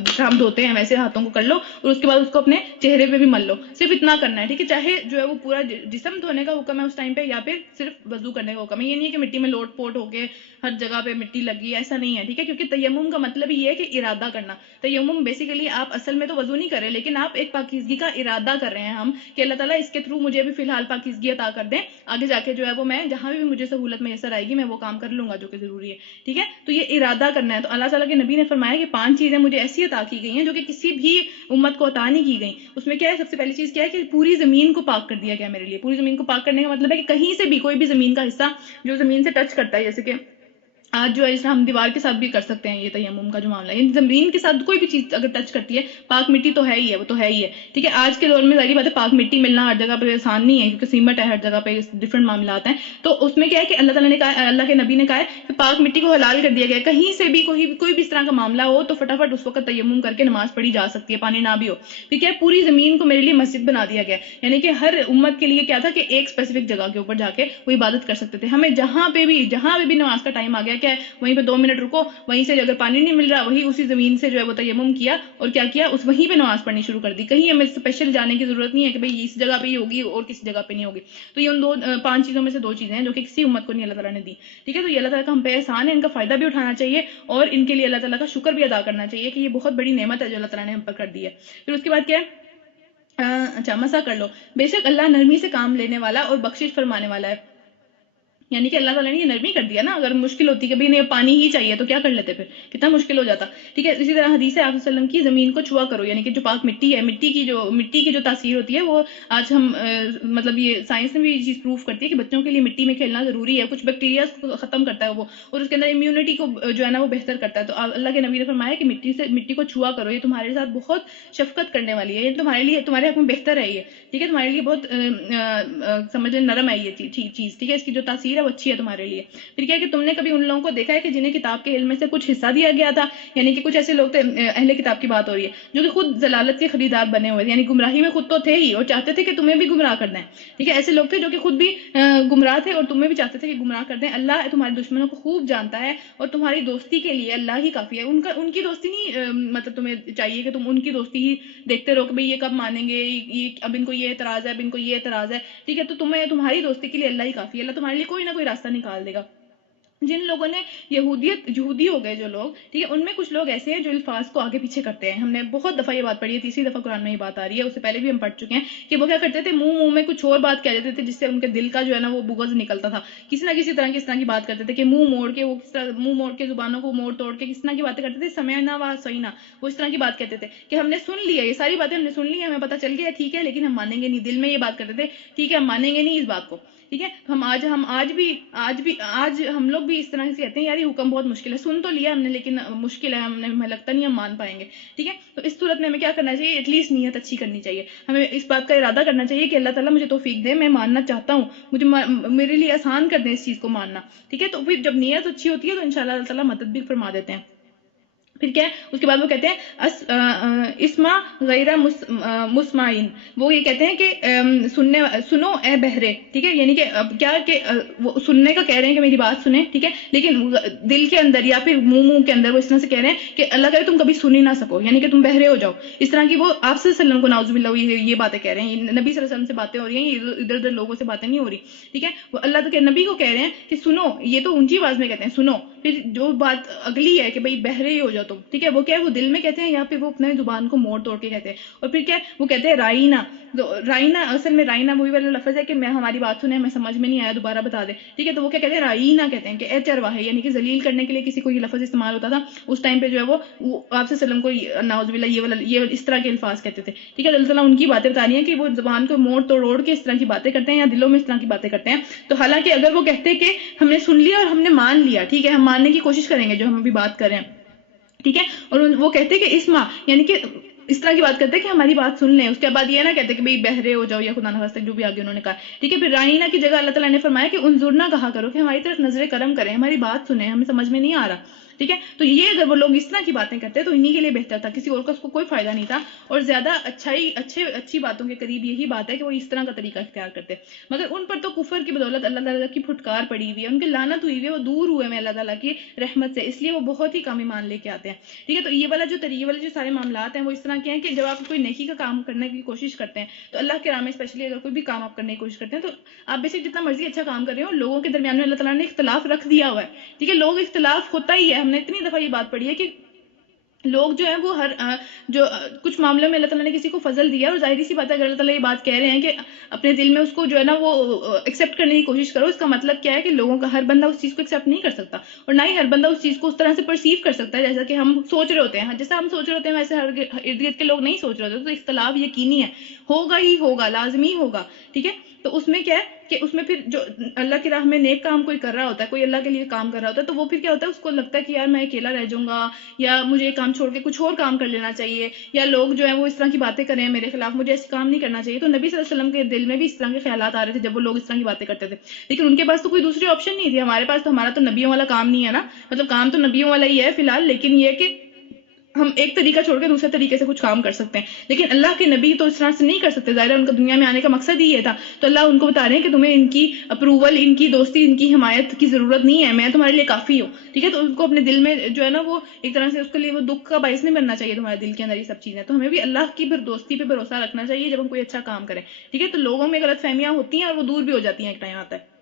جس ہم دھوتے ہیں ویسے ہاتھوں کو کر لو، اور اس کے بعد اس کو اپنے چہرے پہ بھی مل لو. صرف اتنا کرنا ہے، ٹھیک ہے. چاہے جو ہے وہ پورا جسم دھونے کا حکم ہے اس ٹائم پہ یا پھر صرف وضو کرنے کا حکم ہے. یہ نہیں ہے کہ مٹی میں لوٹ پوٹ ہو کے ہر جگہ پہ مٹی لگی، ایسا نہیں ہے، ٹھیک ہے. کیونکہ تیمم کا مطلب یہ ہے کہ ارادہ کرنا. تیمم بیسیکلی آپ اصل میں تو وضو نہیں کر رہے، لیکن آپ ایک پاکیزگی کا ارادہ کر رہے ہیں ہم کہ اللہ تعالیٰ اس کے تھرو مجھے بھی فی الحال پاکیزگی عطا کر دیں، آگے جا کے جو ہے وہ میں جہاں بھی مجھے سہولت میسر آئے گی میں وہ کام کر لوں گا جو کہ ضروری ہے، ٹھیک ہے. تو یہ ارادہ کرنا ہے. تو اللہ تعالیٰ کے نبی نے فرمایا کہ 5 چیزیں مجھے ایسی عطا کی گئی ہیں جو کہ کسی بھی امت کو عطا نہیں کی گئی. اس میں کیا ہے؟ سب سے پہلی چیز کیا ہے کہ پوری زمین کو پاک کر دیا گیا میرے لیے. پوری زمین کو پاک کرنے کا مطلب ہے کہ کہیں سے بھی کوئی بھی زمین کا حصہ جو زمین سے ٹچ کرتا ہے، جیسے کہ آج جو ہے اس ہم دیوار کے ساتھ بھی کر سکتے ہیں یہ تیمم کا جو معاملہ ہے، زمین کے ساتھ کوئی بھی چیز اگر ٹچ کرتی ہے، پاک مٹی تو ہے ہی ہے، وہ تو ہے ہی ہے، ٹھیک ہے. آج کے دور میں ظاہری بات ہے پاک مٹی ملنا ہر جگہ پہ آسان نہیں ہے کیونکہ سیمٹ ہے ہر جگہ پہ، ڈفرنٹ معاملات ہیں. تو اس میں کیا ہے کہ اللہ تعالیٰ نے کہا، اللہ کے نبی نے کہا ہے کہ پاک مٹی کو حلال کر دیا گیا ہے. کہیں سے بھی کوئی بھی اس طرح کا معاملہ ہو تو فٹافٹ اس وقت تیمم کر کے نماز پڑھی جا سکتی ہے، پانی نہ بھی ہو. ٹھیک ہے. پوری زمین کو میرے لیے مسجد بنا دیا گیا، یعنی کہ ہر امت کے لیے کیا تھا کہ ایک اسپیسیفک جگہ کے اوپر جا کے وہ عبادت کر سکتے تھے. ہمیں جہاں پہ بھی نماز کا ٹائم آ گیا کیا ہے وہیں پہ 2 منٹ رکو، وہیں سے اگر پانی نہیں مل رہا وہی اسی زمین سے جو ہے وہ تیمم کیا اور کیا کیا اس وہیں پہ نماز پڑھنی شروع کر دی. کہیں ہمیں اسپیشل جانے کی ضرورت نہیں ہے کہ بھئی اس جگہ پہ ہی ہوگی اور کسی جگہ پہ نہیں ہوگی. تو یہ ان 5 چیزوں میں سے 2 چیزیں ہیں جو کہ کسی امت کو نہیں اللہ تعالیٰ نے دی. ٹھیک ہے. تو یہ اللہ تعالیٰ کا ہم پہ احسان ہے، ان کا فائدہ بھی اٹھانا چاہیے اور ان کے لیے اللہ تعالیٰ کا شکر بھی ادا کرنا چاہیے کہ یہ بہت بڑی نعمت ہے جو اللہ تعالیٰ نے ہم پر کر دی ہے. پھر اس کے بعد کیا ہے؟ اچھا، مسا کر لو. بے شک اللہ نرمی سے کام لینے والا اور بخشش فرمانے والا ہے. یعنی کہ اللہ تعالیٰ نے یہ نرمی کر دیا نا. اگر مشکل ہوتی کہ بھئی نہیں پانی ہی چاہیے تو کیا کر لیتے، پھر کتنا مشکل ہو جاتا. ٹھیک ہے. اسی طرح حدیث ہے آپ صلی اللہ علیہ وسلم کی زمین کو چھوا کرو، یعنی کہ جو پاک مٹی ہے، مٹی کی جو تاثیر ہوتی ہے وہ آج ہم مطلب یہ سائنس میں بھی یہ چیز پروف کرتی ہے کہ بچوں کے لیے مٹی میں کھیلنا ضروری ہے. کچھ بیکٹیریاز کو ختم کرتا ہے وہ، اور اس کے اندر امیونٹی کو جو ہے نا وہ بہتر کرتا ہے. تو اللہ کے نبی نے فرمایا کہ مٹی کو چھوا کرو، یہ تمہارے ساتھ بہت شفقت کرنے والی ہے، یہ تمہارے لیے تمہارے حق میں بہتر ہے یہ. ٹھیک ہے. تمہارے لیے بہت سمجھے نرم ہے یہ چیز. ٹھیک ہے. اس کی جو تاثیر ہے وہ اچھی ہے تمہارے لیے. پھر کیا ہے کہ تم نے کبھی ان لوگوں کو دیکھا ہے کہ جنہیں کتاب کے علم میں سے کچھ حصہ دیا گیا تھا، یعنی کہ کچھ ایسے لوگ تھے، اہل کتاب کی بات ہو رہی ہے، جو کہ خود ضلالت کے خریدار بنے ہوئے تھے، یعنی گمراہی میں خود تو تھے ہی اور چاہتے تھے کہ تمہیں بھی گمراہ کر دیں. ٹھیک ہے. ایسے لوگ تھے جو کہ خود بھی گمراہ تھے اور تمہیں بھی چاہتے تھے کہ گمراہ کر دیں. اللہ تمہارے دشمنوں کو خوب جانتا ہے اور تمہاری دوستی کے لیے اللہ ہی کافی ہے. ان کی دوستی نہیں مطلب تمہیں چاہیے کہ تم ان کی دوستی ہی دیکھتے رہو کہ بھئی یہ کب مانیں گے، اب ان کو یہ اعتراض ہے، اب ان کو یہ اعتراض ہے. ٹھیک ہے. تو تمہاری دوستی کے لیے اللہ ہی کافی ہے. اللہ تمہارے لیے کوئی نہ کوئی راستہ نکال دے گا. جن لوگوں نے یہودی ہو گئے جو لوگ، ٹھیک ہے، ان میں کچھ لوگ ایسے ہیں جو الفاظ کو آگے پیچھے کرتے ہیں. ہم نے بہت دفعہ یہ بات پڑھی ہے، 3ری دفعہ قرآن میں یہ بات آ رہی ہے، اس سے پہلے بھی ہم پڑھ چکے ہیں کہ وہ کیا کرتے تھے، منہ میں کچھ اور بات کہہ دیتے تھے جس سے ان کے دل کا جو ہے نا وہ بغض نکلتا تھا. کسی نہ کسی طرح کی اس طرح کی بات کرتے تھے کہ منہ موڑ کے زبانوں کو موڑ توڑ کے کس طرح کی باتیں کرتے تھے. سمعنا و عصینا، وہ اس طرح کی بات کہتے تھے کہ ہم نے سن لیا، یہ ساری باتیں ہم نے سن لی، ہمیں پتہ چل گیا ٹھیک ہے، لیکن ہم مانیں گے نہیں. دل میں یہ بات کرتے تھے ٹھیک ہے ہم مانیں گے نہیں اس بات کو. ٹھیک ہے. تو آج ہم لوگ بھی اس طرح سے کہتے ہیں یار یہ حکم بہت مشکل ہے، سن تو لیا ہم نے لیکن مشکل ہے، ہمیں لگتا نہیں ہم مان پائیں گے. ٹھیک ہے. تو اس صورت میں ہمیں کیا کرنا چاہیے؟ ایٹ لیسٹ نیت اچھی کرنی چاہیے. ہمیں اس بات کا ارادہ کرنا چاہیے کہ اللہ تعالیٰ مجھے توفیق دے، میں ماننا چاہتا ہوں، میرے لیے آسان کر دیں اس چیز کو ماننا. ٹھیک ہے. تو پھر جب نیت اچھی ہوتی ہے تو انشاءاللہ اللہ تعالیٰ مدد بھی فرما دیتے ہیں. پھر کیا ہے اس کے بعد وہ کہتے ہیں اسما غیر مسمعین، وہ یہ کہتے ہیں کہ سنو اے بہرے، ٹھیک ہے، یعنی کہ کیا کہ وہ سننے کا کہہ رہے ہیں کہ میری بات سنیں، ٹھیک ہے، لیکن دل کے اندر یا پھر منہ کے اندر وہ اس طرح سے کہہ رہے ہیں کہ اللہ کرے تم کبھی سن ہی نہ سکو، یعنی کہ تم بہرے ہو جاؤ، اس طرح کی وہ آپ صلی اللہ علیہ وسلم کو نعوذ باللہ یہ باتیں کہہ رہے ہیں، نبی صلی اللہ علیہ وسلم سے باتیں ہو رہی ہیں، یہ ادھر ادھر لوگوں سے باتیں نہیں ہو رہی، ٹھیک ہے، وہ اللہ کے نبی کو کہہ رہے ہیں کہ سنو، یہ تو اونچی آواز میں کہتے ہیں سنو، پھر جو بات اگلی ہے کہ بھئی بہرے ہی ہو جاؤ تم، ٹھیک ہے، وہ کیا ہے وہ دل میں کہتے ہیں یا پھر وہ اپنے زبان کو موڑ توڑ کے کہتے ہیں، اور پھر کیا ہے وہ کہتے ہیں رائنا، رائنا اصل میں رائنا وہی والا لفظ ہے کہ میں ہماری بات سنیں، ہمیں سمجھ میں نہیں آیا دوبارہ بتا دے، ٹھیک ہے، تو وہ کیا کہتے ہیں رائنا کہتے ہیں کہ اے چرواہے، یعنی کہ ذلیل کرنے کے لیے کسی کو یہ لفظ استعمال ہوتا تھا اس ٹائم پہ، جو ہے وہ آپ صلی اللہ علیہ وسلم کو نعوذ باللہ یہ اس طرح کے الفاظ کہتے تھے، ٹھیک ہے، اللہ تعالیٰ ان کی باتیں بتا رہی ہیں کہ وہ زبان کو موڑ توڑ کے اس طرح کی باتیں کرتے ہیں یا دلوں میں اس طرح کی باتیں کرتے ہیں، تو حالانکہ اگر وہ کہتے کہ ہم نے سن لیا اور ہم نے مان لیا، ٹھیک ہے، ہم ماننے کی کوشش کریں گے جو ہم ابھی بات کر رہے ہیں، ٹھیک ہے، اور وہ کہتے کہ اسما، یعنی کہ اس طرح کی بات کرتے ہیں کہ ہماری بات سن لیں، اس کے بعد یہ نہ کہتے کہ بھئی بہرے ہو جاؤ یا خدا نخواستہ جو بھی آگے انہوں نے کہا، ٹھیک ہے، پھر رائنا کی جگہ اللہ تعالیٰ نے فرمایا کہ انظرنا کہا کرو کہ ہماری طرف نظر کرم کریں، ہماری بات سنیں، ہمیں سمجھ میں نہیں آ رہا، ٹھیک ہے، تو یہ اگر وہ لوگ اس طرح کی باتیں کرتے تو انہی کے لیے بہتر تھا، کسی اور کا اس کو کوئی فائدہ نہیں تھا، اور زیادہ اچھی باتوں کے قریب یہی بات ہے کہ وہ اس طرح کا طریقہ اختیار کرتے، مگر ان پر تو کفر کی بدولت اللہ تعالیٰ کی پھٹکار پڑی ہوئی ہے، ان کی لعنت ہوئی ہوئی ہے، وہ دور ہوئے میں اللہ تعالیٰ کی رحمت سے، اس لیے وہ بہت ہی کم ایمان لے کے آتے ہیں، ٹھیک ہے، تو یہ والا جو سارے معاملات ہیں وہ اس طرح کے ہیں کہ جب آپ کوئی نیکی کا کام کرنے کی کوشش کرتے ہیں تو اللہ کے راہ میں اسپیشلی اگر کوئی بھی کام آپ کرنے کی کوشش کرتے ہیں تو آپ بیسک جتنا مرضی اچھا کام کر رہے ہو، لوگوں کے درمیان میں اللہ تعالیٰ نے اختلاف رکھ دیا ہوا ہے، ٹھیک ہے، لوگ اختلاف ہوتا ہی ہے، ہم نے اتنی دفعہ یہ بات پڑھی ہے کہ لوگ جو ہیں وہ جو کچھ معاملوں میں اللہ تعالیٰ نے کسی کو فضل دیا، اور ظاہری سی بات ہے اگر اللہ تعالیٰ یہ بات کہہ رہے ہیں کہ اپنے دل میں اس کو جو ہے نا وہ ایکسیپٹ کرنے کی کوشش کرو، اس کا مطلب کیا ہے کہ لوگوں کا ہر بندہ اس چیز کو ایکسیپٹ نہیں کر سکتا، اور نہ ہی ہر بندہ اس چیز کو اس طرح سے پرسیو کر سکتا ہے جیسا کہ ہم سوچ رہے ہوتے ہیں، جیسا ہم سوچ رہے ہوتے ہیں ویسے ہر ارد گرد کے لوگ نہیں سوچ رہے ہوتے، تو اختلاف یقینی ہے، ہوگا ہی ہوگا، لازمی ہوگا، ٹھیک ہے، تو اس میں کیا ہے کہ اس میں پھر جو اللہ کی راہ میں نیک کام کوئی کر رہا ہوتا ہے، کوئی اللہ کے لیے کام کر رہا ہوتا ہے، تو وہ پھر کیا ہوتا ہے اس کو لگتا ہے کہ یار میں اکیلا رہ جاؤں گا، یا مجھے یہ کام چھوڑ کے کچھ اور کام کر لینا چاہیے، یا لوگ جو ہیں وہ اس طرح کی باتیں کریں میرے خلاف، مجھے ایسے کام نہیں کرنا چاہیے، تو نبی صلی اللہ علیہ وسلم کے دل میں بھی اس طرح کے خیالات آ رہے تھے جب وہ لوگ اس طرح کی باتیں کرتے تھے، لیکن ان کے پاس تو کوئی دوسری آپشن نہیں تھی، ہمارے پاس تو ہمارا تو نبیوں والا کام نہیں ہے نا، مطلب کام تو نبیوں والا ہی ہے فی الحال، لیکن یہ کہ ہم ایک طریقہ چھوڑ کے دوسرے طریقے سے کچھ کام کر سکتے ہیں، لیکن اللہ کے نبی تو اس طرح سے نہیں کر سکتے، ظاہر ہے ان کا دنیا میں آنے کا مقصد ہی یہ تھا، تو اللہ ان کو بتا رہے ہیں کہ تمہیں ان کی اپروول، ان کی دوستی، ان کی حمایت کی ضرورت نہیں ہے، میں تمہارے لیے کافی ہوں، ٹھیک ہے، تو ان کو اپنے دل میں جو ہے نا وہ ایک طرح سے اس کے لیے وہ دکھ کا باعث نہیں بننا چاہیے تمہارے دل کے اندر یہ سب چیزیں، تو ہمیں بھی اللہ کی پھر دوستی پہ بھروسہ رکھنا چاہیے جب ہم کوئی اچھا کام کریں، ٹھیک ہے، تو لوگوں میں غلط فہمیاں ہوتی ہیں اور وہ دور بھی ہو جاتی ہیں، ایک ٹائم آتا ہے،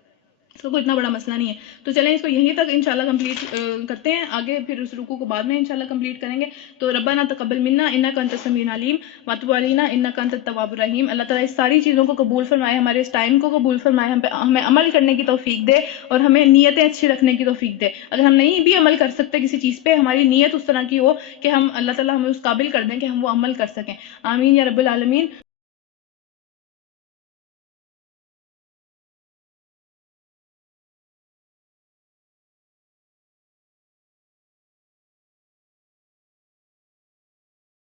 اس کا کوئی اتنا بڑا مسئلہ نہیں ہے، تو چلیں اس کو یہیں تک انشاءاللہ کمپلیٹ کرتے ہیں، آگے پھر اس رکوع کو بعد میں انشاءاللہ کمپلیٹ کریں گے، تو ربنا تقبل منا انک انت السمیع العلیم وتب علینا انک انت التواب الرحیم، اللہ تعالیٰ اس ساری چیزوں کو قبول فرمائے، ہمارے اس ٹائم کو قبول فرمائے، ہمیں عمل کرنے کی توفیق دے، اور ہمیں نیتیں اچھی رکھنے کی توفیق دے، اگر ہم نہیں بھی عمل کر سکتے کسی چیز پہ، ہماری نیت اس طرح کی ہو کہ ہم اللہ تعالیٰ ہمیں اس قابل کر دیں کہ ہم وہ عمل کر سکیں، آمین یا رب العالمین۔